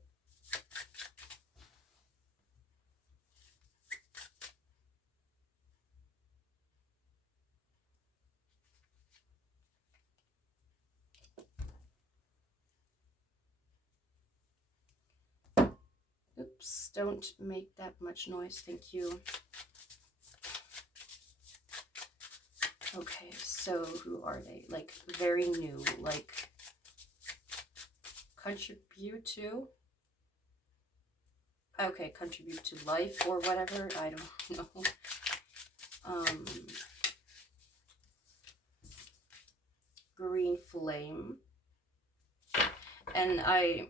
Oops, don't make that much noise, thank you. Okay, so who are they? Like, very new, like, contribute to? Okay, contribute to life or whatever, I don't know. Green flame. And I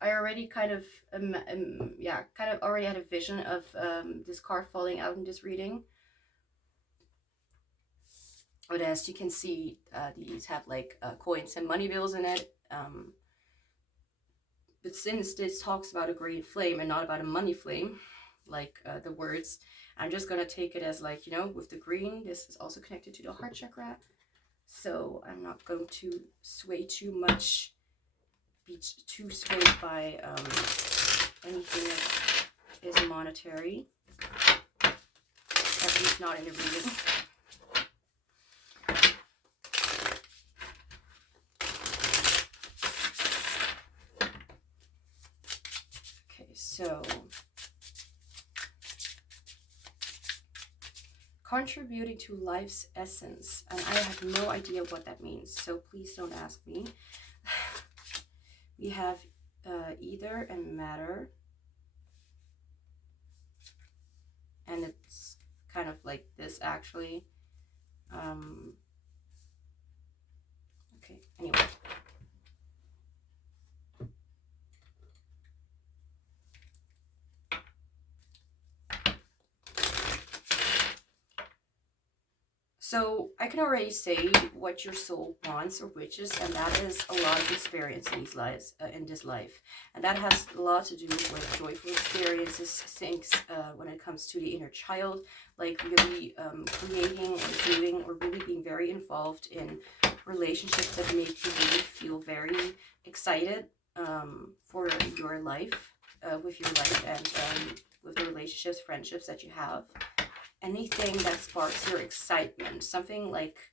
already kind of, yeah, kind of already had a vision of this card falling out in this reading. But as you can see, these have like coins and money bills in it. But since this talks about a green flame and not about a money flame, like the words, I'm just gonna take it as, like, you know, with the green, this is also connected to the heart chakra. So I'm not going to sway too much, be too swayed by anything that is monetary, at least not in the reading. Okay, so contributing to life's essence, and I have no idea what that means, so please don't ask me. We have ether and matter, and it's kind of like this actually. Okay, anyway. So I can already say what your soul wants or wishes, and that is a lot of experience in these lives, in this life, and that has a lot to do with joyful experiences, things when it comes to the inner child, like really creating and doing, or really being very involved in relationships that make you really feel very excited for your life, with your life, and with the relationships, friendships that you have. Anything that sparks your excitement, something like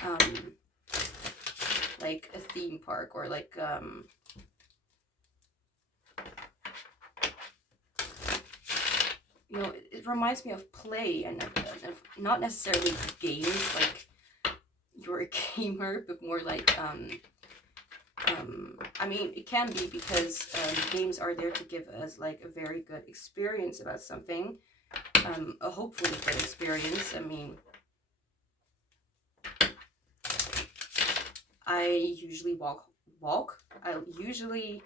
a theme park, or like you know, it reminds me of play, and not necessarily games, like you're a gamer, but more like I mean, it can be, because games are there to give us like a very good experience about something, a hopefully good experience. I mean, I usually I usually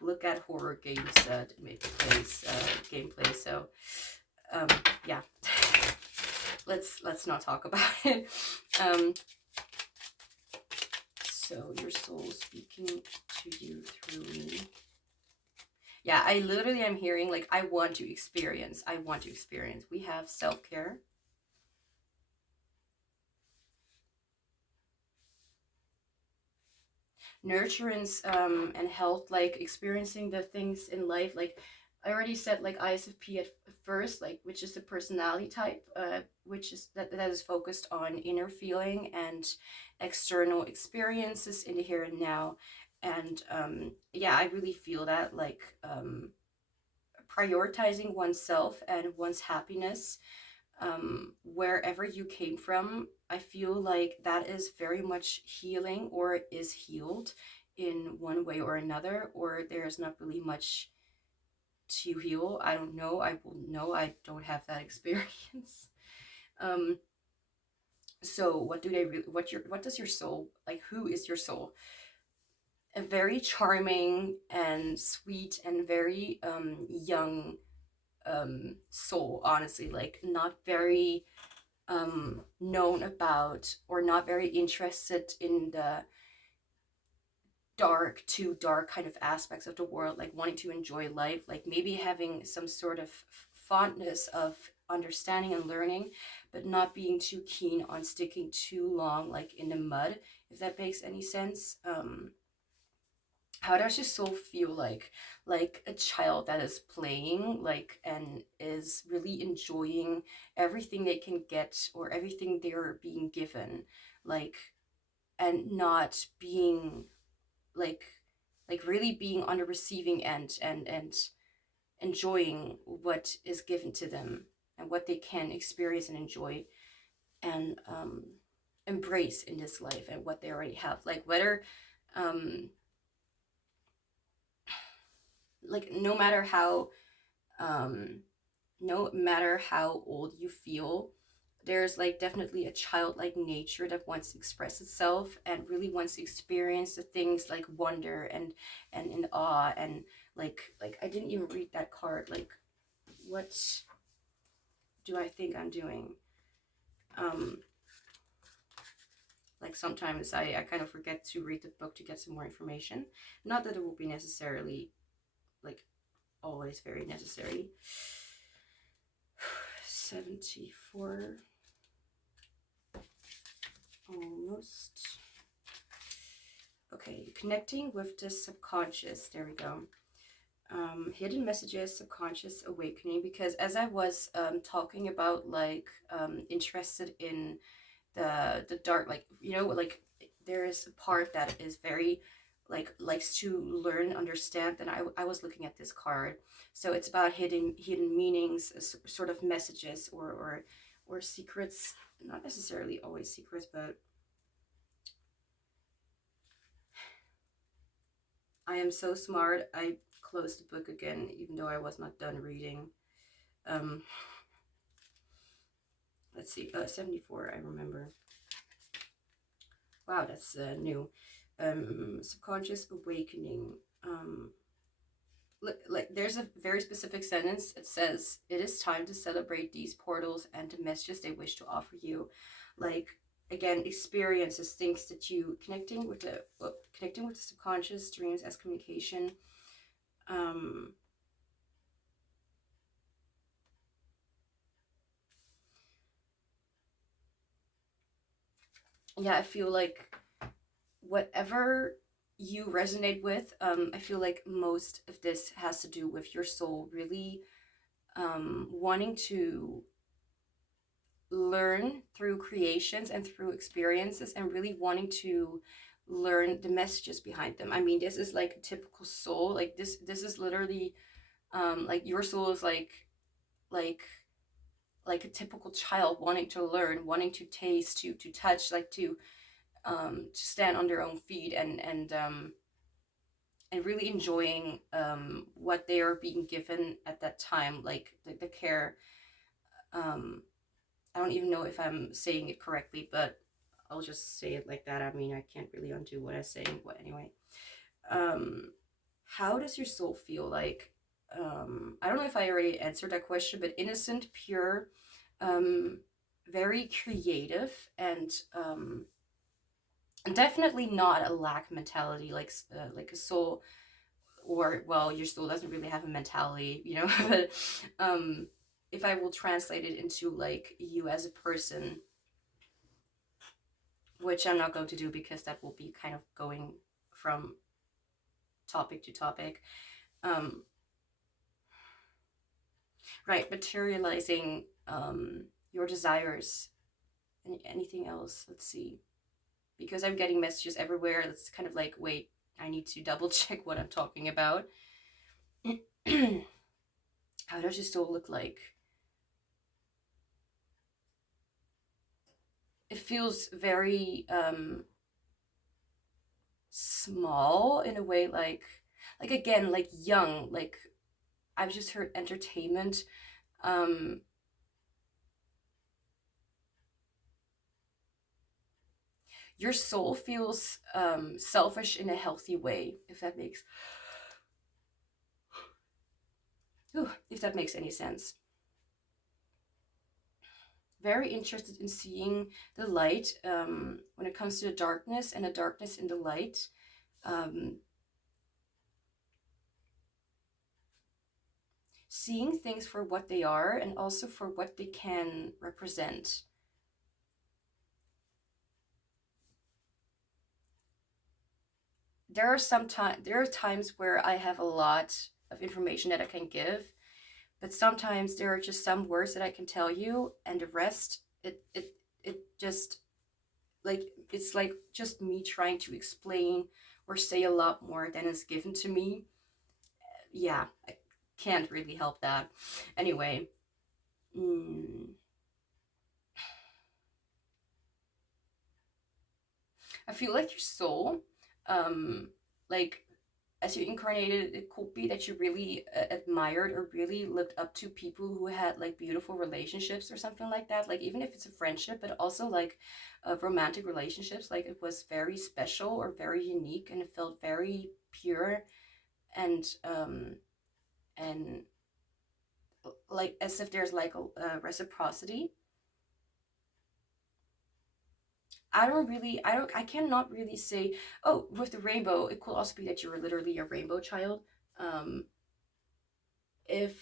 look at horror games to make plays, gameplay. So yeah, let's not talk about it. So your soul speaking to you through me. Yeah, I literally am hearing like, I want to experience. We have self-care. Nurturance and health, like experiencing the things in life. Like I already said, like ISFP at first, like, which is the personality type, which is that is focused on inner feeling and external experiences in the here and now. And yeah, I really feel that, like prioritizing oneself and one's happiness, wherever you came from, I feel like that is very much healing, or is healed in one way or another, or there's not really much to heal. I don't know. I will know. I don't have that experience. So what do they really, what does your soul, like, who is your soul? A very charming and sweet and very young soul, honestly, like not very known about, or not very interested in the too dark kind of aspects of the world, like wanting to enjoy life, like maybe having some sort of fondness of understanding and learning, but not being too keen on sticking too long like in the mud, if that makes any sense. How does your soul feel like a child that is playing, like, and is really enjoying everything they can get, or everything they're being given, like, and not being like really being on the receiving end, and enjoying what is given to them, and what they can experience and enjoy, and embrace in this life, and what they already have, like whether like no matter how old you feel, there's like definitely a childlike nature that wants to express itself, and really wants to experience the things like wonder and in awe, and like I didn't even read that card. Like, what do I think I'm doing? Like sometimes I kind of forget to read the book to get some more information. Not that it will be necessarily like always very necessary. 74, almost. Okay, connecting with the subconscious. There we go. Hidden messages, subconscious awakening. Because as I was talking about, like interested in the dark, like, you know, like there is a part that is very like likes to learn, understand. And I was looking at this card, so it's about hidden meanings, sort of messages, or secrets. Not necessarily always secrets, but I am so smart. I closed the book again, even though I was not done reading. Um, let's see, 74, I remember. Wow, that's new. Subconscious awakening. Like there's a very specific sentence. It says, "It is time to celebrate these portals and the messages they wish to offer you." Like, again, experiences, things that you connecting with the subconscious, dreams as communication. Yeah, I feel like whatever you resonate with, I feel like most of this has to do with your soul really wanting to learn through creations and through experiences, and really wanting to learn the messages behind them. I mean, this is like a typical soul. Like this is literally like your soul is like like a typical child wanting to learn, wanting to taste, to touch, like to stand on their own feet, and really enjoying what they are being given at that time, like the care. I don't even know if I'm saying it correctly, but I'll just say it like that. I mean, I can't really undo what I'm saying, but anyway. How does your soul feel like? I don't know if I already answered that question, but innocent, pure, um, very creative, and definitely not a lack mentality, like a soul, or well, your soul doesn't really have a mentality, you know. But if I will translate it into like you as a person, which I'm not going to do because that will be kind of going from topic to topic. Um, right, materializing your desires. Anything else? Let's see. Because I'm getting messages everywhere. It's kind of like, wait, I need to double check what I'm talking about. How does your soul look like? It feels very small in a way, like again, like young. Like I've just heard entertainment. Um, your soul feels selfish in a healthy way, if that makes if that makes any sense. Very interested in seeing the light when it comes to the darkness and the darkness in the light. Um, Seeing things for what they are and also for what they can represent. There are times where I have a lot of information that I can give, but sometimes there are just some words that I can tell you, and the rest, it just like it's like just me trying to explain or say a lot more than is given to me. Yeah, I can't really help that. Anyway, I feel like your soul, um, like as you incarnated, it could be that you really admired or really looked up to people who had like beautiful relationships or something like that. Like even if it's a friendship, but also like romantic relationships, like it was very special or very unique, and it felt very pure and and like as if there's like a reciprocity. I cannot really say, oh, with the rainbow, it could also be that you're literally a rainbow child. Um, if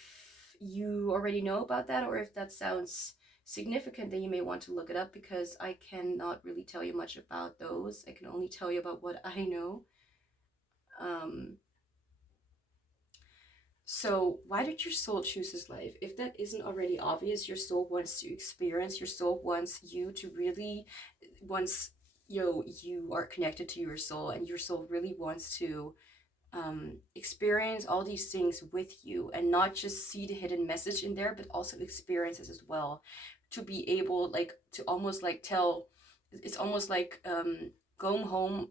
you already know about that, or if that sounds significant, then you may want to look it up, because I cannot really tell you much about those. I can only tell you about what I know. Um, so why did your soul choose this life? If that isn't already obvious, your soul wants to experience, your soul wants you to really, once you are connected to your soul, and your soul really wants to experience all these things with you, and not just see the hidden message in there, but also experiences as well, to be able like to almost like tell. It's almost like going home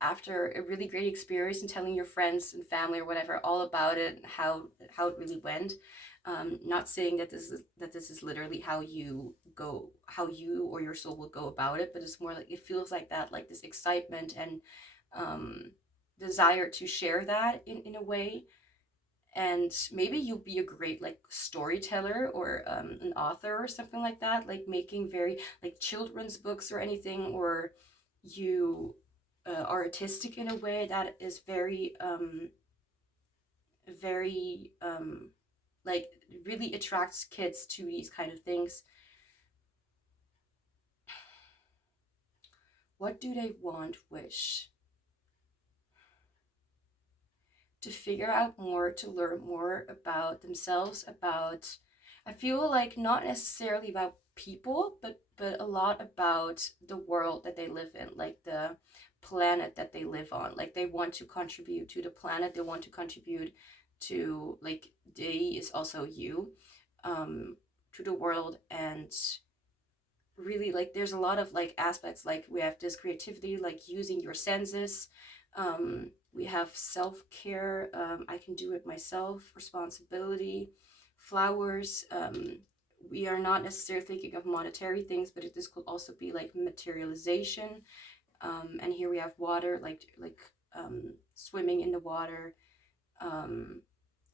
after a really great experience and telling your friends and family or whatever all about it, how it really went. Not saying that this is literally how you or your soul will go about it, but it's more like it feels like that, like this excitement and desire to share that in a way. And maybe you'll be a great like storyteller or an author or something like that, like making very like children's books or anything, or you are artistic in a way that is very like really attracts kids to these kind of things. What do they want? Wish to figure out more, to learn more about themselves, about, I feel like not necessarily about people, but a lot about the world that they live in, like the planet that they live on. Like they want to contribute to the planet, they want to contribute to, like, they is also you, to the world. And really, like, there's a lot of like aspects, like we have this creativity, like using your senses, we have self-care, I can do it myself, responsibility, flowers, we are not necessarily thinking of monetary things, but this could also be like materialization, and here we have water, like swimming in the water,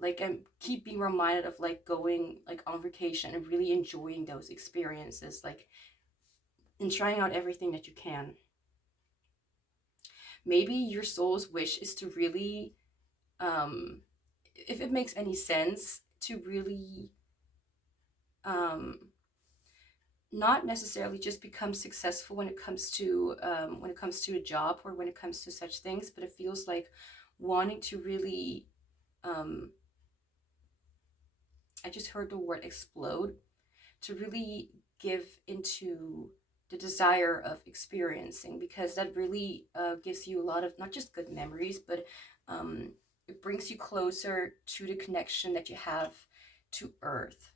like I keep being reminded of like going like on vacation and really enjoying those experiences, like, and trying out everything that you can. Maybe your soul's wish is to really, if it makes any sense, to really not necessarily just become successful when it comes to a job or when it comes to such things, but it feels like wanting to really, I just heard the word explode, to really give into the desire of experiencing, because that really gives you a lot of not just good memories, but it brings you closer to the connection that you have to Earth.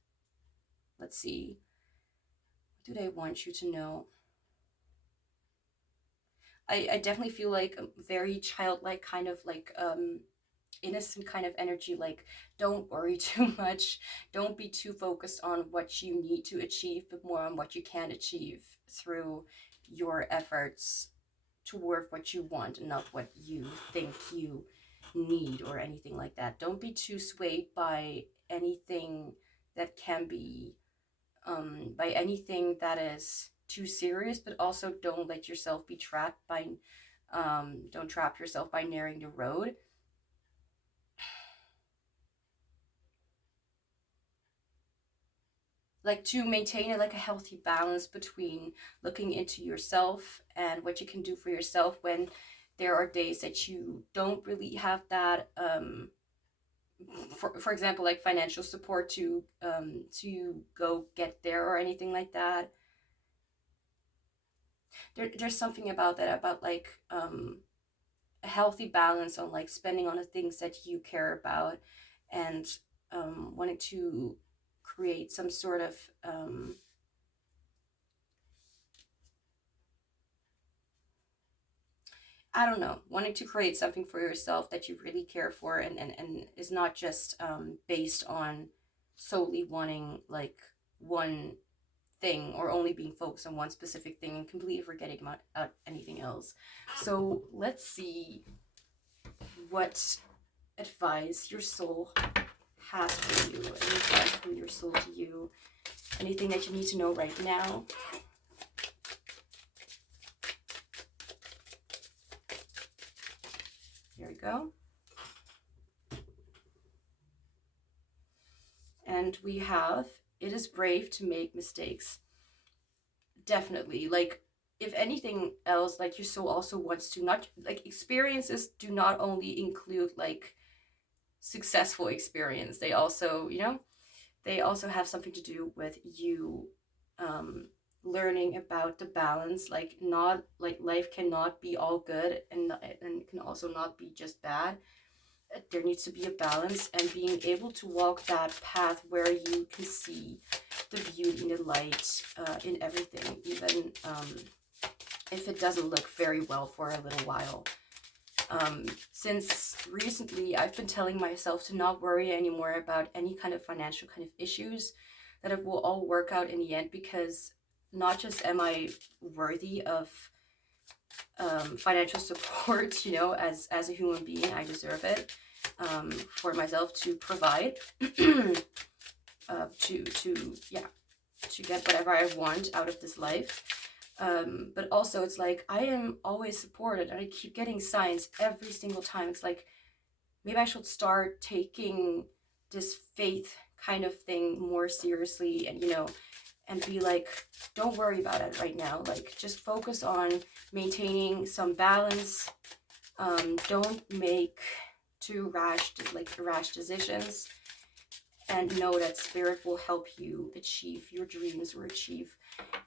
Let's see, what do they want you to know? I definitely feel like a very childlike kind of like innocent kind of energy, like don't worry too much, don't be too focused on what you need to achieve, but more on what you can achieve through your efforts toward what you want and not what you think you need or anything like that. Don't be too swayed by anything that can be by anything that is too serious, but also don't let yourself be trapped by don't trap yourself by narrowing the road. Like to maintain like a healthy balance between looking into yourself and what you can do for yourself when there are days that you don't really have that, for example, like financial support to go get there or anything like that. There's something about that, about like a healthy balance on like spending on the things that you care about, and wanting to create some sort of I don't know, wanting to create something for yourself that you really care for, and is not just based on solely wanting like one thing, or only being focused on one specific thing and completely forgetting about anything else. So let's see what advice your soul has for you, any advice from your soul to you, anything that you need to know right now. Here we go. And we have, it is brave to make mistakes. Definitely. Like, if anything else, like your soul also wants to, not like, experiences do not only include like successful experience, they also, you know, they also have something to do with you learning about the balance. Like, not like life cannot be all good, and can also not be just bad. There needs to be a balance, and being able to walk that path where you can see the beauty and the light in everything, even if it doesn't look very well for a little while. Since recently I've been telling myself to not worry anymore about any kind of financial kind of issues, that it will all work out in the end, because not just am I worthy of financial support, you know, as a human being, I deserve it, for myself to provide, to get whatever I want out of this life. But also it's like I am always supported, and I keep getting signs every single time. It's like maybe I should start taking this faith kind of thing more seriously, and, you know, and be like, don't worry about it right now. Like, just focus on maintaining some balance. Don't make too rash decisions, and know that spirit will help you achieve your dreams or achieve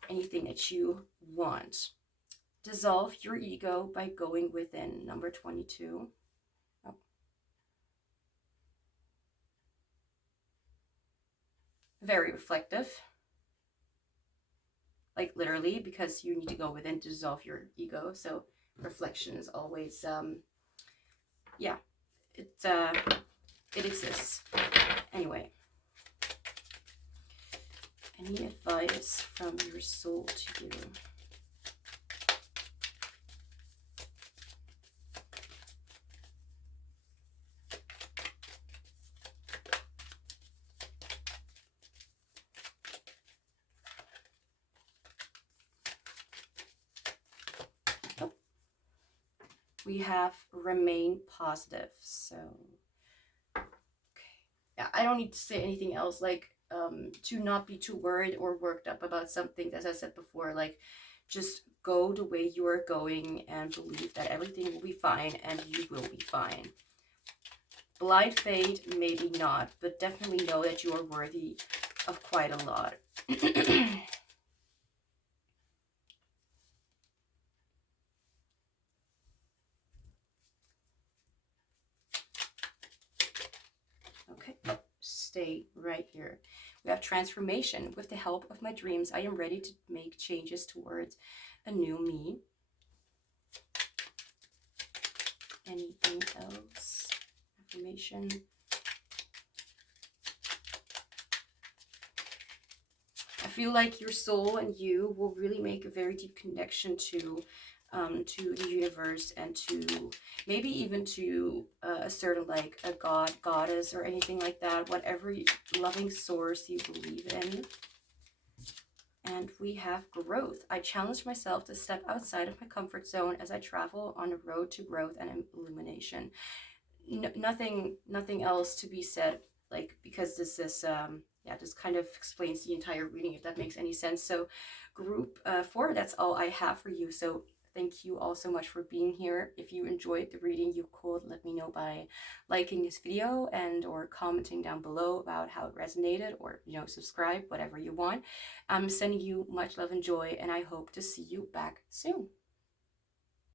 anything that you want. Dissolve your ego by going within, number 22. Oh. Very reflective. Like literally, because you need to go within to dissolve your ego. So reflection is always, yeah, it exists. Anyway, any advice from your soul to you? Oh. We have remain positive. So, okay. Yeah, I don't need to say anything else. Like, to not be too worried or worked up about something. As I said before, like, just go the way you are going and believe that everything will be fine, and you will be fine. Blind fate, maybe not, but definitely know that you are worthy of quite a lot. Okay, stay right here. We have transformation. With the help of my dreams, I am ready to make changes towards a new me. Anything else? Affirmation. I feel like your soul and you will really make a very deep connection to the universe, and to maybe even to a certain, like, a god, goddess, or anything like that, whatever loving source you believe in. And we have growth. I challenge myself to step outside of my comfort zone as I travel on a road to growth and illumination. Nothing else to be said, like, because this is yeah, this kind of explains the entire reading, if that makes any sense. So group 4, that's all I have for you. So thank you all so much for being here. If you enjoyed the reading, you could let me know by liking this video and or commenting down below about how it resonated, or, you know, subscribe, whatever you want. I'm sending you much love and joy, and I hope to see you back soon.